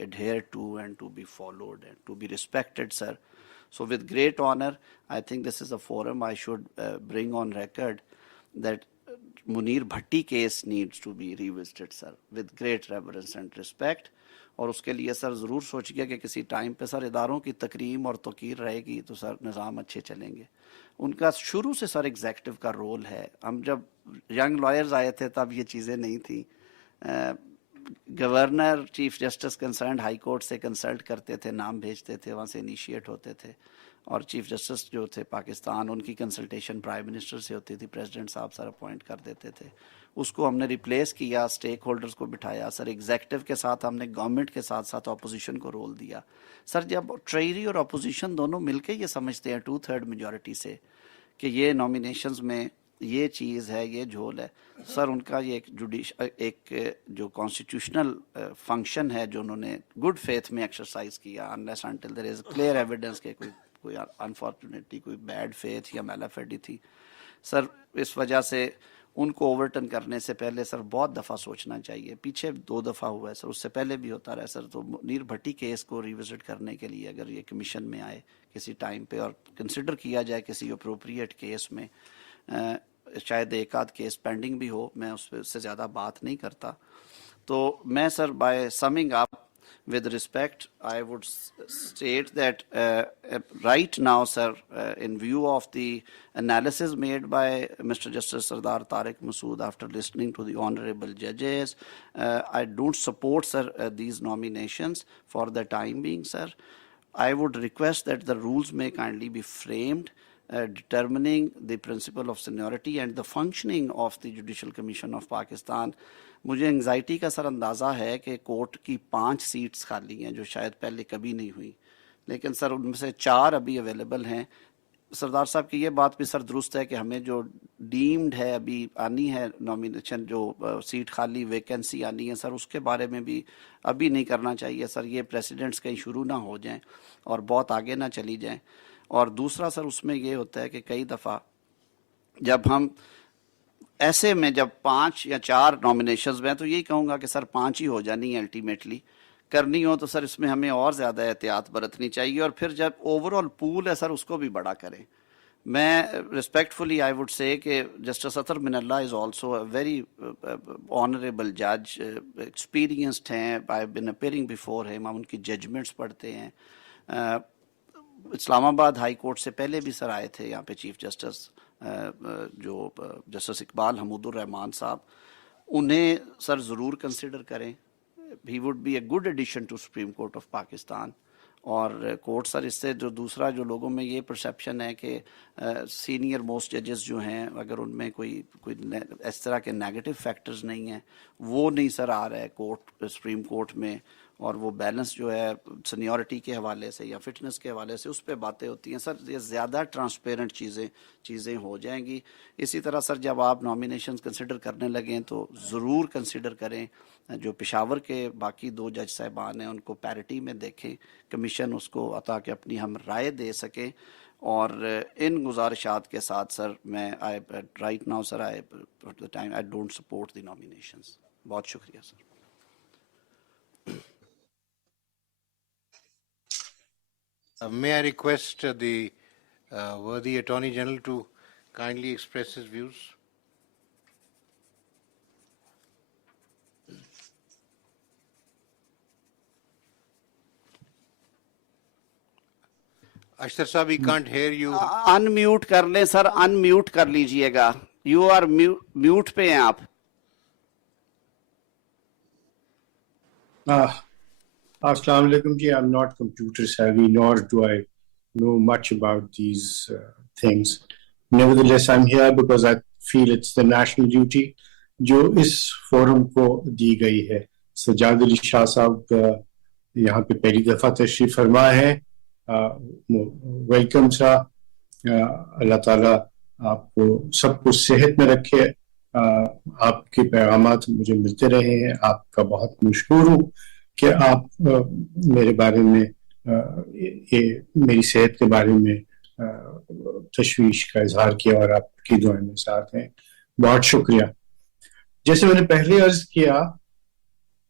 adhered to and to be followed and to be respected, sir. So with great honor, I think this is a forum I should bring on record that Munir Bhatti case needs to be revisited, sir, with great reverence and respect. اور اس کے لیے سر ضرور سوچ گیا کہ کسی time پہ سر اداروں کی تکریم اور توقیر رہے گی تو سر نظام اچھے چلیں گے. ان کا شروع سے سر ایگزیکٹو کا رول ہے. ہم جب ینگ لائرز آئے تھے تب یہ چیزیں نہیں تھیں. Governor chief justice concerned high court سے کنسلٹ کرتے تھے, نام بھیجتے تھے, وہاں سے انیشیٹ ہوتے تھے, اور چیف جسٹس جو تھے پاکستان ان کی کنسلٹیشن پرائم منسٹر سے ہوتی تھی, پریزیڈنٹ صاحب سر اپوائنٹ کر دیتے تھے. اس کو ہم نے ریپلیس کیا, اسٹیک ہولڈرز کو بٹھایا سر, ایگزیکٹو کے ساتھ ہم نے گورنمنٹ کے ساتھ ساتھ اپوزیشن کو رول دیا. سر جب ٹریجری اور اپوزیشن دونوں مل کے یہ سمجھتے ہیں 2/3 میجورٹی سے کہ یہ نامینیشنز میں یہ چیز ہے, یہ جھول ہے, سر ان کا یہ ایک جو کانسٹیٹیوشنل فنکشن ہے جو انہوں نے گڈ فیتھ میں ایکسرسائز کیا, unless until there is clear evidence کہ کوئی انفارچونیٹلی کوئی بیڈ فیتھ یا میلافیڈی تھی. سر اس وجہ سے ان کو اوورٹرن کرنے سے پہلے سر بہت دفعہ سوچنا چاہیے. پیچھے 2 دفعہ ہوا ہے سر, اس سے پہلے بھی ہوتا رہا سر. تو منیر بھٹی کیس کو ریوزٹ کرنے کے لیے اگر یہ کمیشن میں آئے کسی ٹائم پہ اور کنسیڈر کیا جائے کسی اپروپریٹ کیس میں, شاید ایک آدھ کیس پینڈنگ بھی ہو, میں اس سے زیادہ بات نہیں کرتا. تو میں sir by summing up with respect, I would state that right now, sir, in view of the analysis made by Mr. Justice Sardar Tariq Masood after listening to the honorable judges, I don't support, sir, these nominations for the time being, sir. I would request that the rules may kindly be framed determining the principle of seniority and the functioning of the Judicial Commission of Pakistan. مجھے anxiety کا سر اندازہ ہے کہ court کی 5 seats خالی ہیں جو شاید پہلے کبھی نہیں ہوئی, لیکن سر ان میں سے 4 ابھی اویلیبل ہیں. سردار صاحب کی یہ بات بھی سر درست ہے کہ ہمیں جو ڈیمڈ ہے ابھی آنی ہے نامینیشن, جو سیٹ خالی ویکینسی آنی ہے سر, اس کے بارے میں بھی ابھی نہیں کرنا چاہیے سر. یہ پریسیڈنٹس کہیں شروع نہ ہو جائیں اور بہت آگے نہ چلی جائیں. اور دوسرا سر اس میں یہ ہوتا ہے کہ کئی دفعہ جب ہم ایسے میں جب 5 یا 4 نامینیشنز میں, تو یہی کہوں گا کہ سر 5 ہی ہو جانی ہے الٹیمیٹلی کرنی ہو تو سر اس میں ہمیں اور زیادہ احتیاط برتنی چاہیے, اور پھر جب اوور آل پول ہے سر اس کو بھی بڑا کریں. میں ریسپیکٹفلی آئی وڈ سے کہ justice Athar Minallah is also a very honourable جج, ایکسپیرینسڈ ہیں, آئی بین اپیئرنگ بیفور ہم ان کی ججمنٹس پڑھتے ہیں. اسلام آباد ہائی کورٹ سے پہلے بھی سر آئے تھے یہاں پہ چیف جسٹس جو جسٹس اقبال حمود الرحمان صاحب, انہیں سر ضرور کنسیڈر کریں. He would be a good addition to Supreme Court of Pakistan. اور کورٹ سر اس سے جو دوسرا جو لوگوں میں یہ پرسیپشن ہے کہ سینئر موسٹ ججز جو ہیں اگر ان میں کوئی اس طرح کے نیگیٹو فیکٹرز نہیں ہیں, وہ نہیں سر آ رہا ہے کورٹ سپریم کورٹ میں, اور وہ بیلنس جو ہے سینیورٹی کے حوالے سے یا فٹنس کے حوالے سے اس پہ باتیں ہوتی ہیں سر. یہ زیادہ ٹرانسپیرنٹ چیزیں ہو جائیں گی. اسی طرح سر جب آپ نامینیشنز کنسیڈر کرنے لگیں تو ضرور کنسیڈر کریں جو پشاور کے باقی 2 جج صاحبان ہیں ان کو پیرٹی میں دیکھیں, کمیشن اس کو تاکہ اپنی ہم رائے دے سکیں. اور ان گزارشات کے ساتھ سر میں right now sir I don't support the nominations. بہت شکریہ sir. May I request the worthy Attorney General to kindly express his views? Ashtar Saab, we can't hear you. Unmute کر لیں سر, انمیوٹ کر لیجئے گا. یو آر میوٹ پہ ہیں آپ. Assalamu alaikum ji. I'm not computer savvy, nor do I know much about these things. Nevertheless, I'm here because I feel it's the national duty جو اس forum کو دی گئی ہے. سجاد علی شاہ صاحب یہاں پہ پہلی دفعہ تشریف فرما ہے. ویلکم سا. اللہ تعالیٰ آپ کو سب کو صحت میں رکھے. آپ کے پیغامات مجھے ملتے رہے ہیں. آپ کا بہت مشکور ہوں کہ آپ میرے بارے میں میری صحت کے بارے میں تشویش کا اظہار کیا اور آپ کی دعائیں میں ساتھ ہیں. بہت شکریہ. جیسے میں نے پہلے عرض کیا,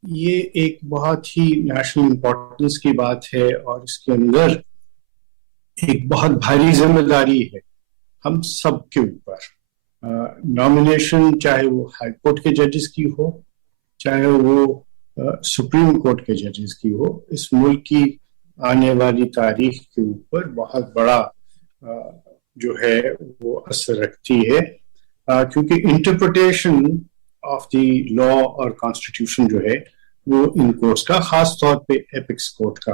یہ ایک بہت ہی نیشنل امپورٹنس کی بات ہے اور اس کے اندر ایک بہت بھاری ذمہ داری ہے ہم سب کے اوپر. نامینیشن چاہے وہ ہائی کورٹ کے ججز کی ہو, چاہے وہ سپریم کورٹ کے ججز کی ہو, اس ملک کی آنے والی تاریخ کے اوپر بہت بڑا جو ہے وہ اثر رکھتی ہے, کیونکہ انٹرپریٹیشن آف دی لا اور کانسٹیٹیوشن جو ہے وہ ان کورٹس کا, خاص طور پہ ایپکس کورٹ کا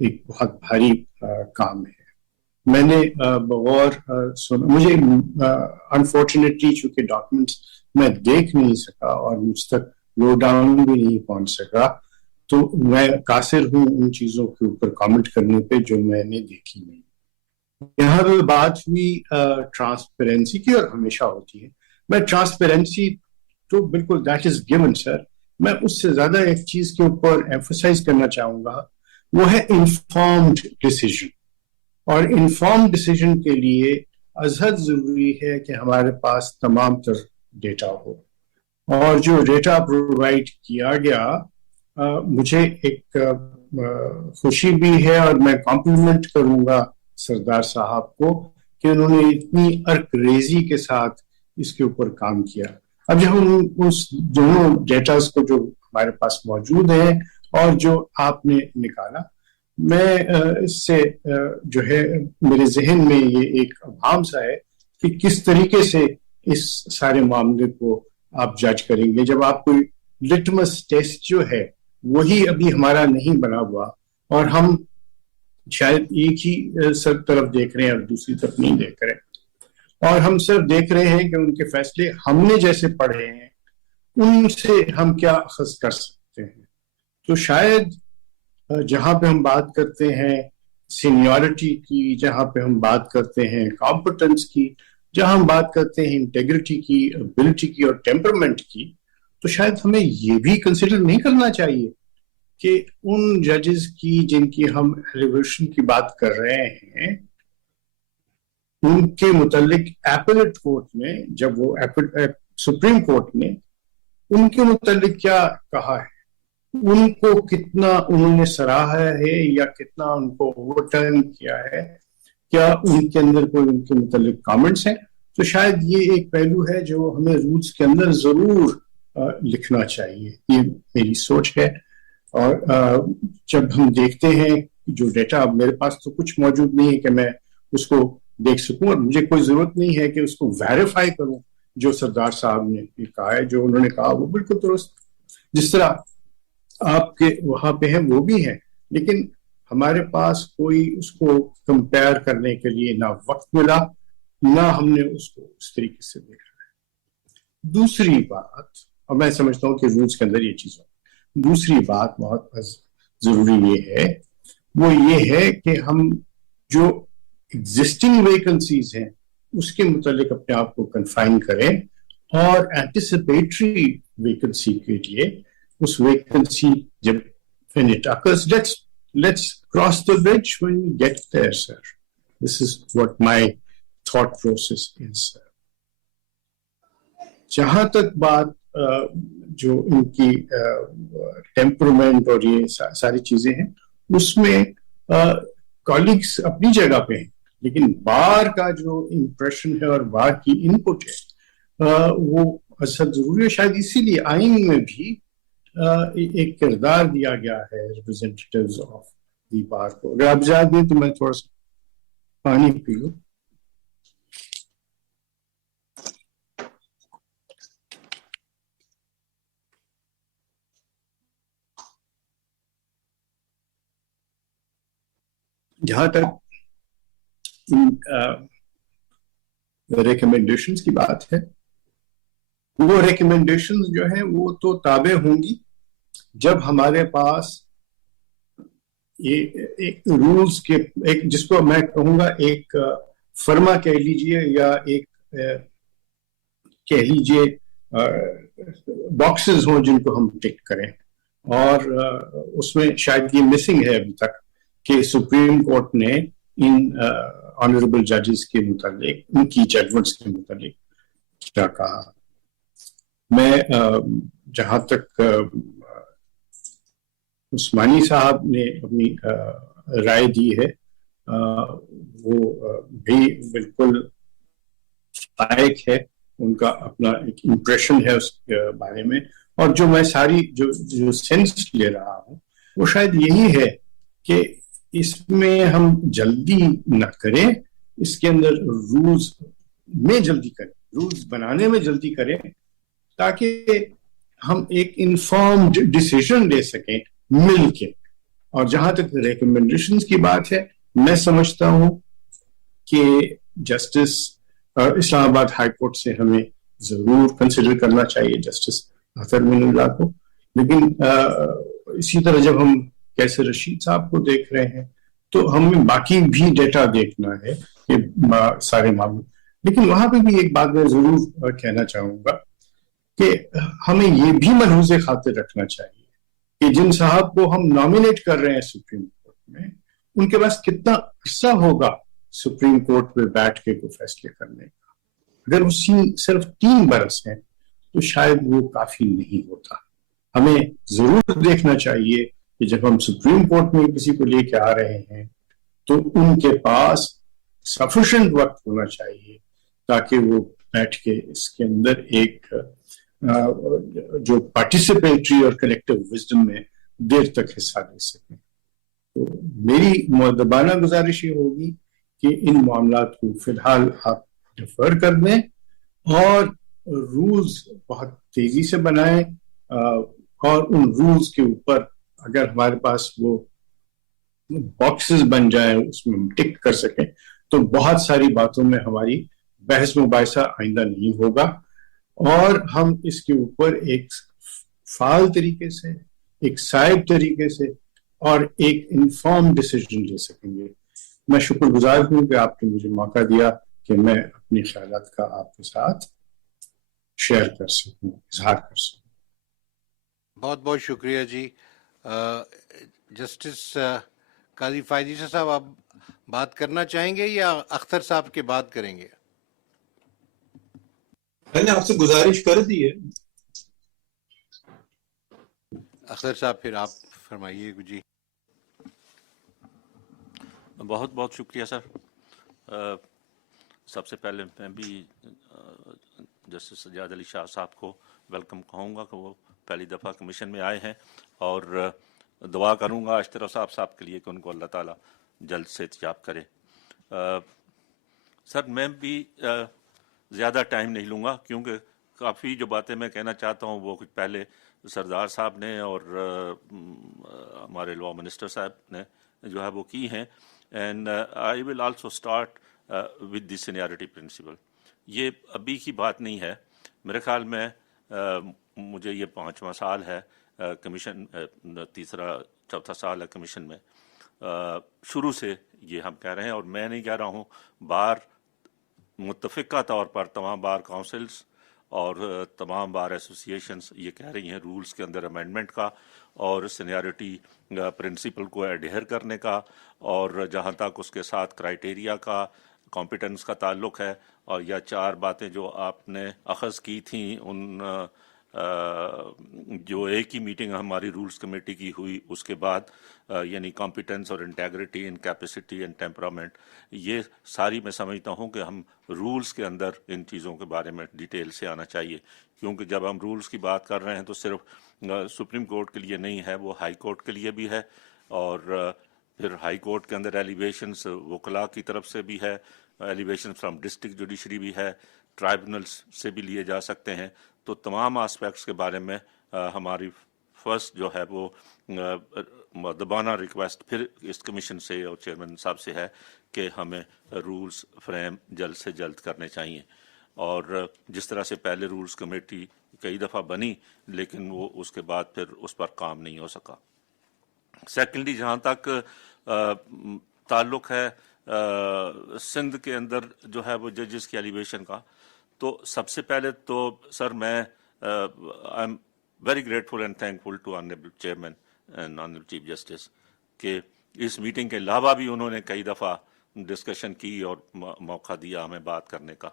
ایک بہت بھاری کام ہے. میں نے بغور سنا, مجھے انفارچونیٹلی چونکہ ڈاکومنٹس میں دیکھ نہیں سکا اور مجھ تک لو ڈاؤن بھی نہیں پہنچ سکا, تو میں قاصر ہوں ان چیزوں کے اوپر کامنٹ کرنے پہ جو میں نے دیکھی نہیں. یہاں پہ بات ہوئی ٹرانسپیرنسی کی, اور ہمیشہ ہوتی ہے. میں ٹرانسپیرنسی تو بالکل دیٹ از گیون سر. میں اس سے زیادہ ایک چیز کے اوپر ایمفسائز کرنا چاہوں گا, وہ ہے انفارمڈ ڈیسیژن. اور انفارمڈ ڈیسیژن کے لیے ازحد ضروری ہے کہ ہمارے پاس تمام تر ڈیٹا ہو. اور جو ڈیٹا پرووائڈ کیا گیا, مجھے ایک خوشی بھی ہے اور میں کمپلیمنٹ کروں گا سردار صاحب کو کہ انہوں نے اتنی عرق ریزی کے ساتھ اس کے اوپر کام کیا. اب جب ہم اس دونوں ڈیٹاز کو جو ہمارے پاس موجود ہیں اور جو آپ نے نکالا, میں اس سے جو ہے میرے ذہن میں یہ ایک ابہام سا ہے کہ کس طریقے سے اس سارے معاملے کو آپ جج کریں گے جب آپ کوئی لٹمس ٹیسٹ جو ہے وہی ابھی ہمارا نہیں بنا ہوا اور ہم شاید ایک ہی سب طرف دیکھ رہے ہیں اور دوسری طرف نہیں دیکھ رہے, اور ہم صرف دیکھ رہے ہیں کہ ان کے فیصلے ہم نے جیسے پڑھے ہیں ان سے ہم کیا اخذ کر سکتے ہیں. تو شاید جہاں پہ ہم بات کرتے ہیں سینیورٹی کی, جہاں پہ ہم بات کرتے ہیں کمپٹنس کی, جہاں ہم بات کرتے ہیں انٹیگریٹی کی, ابیلٹی کی اور ٹیمپرمنٹ کی, تو شاید ہمیں یہ بھی کنسیڈر نہیں کرنا چاہیے کہ ان ججز کی جن کی ہم ایلیویشن کی بات کر رہے ہیں, ان کے متعلق ایپلیٹ کورٹ نے, جب وہ سپریم کورٹ نے ان کے متعلق کیا کہا ہے, ان کو کتنا انہوں نے سراہا ہے یا کتنا ان کو اوور ٹرن کیا ہے, کیا ان کے اندر کوئی ان کے متعلق کامنٹس ہیں. تو شاید یہ ایک پہلو ہے جو ہمیں رولز کے اندر ضرور لکھنا چاہیے. یہ میری سوچ ہے. اور جب ہم دیکھتے ہیں جو ڈیٹا, اب میرے پاس تو کچھ موجود نہیں ہے کہ میں اس کو دیکھ سکوں, اور مجھے کوئی ضرورت نہیں ہے کہ اس کو ویریفائی کروں. جو سردار صاحب نے کہا ہے, جو انہوں نے کہا, وہ بالکل درست. جس طرح آپ کے وہاں پہ ہیں وہ بھی ہیں, لیکن ہمارے پاس کوئی اس کو کمپیئر کرنے کے لیے نہ وقت ملا, نہ ہم نے اس کو اس طریقے سے دیکھا ہے. دوسری بات, اور میں سمجھتا ہوں کہ رولز کے اندر یہ چیز ہے, دوسری بات بہت ضروری یہ ہے, وہ یہ ہے کہ ہم جو ایگزسٹنگ ویکنسیز ہیں اس کے متعلق اپنے آپ کو کنفائن کریں, اور اینٹیسپیٹری ویکنسی کے لیے उस वैकेंसी जब when it occurs, let's cross the bridge when we get there, sir. This is what my thought process is, sir. जहां तक बात जो इनकी टेम्परामेंट और ये सारी चीजें हैं, उसमें कॉलीग्स अपनी जगह पे हैं, लेकिन बार का जो इम्प्रेशन है और बार की इनपुट है वो असद जरूरी है. शायद इसीलिए आइन में भी एक किरदार दिया गया है रिप्रेजेंटेटिव्स ऑफ दी बार को. अगर आप इजाजत दें तो मैं थोड़ा सा पानी पी लूं. जहां तक रिकमेंडेशंस की बात है, वो रिकमेंडेशंस जो है वो तो ताबे होंगी जब हमारे पास ये एक रूल्स के एक, जिसको मैं कहूंगा एक फर्मा कह लीजिए या एक कह लीजिए बॉक्सेस हों जिनको हम टिक करें. और उसमें शायद ये मिसिंग है अभी तक कि सुप्रीम कोर्ट ने इन ऑनरेबल जजेस के मुतालिक, उनकी जजमेंट्स के मुतालिक क्या कहा. मैं जहां तक उस्मानी साहब ने अपनी राय दी है वो भी बिल्कुल लायक है. उनका अपना एक इम्प्रेशन है उस बारे में, और जो मैं सारी जो सेंस ले रहा हूँ वो शायद यही है कि इसमें हम जल्दी न करें, इसके अंदर रूल्स में जल्दी करें, रूल्स बनाने में जल्दी करें, ताकि हम एक इन्फॉर्म्ड डिसीजन ले सकें मिल के. और जहां तक रिकमेंडेशंस की बात है, मैं समझता हूं कि जस्टिस इस्लामाबाद हाई कोर्ट से हमें जरूर कंसिडर करना चाहिए जस्टिस मतिउल्लाह को. लेकिन इसी तरह जब हम कैसे रशीद साहब को देख रहे हैं तो हमें बाकी भी डेटा देखना है ये सारे मामले. लेकिन वहां पे भी एक बात मैं जरूर कहना चाहूंगा कि हमें ये भी मलहूज़े खातिर रखना चाहिए कि जिन साहब को हम नॉमिनेट कर रहे हैं सुप्रीम कोर्ट में, उनके पास कितना अरसा होगा सुप्रीम कोर्ट में बैठ के कोई फैसले करने का. अगर वो सिर्फ 3 बरस है तो शायद वो काफी नहीं होता. हमें जरूर देखना चाहिए कि जब हम सुप्रीम कोर्ट में किसी को लेके आ रहे हैं तो उनके पास सफिशिएंट वक्त होना चाहिए ताकि वो बैठ के इसके अंदर एक जो पार्टिसिपेटरी और कलेक्टिव विजडम में देर तक हिस्सा ले सकें. तो मेरी मुअद्दबाना गुजारिश ये होगी कि इन मामलात को फिलहाल आप डिफर कर दें और रूल्स बहुत तेजी से बनाएं, और उन रूल्स के ऊपर अगर हमारे पास वो बॉक्सेस बन जाए उसमें हम टिक कर सकें तो बहुत सारी बातों में हमारी बहस मुबाहिसा आइंदा नहीं होगा, और हम इसके ऊपर एक फाल तरीके से, एक साइब तरीके से और एक इन्फॉर्म डिसीजन ले सकेंगे. मैं शुक्रगुजार हूं कि आपने मुझे मौका दिया कि मैं अपनी ख्यालात का आपके साथ शेयर कर सकूं, इजहार कर सकूं. बहुत बहुत शुक्रिया जी. जस्टिस काजी फायजी साहब, आप बात करना चाहेंगे या अख्तर साहब के बात करेंगे? मैंने आपसे गुजारिश कर दी है. अख्तर साहब फिर आप फरमाइए जी. बहुत बहुत शुक्रिया सर. सबसे पहले मैं भी जस्टिस सज्जाद अली शाह साहब को वेलकम कहूँगा कि वो पहली दफ़ा कमीशन में आए हैं, और दुआ करूँगा अशतर साहब के लिए कि उनको अल्लाह ताला जल्द से याब करे. सर मैं भी ज़्यादा टाइम नहीं लूँगा क्योंकि काफ़ी जो बातें मैं कहना चाहता हूँ वो कुछ पहले सरदार साहब ने और हमारे लॉ मिनिस्टर साहब ने जो है वो की हैं. And I will also start with the seniority principle. ये अभी की बात नहीं है, मेरे ख्याल में मुझे ये 5वां साल है कमीशन, तीसरा चौथा साल है कमीशन में. शुरू से ये हम कह रहे हैं, और मैं नहीं कह रहा हूँ, बार मुत्तफ़िका तौर पर तमाम बार काउंसिल्स اور تمام بار ایسوسیشنز یہ کہہ رہی ہیں رولز کے اندر امینڈمنٹ کا اور سینیارٹی پرنسپل کو ایڈہر کرنے کا، اور جہاں تک اس کے ساتھ کرائٹیریا کا کمپیٹنس کا تعلق ہے، اور یا 4 باتیں جو آپ نے اخذ کی تھیں ان جو ایک ہی میٹنگ ہماری رولز کمیٹی کی ہوئی اس کے بعد، یعنی کمپیٹنس اور integrity in capacity and temperament, یہ ساری میں سمجھتا ہوں کہ ہم رولز کے اندر ان چیزوں کے بارے میں ڈیٹیل سے آنا چاہیے، کیونکہ جب ہم رولز کی بات کر رہے ہیں تو صرف سپریم کورٹ کے لیے نہیں ہے، وہ ہائی کورٹ کے لیے بھی ہے، اور پھر ہائی کورٹ کے اندر ایلیویشنز وکلاء کی طرف سے بھی ہے، ایلیویشن فرام ڈسٹرکٹ جوڈیشری بھی ہے، ٹرائبونلز سے بھی لیے جا سکتے ہیں، تو تمام آسپیکٹس کے بارے میں ہماری فرسٹ جو ہے وہ مؤدبانہ ریکویسٹ پھر اس کمیشن سے اور چیئرمین صاحب سے ہے کہ ہمیں رولز فریم جلد سے جلد کرنے چاہیے، اور جس طرح سے پہلے رولز کمیٹی کئی دفعہ بنی لیکن وہ اس کے بعد پھر اس پر کام نہیں ہو سکا۔ سیکنڈلی جہاں تک تعلق ہے سندھ کے اندر جو ہے وہ ججز کی ایلیویشن کا، تو سب سے پہلے تو سر میں I am very grateful and thankful to honourable chairman and honourable chief justice کہ اس میٹنگ کے علاوہ بھی انہوں نے کئی دفعہ ڈسکشن کی اور موقع دیا ہمیں بات کرنے کا۔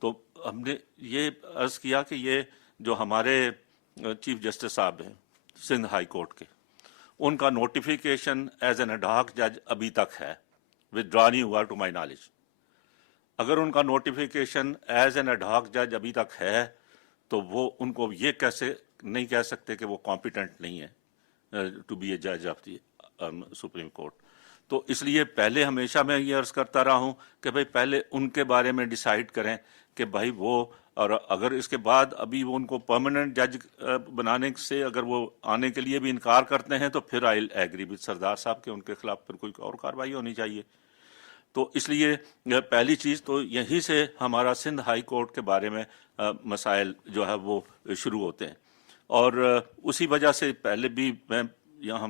تو ہم نے یہ عرض کیا کہ یہ جو ہمارے چیف جسٹس صاحب ہیں سندھ ہائی کورٹ کے، ان کا notification as an ad hoc جج ابھی تک ہے، withdraw نہیں ہوا ٹو مائی نالج۔ اگر ان کا notification as an ad hoc جج ابھی تک ہے تو وہ ان کو یہ کیسے نہیں کہہ سکتے کہ وہ کمپیٹنٹ نہیں ہے ٹو بی اے جج آف دی سپریم کورٹ۔ تو اس لیے پہلے ہمیشہ میں یہ عرض کرتا رہا ہوں کہ بھائی پہلے ان کے بارے میں ڈیسائیڈ کریں کہ بھائی وہ، اور اگر اس کے بعد ابھی وہ ان کو پرماننٹ جج بنانے سے اگر وہ آنے کے لیے بھی انکار کرتے ہیں تو پھر آئی ایگری وتھ سردار صاحب کہ ان کے خلاف پھر کوئی اور کارروائی ہونی چاہیے۔ تو اس لیے پہلی چیز تو یہیں سے ہمارا سندھ ہائی کورٹ کے بارے میں مسائل جو ہے وہ شروع ہوتے ہیں، اور اسی وجہ سے پہلے بھی میں یہاں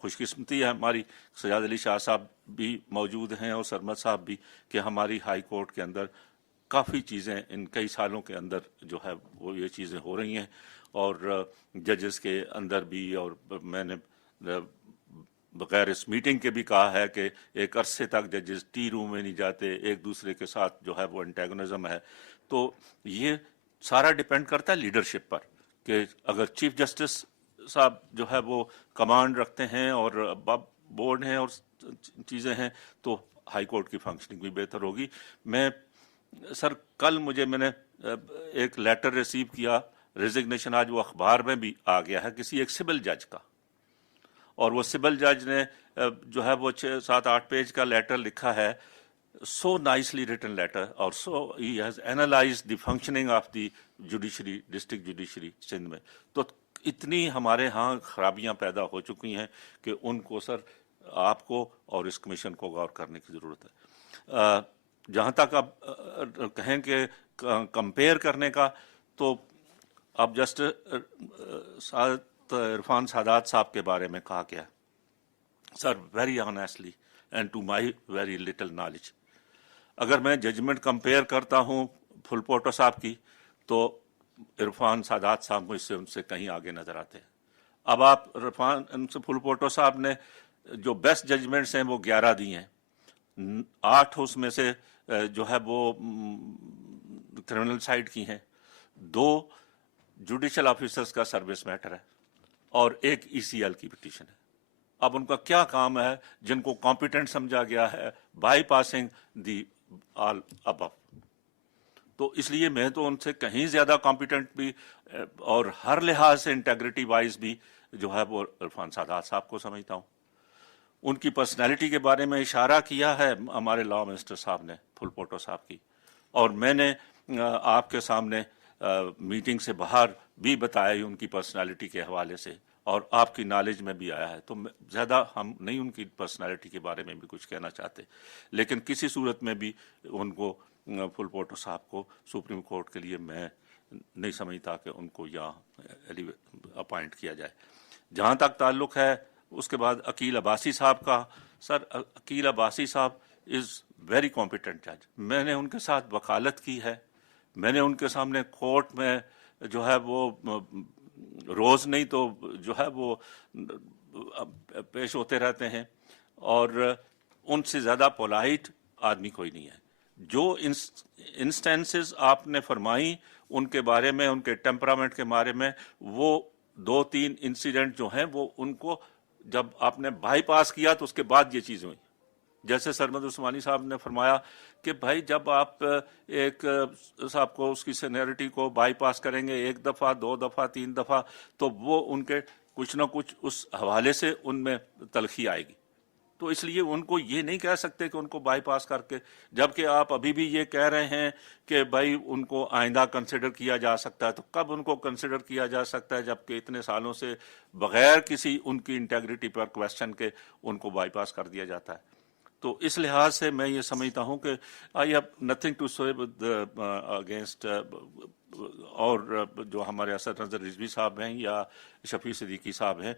خوش قسمتی ہے ہماری سجاد علی شاہ صاحب بھی موجود ہیں اور سرمد صاحب بھی کہ ہماری ہائی کورٹ کے اندر کافی چیزیں ان کئی سالوں کے اندر جو ہے وہ یہ چیزیں ہو رہی ہیں، اور ججز کے اندر بھی، اور میں نے بغیر اس میٹنگ کے بھی کہا ہے کہ ایک عرصے تک ججز ٹی روم میں نہیں جاتے، ایک دوسرے کے ساتھ جو ہے وہ انٹیگونزم ہے۔ تو یہ سارا ڈیپینڈ کرتا ہے لیڈرشپ پر کہ اگر چیف جسٹس صاحب جو ہے وہ کمانڈ رکھتے ہیں اور بورڈ ہیں اور چیزیں ہیں تو ہائی کورٹ کی فنکشننگ بھی بہتر ہوگی۔ میں سر کل میں نے ایک لیٹر ریسیو کیا ریزگنیشن، آج وہ اخبار میں بھی آ گیا ہے، کسی ایک سول جج کا، اور وہ سول جج نے جو ہے وہ 6-7-8 پیج کا لیٹر لکھا ہے، سو نائسلی ریٹن لیٹر، اور so he has analyze the functioning of the judiciary, district judiciary Sindh میں۔ تو اتنی ہمارے ہاں خرابیاں پیدا ہو چکی ہیں کہ ان کو سر آپ کو اور اس کمیشن کو غور کرنے کی ضرورت ہے۔ جہاں تک اب کہیں کہ کمپیئر کرنے کا، تو اب جسٹ عرفان سادات صاحب کے بارے میں کہا گیا sir, very honestly and to my very little knowledge, اگر میں ججمنٹ کمپیئر کرتا ہوں پھل پوٹو صاحب کی تو عرفان سادات صاحب مجھ سے ان سے کہیں آگے نظر آتے ہیں۔ اب آپ عرفان پھل پوٹو صاحب نے جو بیسٹ ججمنٹس ہیں وہ 11 دی ہیں، 8 اس میں سے جو ہے وہ کرمنل سائڈ کی ہیں، 2 جوڈیشل آفیسرز کا سروس میٹر ہے، اور ایک ECL کی پٹیشن ہے۔ اب ان کا کیا کام ہے جن کو کمپیٹنٹ سمجھا گیا ہے بائی پاسنگ دی آل ابو؟ تو اس لیے میں تو ان سے کہیں زیادہ کمپیٹنٹ بھی اور ہر لحاظ سے انٹیگریٹی وائز بھی جو ہے وہ عرفان سادات صاحب کو سمجھتا ہوں۔ ان کی پرسنالٹی کے بارے میں اشارہ کیا ہے ہمارے لا منسٹر صاحب نے، پھل پوٹو صاحب کی، اور میں نے آپ کے سامنے میٹنگ سے باہر بھی بتایا ان کی پرسنالٹی کے حوالے سے، اور آپ کی نالج میں بھی آیا ہے، تو زیادہ ہم نہیں ان کی پرسنالٹی کے بارے میں بھی کچھ کہنا چاہتے، لیکن کسی صورت میں بھی ان کو پھل پوٹو صاحب کو سپریم کورٹ کے لیے میں نہیں سمجھتا کہ ان کو یہاں اپوائنٹ کیا جائے۔ جہاں تک تعلق ہے اس کے بعد عقیل عباسی صاحب کا، سر عقیل عباسی صاحب از ویری کمپیٹنٹ جج، میں نے ان کے ساتھ وکالت کی ہے मैंने उनके सामने कोर्ट में जो है वो रोज़ नहीं तो जो है वो पेश होते रहते हैं, और उनसे ज़्यादा पोलाइट आदमी कोई नहीं है. जो इंस्टेंसेस आपने फरमाई उनके बारे में, उनके टेम्परामेंट के बारे में, वो 2-3 इंसिडेंट जो हैं वो उनको जब आपने बाईपास किया तो उसके बाद ये चीज़ हुई. जैसे सरमद उस्मानी साहब ने फरमाया कि भाई जब आप एक साहब को उसकी सीनियरिटी को बाईपास करेंगे 1 दफ़ा 2 दफ़ा 3 दफ़ा, तो वो उनके कुछ ना कुछ उस हवाले से उनमें तलखी आएगी. तो इसलिए उनको ये नहीं कह सकते कि उनको बाईपास करके, जबकि आप अभी भी ये कह रहे हैं कि भाई उनको आइंदा कंसिडर किया जा सकता है. तो कब उनको कंसिडर किया जा सकता है जबकि इतने सालों से बगैर किसी उनकी इंटेग्रिटी पर क्वेश्चन के उनको बाईपास कर दिया जाता है. तो इस लिहाज से मैं ये समझता हूँ कि आई हैव नथिंग टू से अगेंस्ट और जो हमारे असद नज़र रिजवी साहब हैं या शफी सिद्दीकी साहब हैं,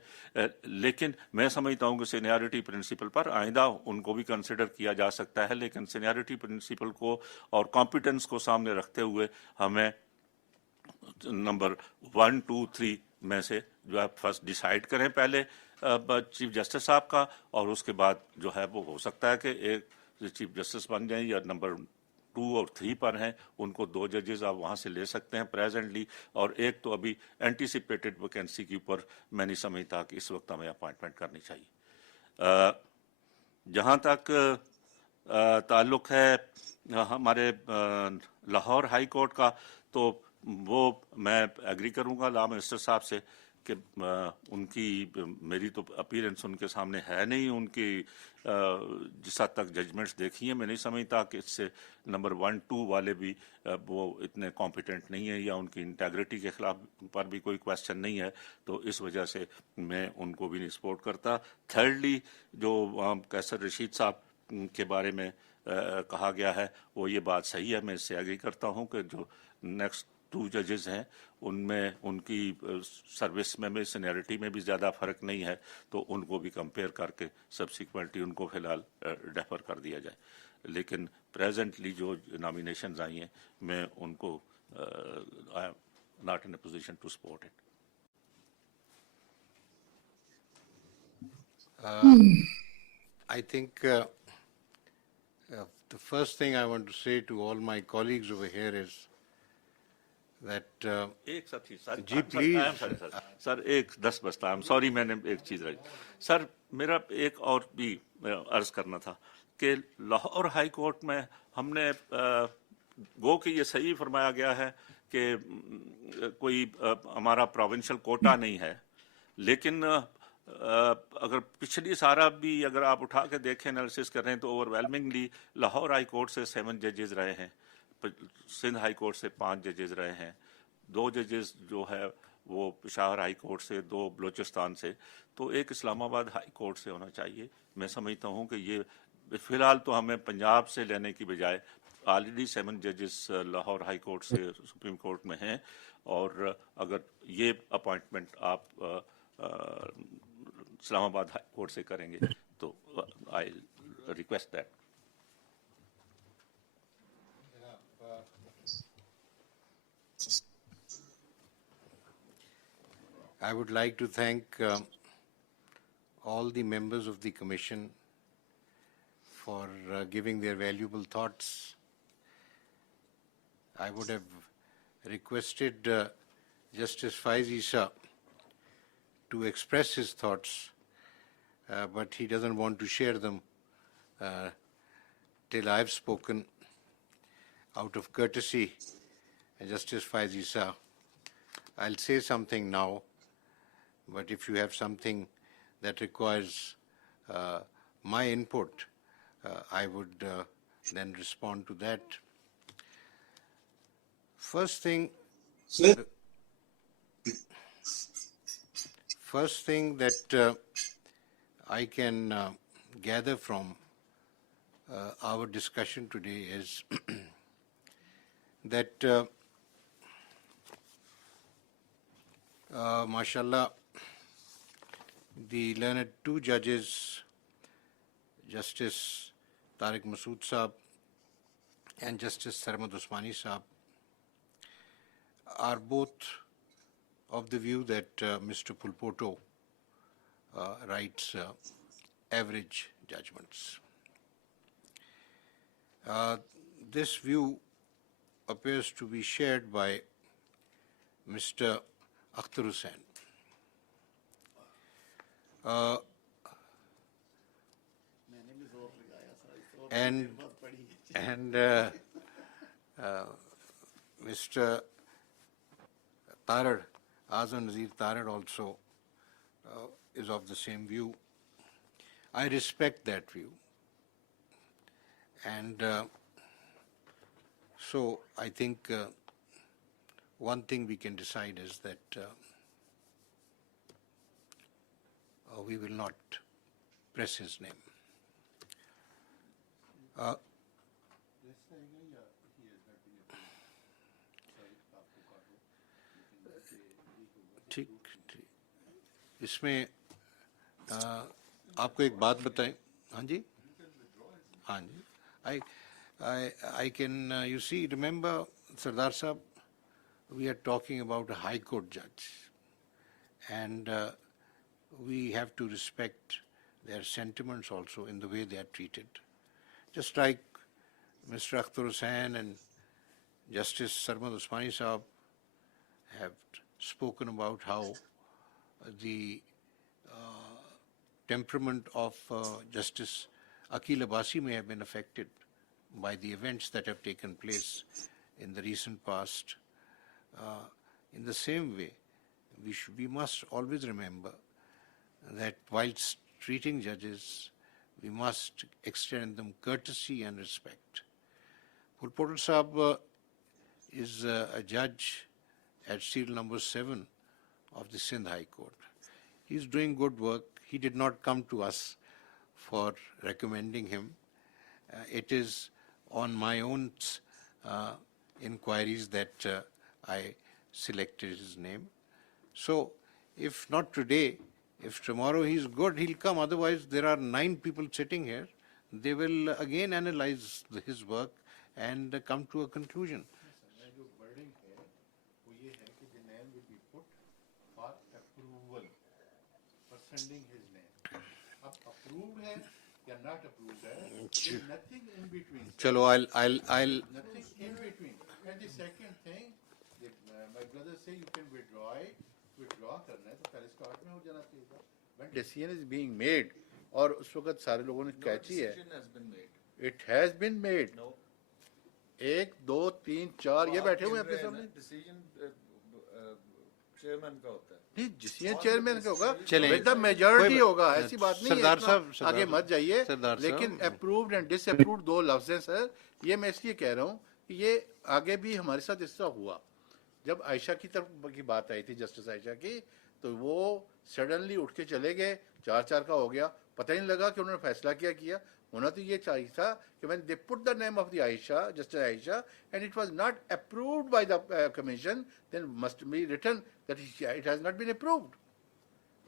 लेकिन मैं समझता हूँ कि सीनियरिटी प्रिंसिपल पर आइंदा उनको भी कंसिडर किया जा सकता है, लेकिन सीनियरिटी प्रिंसिपल को और कॉम्पिटेंस को सामने रखते हुए हमें नंबर 1, 2, 3 में से जो है फर्स्ट डिसाइड करें पहले चीफ जस्टिस साहब का, और उसके बाद जो है वो हो सकता है कि एक चीफ जस्टिस बन जाएं या नंबर 2 और 3 पर हैं, उनको 2 जजेस आप वहाँ से ले सकते हैं प्रेजेंटली, और एक तो अभी एंटीसिपेटेड वैकेंसी के ऊपर मैं नहीं समझता कि इस वक्त हमें अपॉइंटमेंट करनी चाहिए. जहाँ तक ताल्लुक़ है हमारे लाहौर हाई कोर्ट का, तो वो मैं एग्री करूँगा लॉ मिनिस्टर साहब से कि उनकी मेरी तो अपीयरेंस उनके सामने है नहीं. उनकी जिस हद तक जजमेंट्स देखी हैं मैं नहीं समझता कि इससे नंबर 1, 2 वाले भी वो इतने कॉम्पिटेंट नहीं है या उनकी इंटेग्रिटी के खिलाफ पर भी कोई क्वेश्चन नहीं है. तो इस वजह से मैं उनको भी नहीं सपोर्ट करता. थर्डली जो कैसर रशीद साहब के बारे में कहा गया है वो ये बात सही है, मैं इससे एग्री करता हूँ कि जो नेक्स्ट 2 जजेस हैं उनमें उनकी सर्विस में भी सीनियरिटी में भी ज़्यादा फ़र्क नहीं है, तो उनको भी कंपेयर करके सब्सिक्वेंटली उनको फ़िलहाल डेफर कर दिया जाए. लेकिन प्रेजेंटली जो नॉमिनेशंस आई हैं मैं उनको I am not in a position to support it. I think the first thing I want to say to all my colleagues over here is that एक सब चीज सर जी प्लीज सर एक 10 बजता है. Sorry मैंने एक चीज रही सर, मेरा एक और भी अर्ज करना था कि लाहौर हाई कोर्ट में हमने गो कि ये सही फरमाया गया है कि कोई हमारा प्रोविंशियल कोटा नहीं है, लेकिन अगर पिछली सारा भी अगर आप उठा के देखें एनालिसिस कर रहे हैं तो ओवरवेलमिंगली लाहौर हाई कोर्ट से 7 जजेस रहे हैं, सिंध हाई कोर्ट से 5 जजेस रहे हैं, 2 जजेस जो है वो पेशावर हाई कोर्ट से, 2 बलूचिस्तान से, तो एक इस्लामाबाद हाई कोर्ट से होना चाहिए. मैं समझता हूँ कि ये फ़िलहाल तो हमें पंजाब से लेने की बजाय ऑलरेडी 7 जजेस लाहौर हाई कोर्ट से सुप्रीम कोर्ट में हैं, और अगर ये अपॉइंटमेंट आप इस्लामाबाद हाई कोर्ट से करेंगे तो I request that. I would like to thank all the members of the Commission for giving their valuable thoughts. I would have requested Justice Faiz Isa to express his thoughts, but he doesn't want to share them till I've spoken. Out of courtesy, Justice Faiz Isa, I'll say something now, but if you have something that requires my input, I would then respond to that. First thing that I can gather from our discussion today is that mashallah, the learned 2 judges, Justice Tariq Masood Saab and Justice Sarmad Usmani Saab, are both of the view that Mr. Pulpoto writes average judgments. This view appears to be shared by Mr. Akhtar Hussain. And Mr. Tarad, Azam Nazir Tarad also is of the same view. I respect that view. And so I think one thing we can decide is that we will not press his name. ठीक ठीक इसमें आपको एक बात बताएं हाँ जी I can you see remember Sardar Sahab we are talking about a high court judge and we have to respect their sentiments also in the way they are treated, just like Mr. Akhtar Hussain and Justice Sarmad Usmani Sahab have spoken about how the temperament of Justice Akil Abbasi may have been affected by the events that have taken place in the recent past. In the same way, we must always remember that whilst treating judges, we must extend them courtesy and respect. Pulpoto Sahab is a judge at serial number 7 of the Sindh High Court. He's doing good work. He did not come to us for recommending him. It is on my own inquiries that I selected his name. So if not today, if tomorrow he's good, he'll come. Otherwise, there are 9 people sitting here. They will again analyze his work and come to a conclusion. Sending his name. Approved hai ya not approved hai. There's nothing in between. Chalo, I'll. Nothing in between. And the second thing, my brother say you can withdraw करना है तो पहले start में हो जाना चाहिए था. When decision is being made और उस वक्त सारे लोगों ने कैची है. Decision has been made. It has been made. No. 1, 2, 3, 4 ये बैठे हुए हैं आपके सामने. Decision chairman का होता है. नहीं जिसियन चेयरमैन का होगा चलें, विद द मेजॉरिटी होगा ऐसी बात नहीं है सरदार इतना साहब, आगे मत जाइए सरदार लेकिन साहब। अप्रूव्ड एंड डिसअप्रूव्ड 2 लफ्ज हैं सर ये मैं इसलिए कह रहा हूँ कि ये आगे भी हमारे साथ इस तरह हुआ जब आयशा की तरफ की बात आई थी जस्टिस आयशा की तो वो सडनली उठ के चले गए 4-4 का हो गया पता ही नहीं लगा कि उन्होंने फैसला क्या किया होना तो ये चाहिए था कि when they put the name of the Aisha, Justice Aisha, and it was not approved by the commission, then must be written that it has not been approved.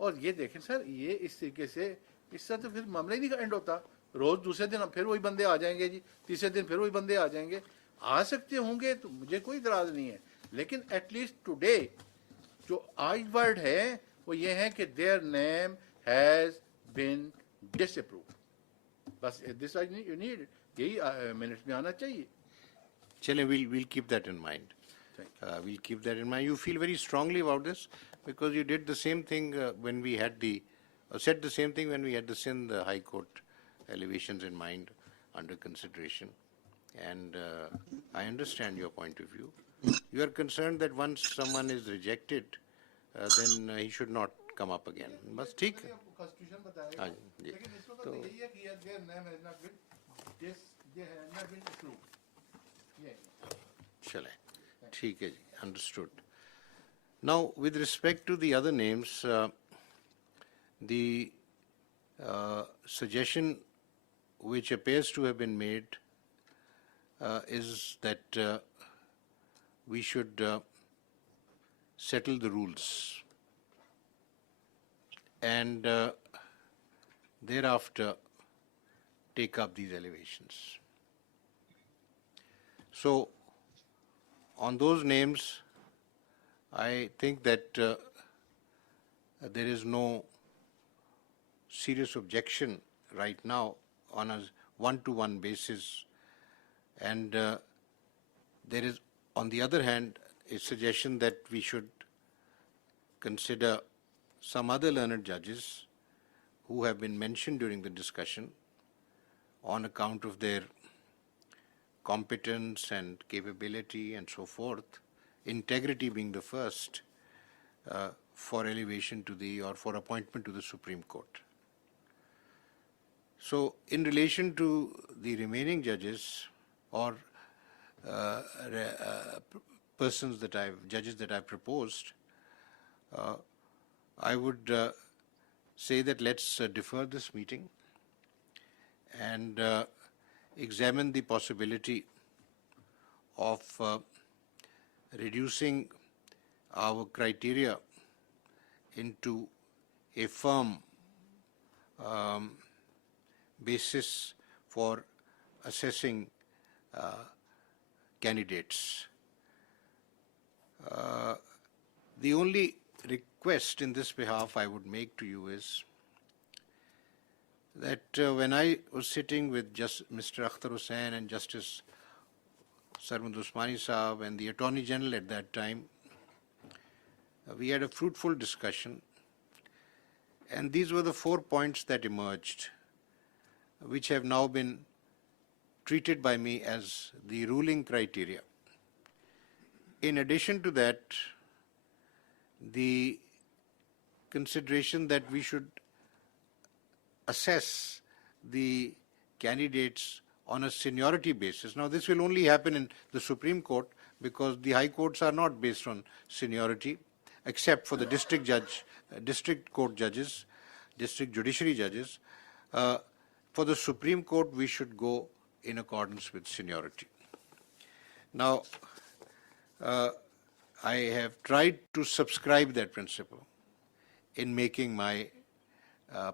और ये देखें सर ये इस तरीके से इससे तो फिर मामला ही नहीं एंड होता रोज दूसरे दिन फिर वही बंदे आ जाएंगे जी तीसरे दिन फिर वही बंदे आ जाएंगे आ सकते होंगे तो मुझे कोई इतराज नहीं है लेकिन एटलीस्ट टुडे जो आज वर्ड है वो ये है कि their name has been disapproved बस दिस आई यू नीड यही मिनट्स में आना चाहिए Chale, we'll keep that in mind. We'll keep that in mind. You feel very strongly about this because you did the same thing when we had said the same thing when we had the Sindh High Court elevations in mind under consideration. And I understand your point of view. You are concerned that once someone is rejected, then he should not come up again. बस ठीक है constitution बताएगा हाँ जी लेकिन इस वक्त यही है कि their name has not been they have not been approved ये चले ठीक है जी understood. Now with respect to the other names, the suggestion which appears to have been made is that we should settle the rules and thereafter take up these elevations. So on those names, I think that there is no serious objection right now on a one-to-one basis, and there is, on the other hand, a suggestion that we should consider some other learned judges who have been mentioned during the discussion on account of their competence and capability and so forth, integrity being the first for elevation to the, or for appointment to the Supreme Court. So in relation to the remaining judges or judges that I've proposed, I would say that let's defer this meeting and examine the possibility of reducing our criteria into a firm basis for assessing candidates. The only request in this behalf I would make to you is that when I was sitting with Mr. Akhtar Hussain and Justice Sarmad Usmani Saab and the Attorney General at that time, we had a fruitful discussion, and these were the 4 points that emerged, which have now been treated by me as the ruling criteria. In addition to that, the consideration that we should assess the candidates on a seniority basis. Now, this will only happen in the Supreme Court because the high courts are not based on seniority, except for the district court judges, district judiciary judges. For the Supreme Court, we should go in accordance with seniority. Now, I have tried to subscribe that principle in making my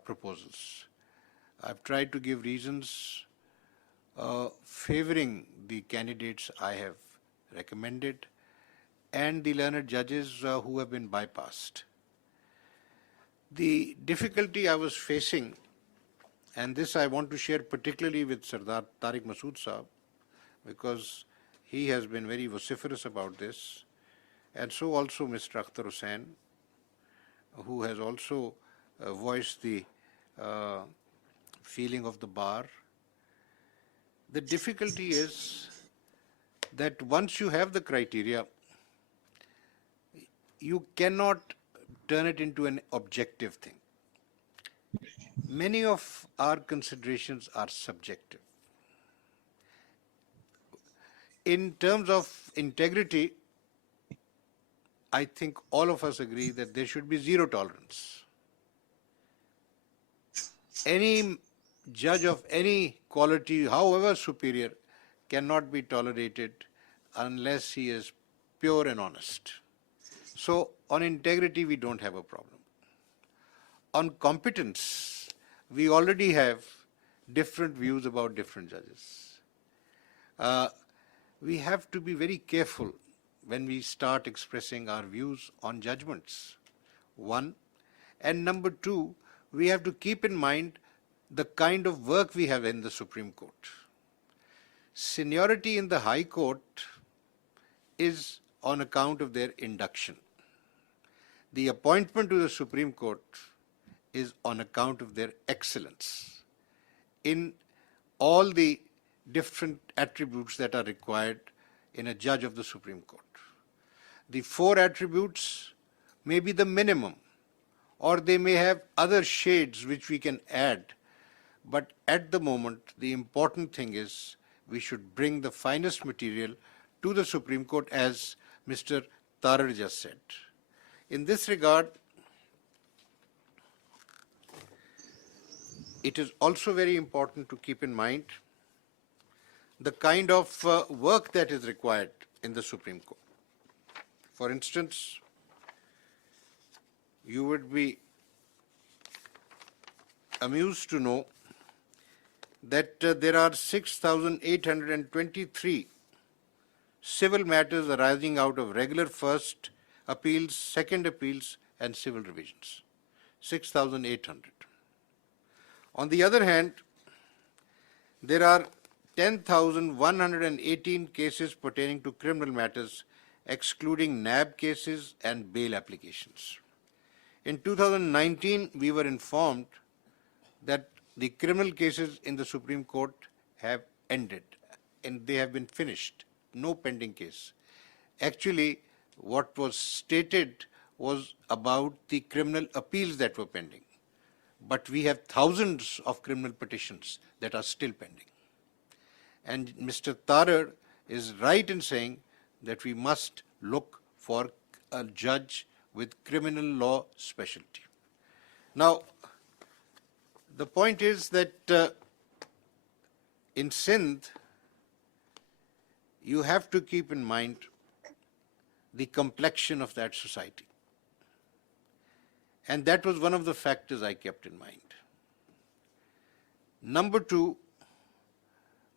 proposals. I've tried to give reasons favoring the candidates I have recommended and the learned judges who have been bypassed. The difficulty I was facing, and this I want to share particularly with Sardar Tariq Masood Saab, because he has been very vociferous about this, and so also Mr. Akhtar Hussain, who has also voiced the feeling of the bar. The difficulty is that once you have the criteria, you cannot turn it into an objective thing. Many of our considerations are subjective. In terms of integrity, I think all of us agree that there should be zero tolerance. Any judge of any quality, however superior, cannot be tolerated unless he is pure and honest. So on integrity, we don't have a problem. On competence, we already have different views about different judges. We have to be very careful when we start expressing our views on judgments, one. And number two, we have to keep in mind the kind of work we have in the Supreme Court. Seniority in the High Court is on account of their induction. The appointment to the Supreme Court is on account of their excellence in all the different attributes that are required in a judge of the Supreme Court. The 4 attributes may be the minimum, or they may have other shades which we can add. But at the moment, the important thing is we should bring the finest material to the Supreme Court, as Mr. Tarar just said. In this regard, it is also very important to keep in mind the kind of work that is required in the Supreme Court. For instance, you would be amused to know that there are 6,823 civil matters arising out of regular first, appeals, second appeals, and civil revisions. 6,800. On the other hand, there are 10,118 cases pertaining to criminal matters, excluding NAB cases and bail applications. In 2019, we were informed that the criminal cases in the Supreme Court have ended and they have been finished. No pending case. Actually, what was stated was about the criminal appeals that were pending. But we have thousands of criminal petitions that are still pending. And Mr. Tarar is right in saying that we must look for a judge with criminal law specialty. Now, the point is that in Sindh, you have to keep in mind the complexion of that society. And that was one of the factors I kept in mind. Number two,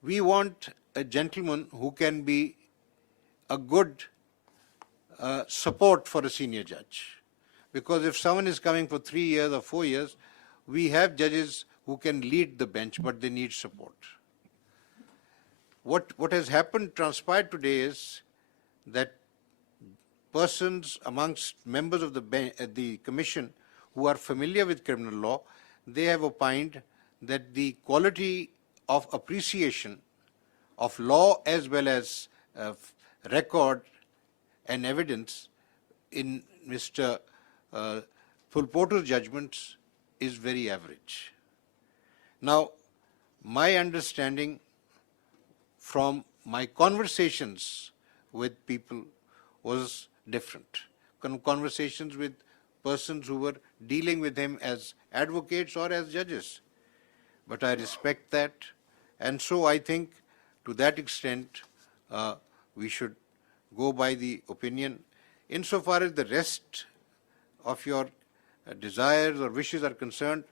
we want a gentleman who can be a good support for a senior judge. Because if someone is coming for 3 years or 4 years, we have judges who can lead the bench, but they need support. What has happened, transpired today is that persons amongst members of the commission who are familiar with criminal law, they have opined that the quality of appreciation of law as well as record and evidence in Mr. Fulpoto's judgments is very average. Now, my understanding from my conversations with people was different. Conversations with persons who were dealing with him as advocates or as judges. But I respect that, and so I think to that extent we should go by the opinion. Insofar as the rest of your desires or wishes are concerned,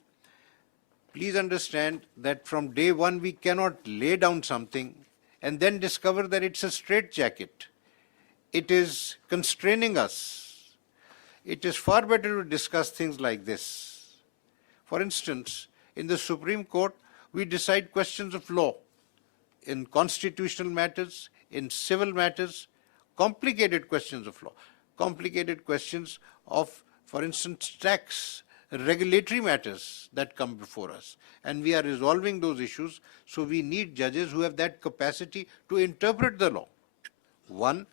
please understand that from day one we cannot lay down something and then discover that it's a straitjacket. It is constraining us. It is far better to discuss things like this. For instance, in the Supreme Court, we decide questions of law, in constitutional matters, in civil matters, complicated questions of law, complicated questions of, for instance, tax, regulatory matters that come before us. And we are resolving those issues, so we need judges who have that capacity to interpret the law. One,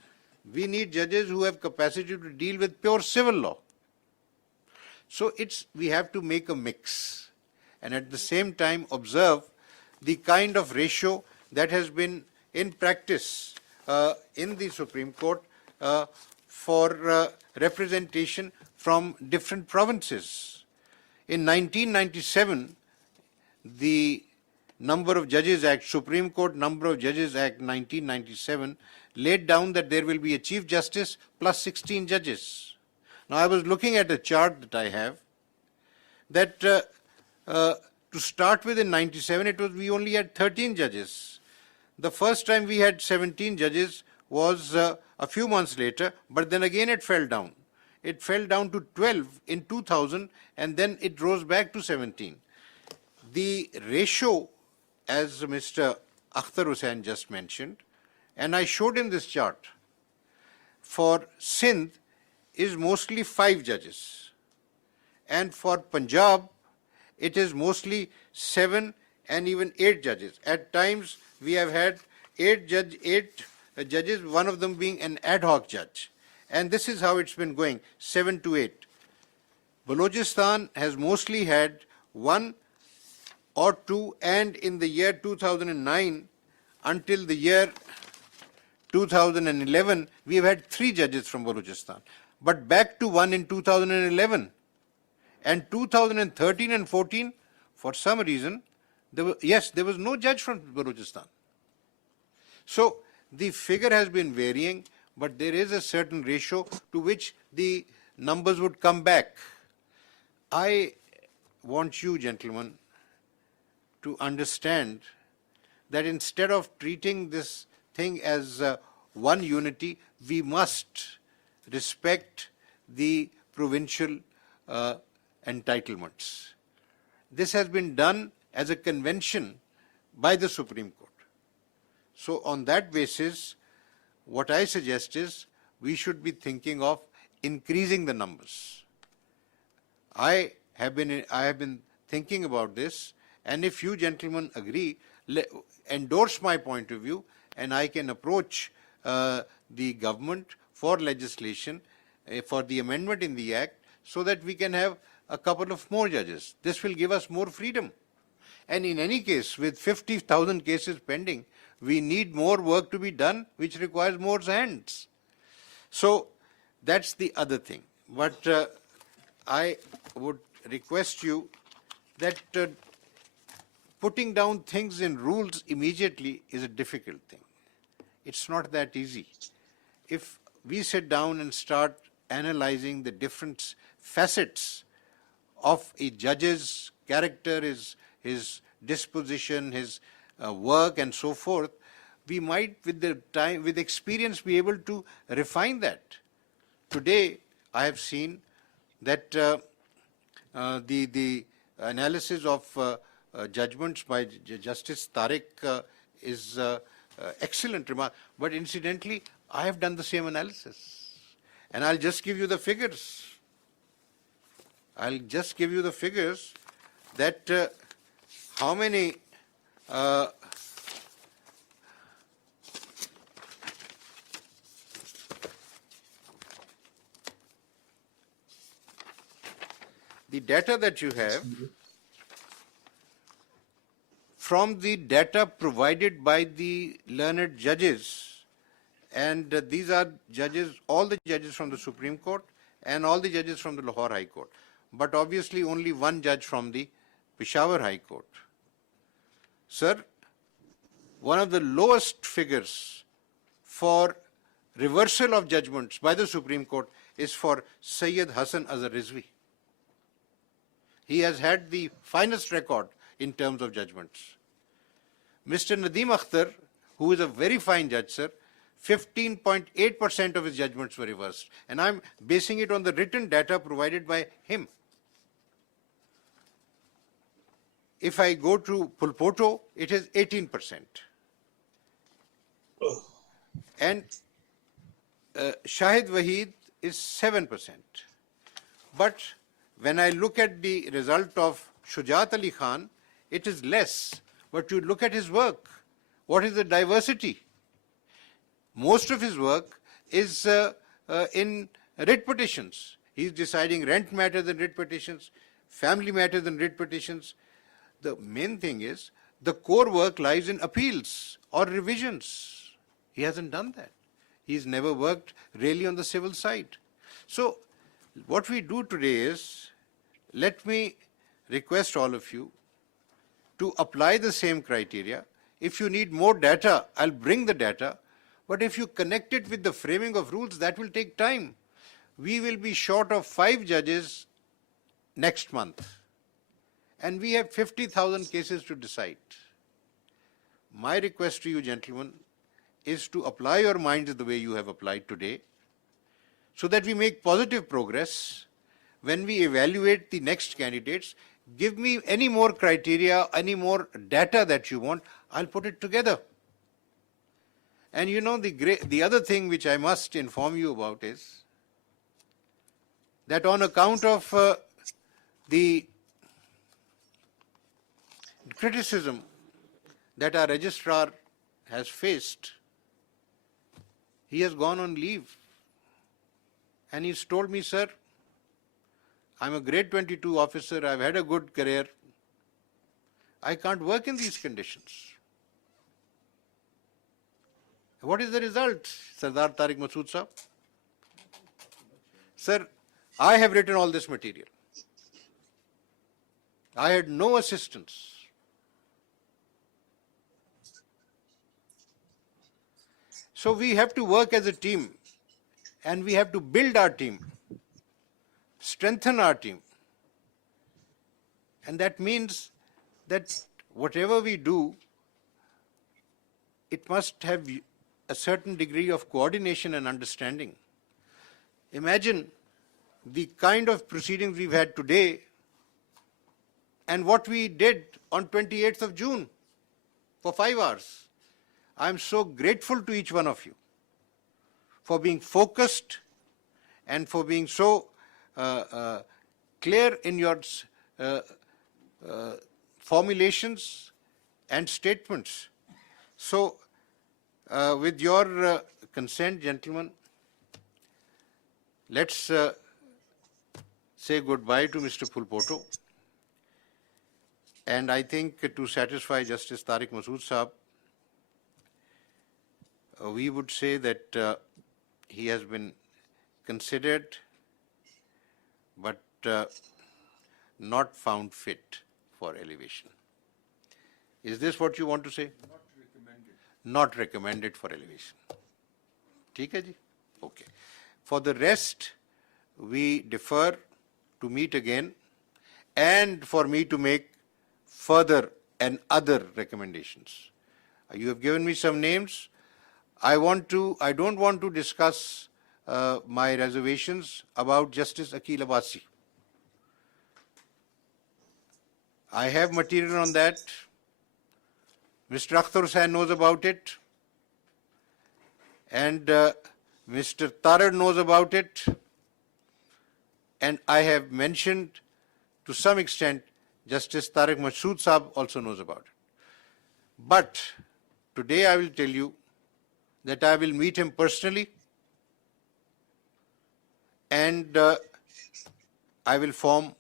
we need judges who have capacity to deal with pure civil law. So we have to make a mix and at the same time observe the kind of ratio that has been in practice in the Supreme Court for representation from different provinces. In 1997, the Number of Judges Act, Supreme Court Number of Judges Act 1997 laid down that there will be a Chief Justice plus 16 judges. Now I was looking at a chart that I have that to start with in 97 we only had 13 judges. The first time we had 17 judges was a few months later, but then again it fell down. It fell down to 12 in 2000 and then it rose back to 17. The ratio, as Mr. Akhtar Hussain just mentioned, and I showed in this chart, for Sindh is mostly 5 judges. And for Punjab, it is mostly 7 and even 8 judges. At times, we have had 8 judges, one of them being an ad hoc judge. And this is how it's been going, 7 to 8. Balochistan has mostly had 1 or 2, and in the year 2009 until the year 2011, we have had 3 judges from Balochistan, but back to 1 in 2011. And 2013 and 14, for some reason, there was no judge from Balochistan. So the figure has been varying, but there is a certain ratio to which the numbers would come back. I want you, gentlemen, to understand that instead of treating this thing as one unity, we must respect the provincial entitlements. This has been done as a convention by the Supreme Court. So on that basis, what I suggest is we should be thinking of increasing the numbers. I have been thinking about this, and if you gentlemen agree, endorse my point of view, and I can approach the government for legislation, for the amendment in the Act, so that we can have a couple of more judges. This will give us more freedom. And in any case, with 50,000 cases pending, we need more work to be done, which requires more hands. So that's the other thing. But I would request you that putting down things in rules immediately is a difficult thing. It's not that easy. If we sit down and start analyzing the different facets of a judge's character, his disposition, his work, and so forth, we might, with the time, with experience, be able to refine that. Today, I have seen that the analysis of judgments by Justice Tariq is excellent remark. But incidentally, I have done the same analysis, and I'll just give you the figures. I'll just give you the figures that how many the data that you have from the data provided by the learned judges, and these are judges, all the judges from the Supreme Court and all the judges from the Lahore High Court, but obviously only one judge from the Peshawar High Court. Sir, one of the lowest figures for reversal of judgments by the Supreme Court is for Sayyid Hassan Azhar Rizvi. He has had the finest record in terms of judgments. Mr. Nadeem Akhtar, who is a very fine judge, sir, 15.8% of his judgments were reversed. And I'm basing it on the written data provided by him. If I go to Pulpoto, it is 18%. And Shahid Waheed is 7%. But when I look at the result of Shujaat Ali Khan, it is less. But you look at his work. What is the diversity? Most of his work is in writ petitions. He's deciding rent matters in writ petitions, family matters in writ petitions. The main thing is the core work lies in appeals or revisions. He hasn't done that. He's never worked really on the civil side. So what we do today is, let me request all of you to apply the same criteria. If you need more data, I'll bring the data. But if you connect it with the framing of rules, that will take time. We will be short of 5 judges next month. And we have 50,000 cases to decide. My request to you, gentlemen, is to apply your minds the way you have applied today, so that we make positive progress. When we evaluate the next candidates, give me any more criteria, any more data that you want, I'll put it together. And you know, the other thing which I must inform you about is that on account of the criticism that our registrar has faced, he has gone on leave. And he's told me, sir, I'm a grade 22 officer, I've had a good career. I can't work in these conditions. What is the result, Sardar Tariq Masood Sahab? Sir, I have written all this material. I had no assistance. So we have to work as a team, and we have to build our team, strengthen our team. And that means that whatever we do, it must have a certain degree of coordination and understanding. Imagine the kind of proceedings we've had today and what we did on 28th of June for 5 hours. I'm so grateful to each one of you for being focused and for being so clear in your formulations and statements. So, with your consent, gentlemen, let's say goodbye to Mr. Phulpoto. And I think to satisfy Justice Tariq Masood Saab, we would say that he has been considered but not found fit for elevation. Is this what you want to say? Not recommended. Not recommended for elevation. ठीक है जी? Okay. For the rest, we defer to meet again and for me to make further and other recommendations. You have given me some names. I don't want to discuss my reservations about Justice Akil Abbasi. I have material on that. Mr. Akhtar Hussain knows about it. And Mr. Tarar knows about it. And I have mentioned to some extent Justice Tariq Masood Saab also knows about it. But today I will tell you that I will meet him personally and I will form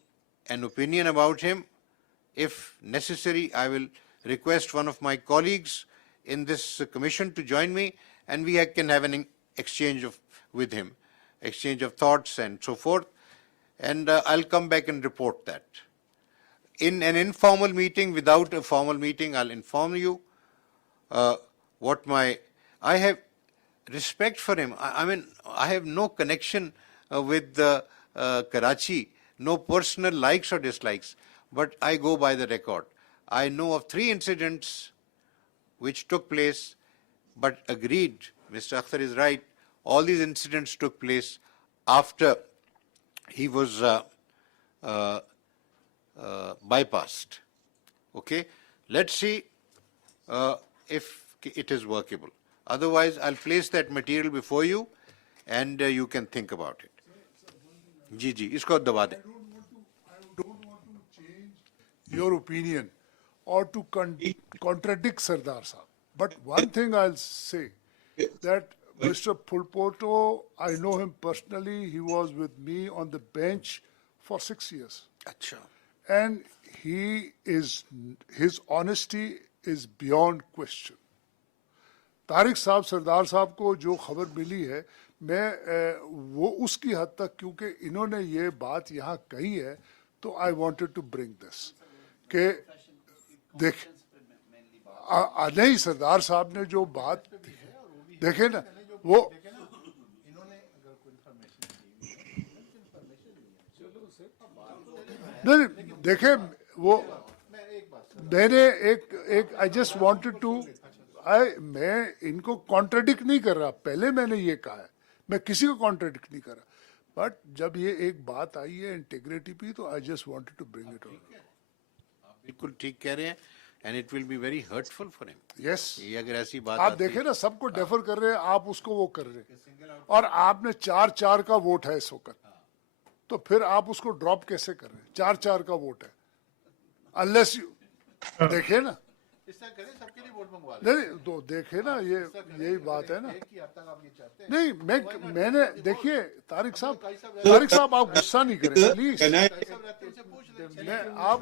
an opinion about him. If necessary, I will request one of my colleagues in this commission to join me and we can have an exchange with him, exchange of thoughts and so forth. And I'll come back and report that. In an informal meeting, without a formal meeting, I'll inform you what I have respect for him. I mean, I have no connection with Karachi, no personal likes or dislikes, but I go by the record. I know of 3 incidents which took place, but agreed, Mr. Akhtar is right, all these incidents took place after he was bypassed. Okay, let's see if it is workable. Otherwise, I'll place that material before you and you can think about it. जी जी इसको दबा दें. I don't want to change your opinion or to contradict Sardar Sahab. But one thing I'll say that Mr. Phulpoto, I know him personally. He was with me on the bench for 6 years. अच्छा. And his honesty is beyond question. Tariq साहब सरदार साहब को जो खबर मिली है मैं वो उसकी हद तक क्योंकि इन्होंने ये बात यहाँ कही है तो I wanted to bring this कि देख नहीं सरदार साहब ने जो बात देखे ना वो नहीं देखे वो मैंने एक आई जस्ट वांटेड टू मैं इनको कॉन्ट्रडिक्ट नहीं कर रहा. पहले मैंने ये कहा है, मैं किसी को कॉन्ट्रडिक्ट नहीं कर रहा. बट जब ये एक बात आई है इंटीग्रिटी पे तो I just wanted to bring it on. आप बिल्कुल ठीक कह रहे हैं and it will be very hurtful for him. Yes, ये अगर ऐसी बात आप देखें ना सबको डेफर कर रहे हैं, आप उसको वो कर रहे हैं और आपने 4-4 का वोट है इस वक्त, तो फिर आप उसको ड्रॉप कैसे कर रहे हैं? 4-4 का वोट है अनलेस यू देखे ना नहीं तो देखे ना ये यही बात है ना. नहीं मैंने देखिए तारिक साहब आप गुस्सा नहीं करें प्लीज. मैं आप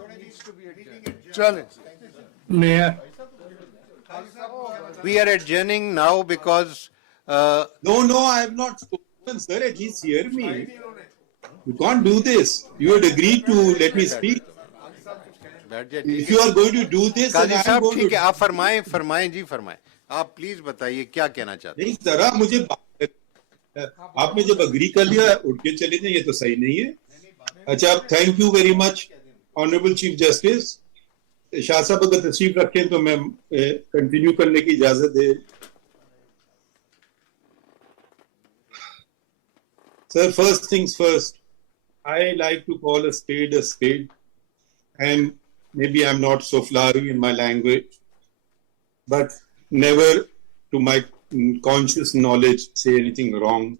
चलें. We are adjourning now because No, I have not spoken, sir. At least hear me. You can't do this. You had agreed to let me speak. If you are going to do this, then Qazi I am साहब going ठीक to. है, आप फरमाएं जी फरमाएं. आप please बताइए क्या कहना चाहते हैं. नहीं जरा मुझे आपने जब अग्री कर लिया उठ के चले जाए, ये तो सही नहीं है. अच्छा, thank you very much honourable chief justice. Shah साहब अगर तशरीफ रखें तो मैं कंटिन्यू करने की इजाजत दे. Sir, first things first, I like to call a spade, and maybe I'm not so flowery in my language, but never to my conscious knowledge say anything wrong.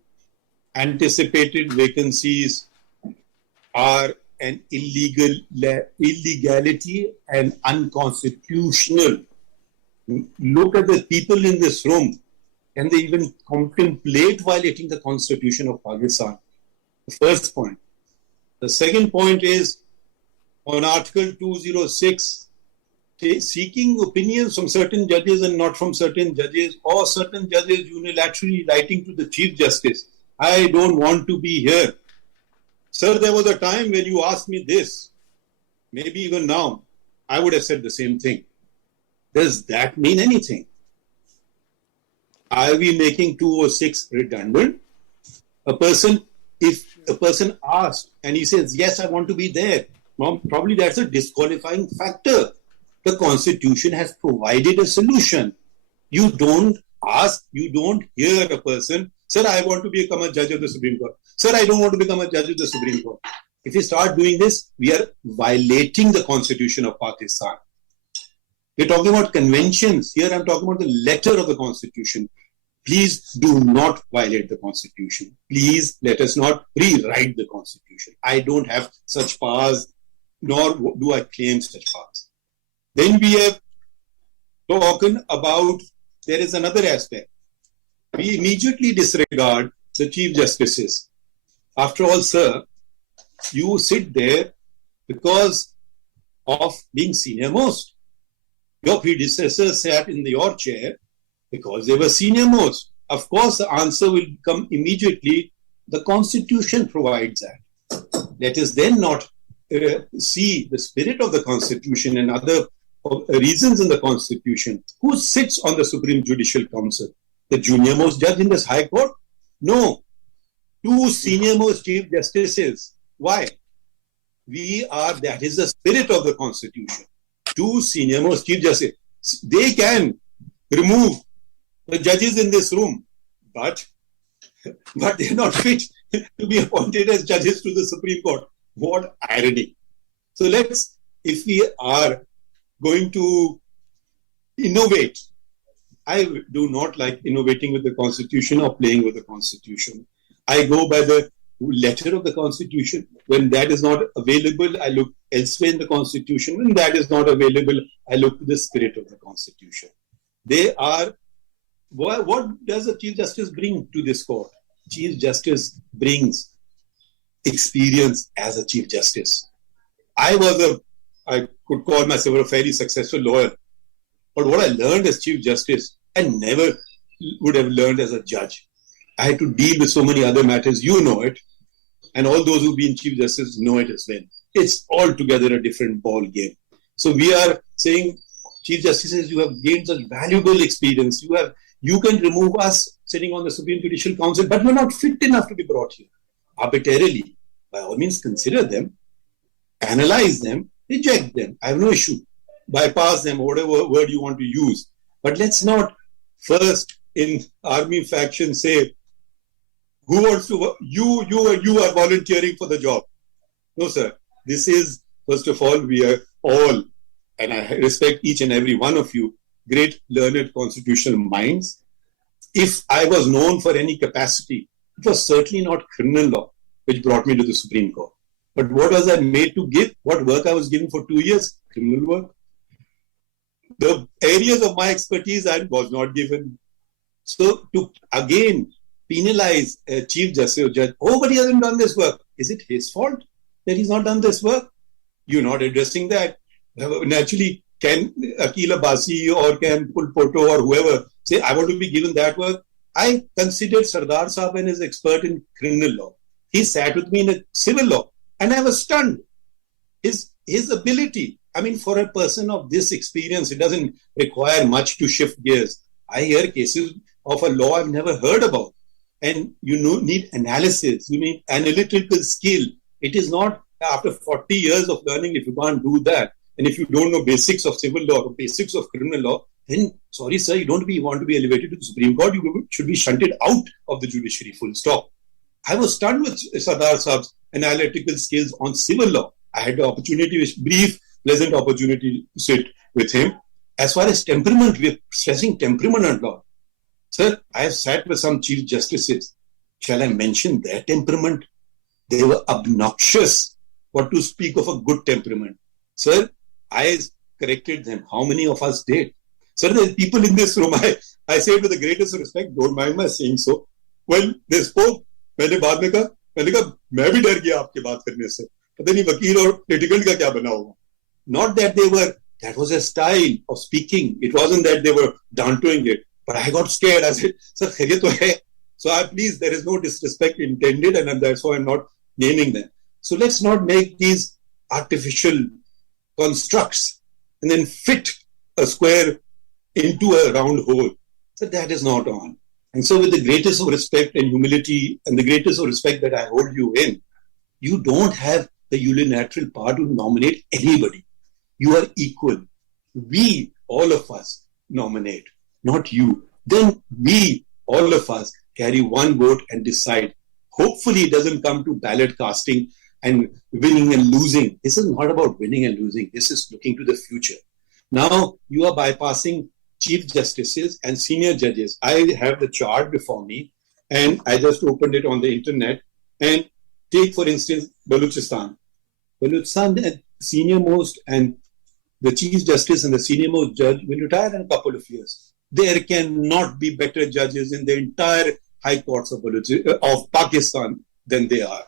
Anticipated vacancies are an illegality and unconstitutional. Look at the people in this room. Can they even contemplate violating the Constitution of Pakistan? The first point. The second point is on Article 206, seeking opinions from certain judges and not from certain judges, or certain judges unilaterally writing to the Chief Justice, I don't want to be here. Sir, there was a time when you asked me this. Maybe even now, I would have said the same thing. Does that mean anything? Are we making 206 redundant? If a person asks and he says, yes, I want to be there, well, probably that's a disqualifying factor. The Constitution has provided a solution. You don't ask, you don't hear a person, sir, I want to become a judge of the Supreme Court. Sir, I don't want to become a judge of the Supreme Court. If we start doing this, we are violating the Constitution of Pakistan. We're talking about conventions. Here I'm talking about the letter of the Constitution. Please do not violate the Constitution. Please let us not rewrite the Constitution. I don't have such powers, nor do I claim such powers. Then we have spoken about, there is another aspect. We immediately disregard the Chief Justices. After all, sir, you sit there because of being senior most. Your predecessors sat in your chair because they were senior most. Of course, the answer will come immediately. The Constitution provides that. Let us then not see the spirit of the Constitution and other reasons in the Constitution. Who sits on the Supreme Judicial Council? The junior most judge in this High Court? No. 2 senior most Chief Justices. Why? That is the spirit of the Constitution. 2 senior most Chief Justices. They can remove the judges in this room, but they're not fit to be appointed as judges to the Supreme Court. What irony. So if we are going to innovate, I do not like innovating with the Constitution or playing with the Constitution. I go by the letter of the Constitution. When that is not available, I look elsewhere in the Constitution. When that is not available, I look to the spirit of the Constitution. What does a Chief Justice bring to this court? Chief Justice brings experience as a Chief Justice. I could call myself a fairly successful lawyer, but what I learned as Chief Justice, I never would have learned as a judge. I had to deal with so many other matters. You know it. And all those who've been Chief Justice know it as well. It's altogether a different ball game. So we are saying, Chief Justices, you have gained such valuable experience. You can remove us sitting on the Supreme Judicial Council, but we're not fit enough to be brought here. Arbitrarily, by all means, consider them, analyze them, reject them. I have no issue. Bypass them, whatever word you want to use. But let's not first in army faction say, who wants to, you are volunteering for the job. No, sir. This is, first of all, we are all, and I respect each and every one of you, great learned constitutional minds. If I was known for any capacity, it was certainly not criminal law which brought me to the Supreme Court. But what was I made to give? What work I was given for 2 years? Criminal work. The areas of my expertise I was not given. So to again penalize a Chief Justice or judge, oh, but he hasn't done this work. Is it his fault that he's not done this work? You're not addressing that. Naturally, can Akil Abbasi or can Pulpoto or whoever say, I want to be given that work? I considered Sardar Saab and his expert in criminal law. He sat with me in a civil law and I was stunned. His ability, I mean, for a person of this experience, it doesn't require much to shift gears. I hear cases of a law I've never heard about. And you need analysis, you need analytical skill. It is not after 40 years of learning, if you can't do that, and if you don't know basics of civil law or basics of criminal law, then, sorry, sir, you don't want to be elevated to the Supreme Court. You should be shunted out of the judiciary, full stop. I was stunned with Sardar Saab's analytical skills on civil law. I had the opportunity, brief, pleasant opportunity to sit with him. As far as temperament, we're stressing temperament a lot. Sir, I have sat with some Chief Justices. Shall I mention their temperament? They were obnoxious. What to speak of a good temperament? Sir, I corrected them. How many of us did? Sir, there are people in this room. I say it with the greatest respect. Don't mind my saying so. When they spoke, मैंने कहा मैं भी डर गया आपके बात करने से. पता नहीं वकील और litigant का क्या बना होगा. Not that that was a style of speaking. It wasn't that they were downplaying it. But I got scared. I said, sir, khaiye to hai. So please, there is no disrespect intended, and that's why I'm not naming them. So let's not make these artificial constructs and then fit a square into a round hole. So that is not on. And so with the greatest of respect and humility and the greatest of respect that I hold you in, you don't have the unilateral power to nominate anybody. You are equal. We, all of us, nominate, not you. Then we, all of us, carry one vote and decide. Hopefully it doesn't come to ballot casting and winning and losing. This is not about winning and losing. This is looking to the future. Now you are bypassing Chief Justices and senior judges. I have the chart before me, and I just opened it on the internet. And take, for instance, Balochistan. Balochistan, the senior most and the Chief Justice and the senior most judge will retire in a couple of years. There cannot be better judges in the entire high courts of Pakistan than they are.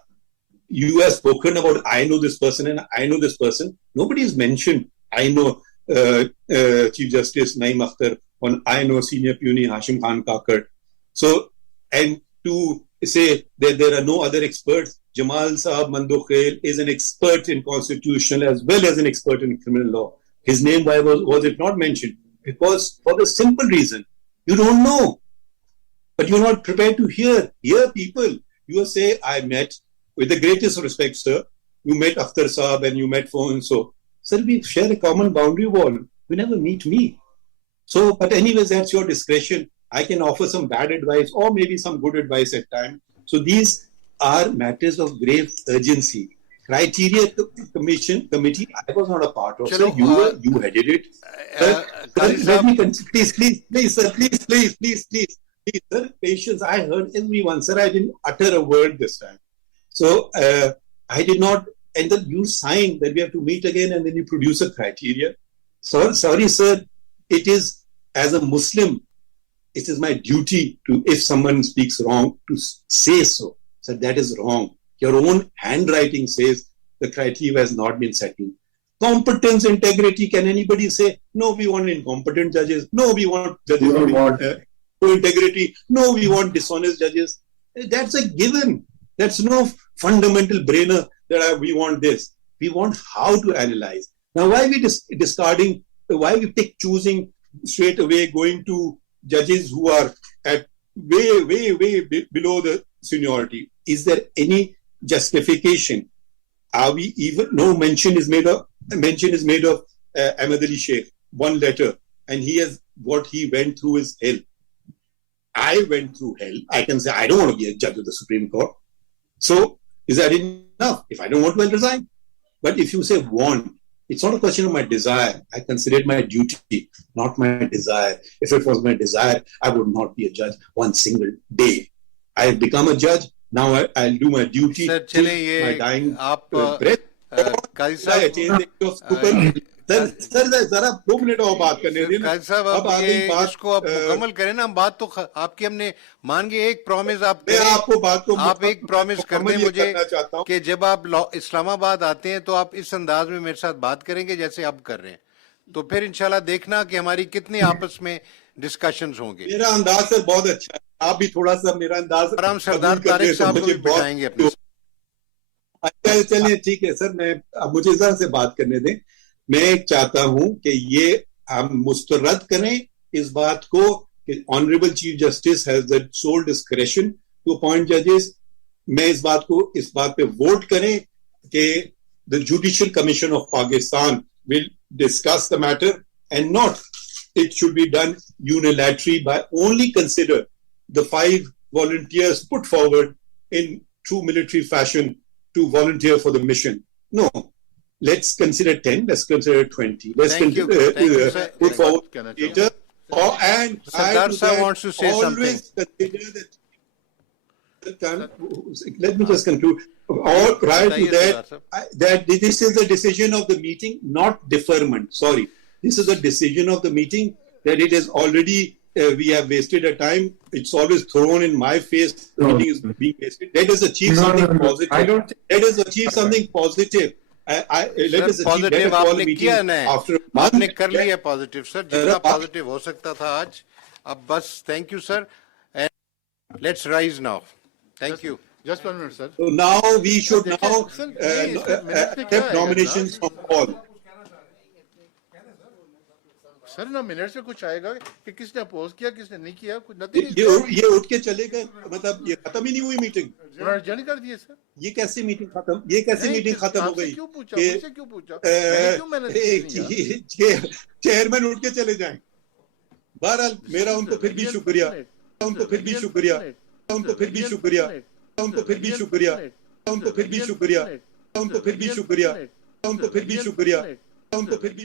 You have spoken about, I know this person and I know this person. Nobody has mentioned, I know Chief Justice Naeem Akhtar, and I know Senior Puni Hashim Khan Kakar. So, and to say that there are no other experts, Jamal Saab Mandokhail is an expert in constitutional as well as an expert in criminal law. His name, why was it not mentioned? Because for the simple reason, you don't know. But you're not prepared to hear people. You say, I met, with the greatest respect, sir, you met Akhtar Saab and you met so and so. Sir, we share a common boundary wall. You never meet me. So, but anyways, that's your discretion. I can offer some bad advice or maybe some good advice at times. So these are matters of grave urgency. Criteria committee, I was not a part of. Chalo, sir, you headed it. Let me please, sir, please, sir, patience. I heard everyone, sir. I didn't utter a word this time. So I did not, and then you signed that we have to meet again, and then you produce a criteria. So sorry, sir. It is, as a Muslim, it is my duty to, if someone speaks wrong, to say so. So that is wrong. Your own handwriting says the criteria has not been settled. Competence, integrity, can anybody say, no, we want incompetent judges. No, we want judges with integrity. No, we want dishonest judges. That's a given. That's no fundamental brainer that we want this. We want how to analyze. Now, why are we discarding, why are we choosing straight away going to judges who are at way below the seniority? Is there any justification? Are we even, no mention is made of Ahmed Ali Sheikh, one letter, and what he went through is hell. I went through hell. I can say I don't want to be a judge of the Supreme Court. So is that enough? If I don't want to, I'll resign. But if you say want, it's not a question of my desire. I consider it my duty, not my desire. If it was my desire, I would not be a judge one single day. I have become a judge. Now I'll do my duty. Sir, चलिए my dying आप काजी साहब sir जरा 2 minute और बात करने दें। काजी साहब अब इसको आप मुकम्मल करें ना। बात तो आपकी हमने मान के एक प्रॉमिस आप एक प्रॉमिस कर दें मुझे कि जब आप इस्लामाबाद आते हैं तो आप इस अंदाज में मेरे साथ बात करेंगे जैसे अब कर रहे हैं, तो फिर इंशाल्लाह देखना कि हमारी कितनी आपस में डिस्कशंस होंगे। मेरा अंदाज सर बहुत अच्छा है, आप भी थोड़ा सा मेरा अंदाज आराम सरदार तारिक साहब को भी बिठाएंगे अपने। अच्छा चलिए ठीक है सर, मैं अब मुझे जरा से बात करने दें। मैं चाहता हूं कि ये हम मुस्तरद करें इस बात को कि honourable chief justice has the sole discretion to appoint जजेस। मैं इस बात पे वोट करें कि the judicial commission of Pakistan will discuss the matter and not it should be done unilaterally by only consider the 5 volunteers put forward in true military fashion to volunteer for the mission. No, let's consider 10, let's consider 20. Let's Thank you. Thank you, sir. put forward Can I later. And Sardar prior to sir that, wants to say always consider that. Let me just conclude. Or prior to बताइए, Sardar that, साहब. that this is the decision of the meeting, not deferment. Sorry, this is a decision of the meeting that it is already. We have wasted a time. It's always thrown in my face. The No. meeting is being wasted. Let us achieve No, something no, no. positive. I don't think- Let us achieve something positive. Let us sir achieve. Let positive us call a आपने meeting किया ना after a month. आपने कर लिया positive sir जितना आप- positive हो सकता था आज अब बस thank you sir and let's rise now thank you Just 1 minute, sir. So now we should देखिए, now सर, नहीं, इसमें minutes में क्या accept आएगा, nominations from all. सर ना मिनट्स में कुछ आएगा कि किसने अपोज किया किसने नहीं किया कुछ नथिंग ये उठ के चलेगा मतलब ये खत्म ही नहीं हुई मीटिंग एडजर्न कर दिए सर ये कैसे मीटिंग खत्म ये कैसे नहीं, मीटिंग खत्म हो आपसे गई क्यों पूछा कि, मुझसे क्यों पूछा मैंने क्यों मैनेज किया चेयरमैन उठ के चले जाएं बहरहाल मेरा उनको फिर भी शुक्रिया उनको फिर भी शुक्रिया उनको फिर भी शुक्रिया उनको फिर भी शुक्रिया उनको फिर भी शुक्रिया उनको फिर भी शुक्रिया उनको फिर भी शुक्रिया उनको फिर भी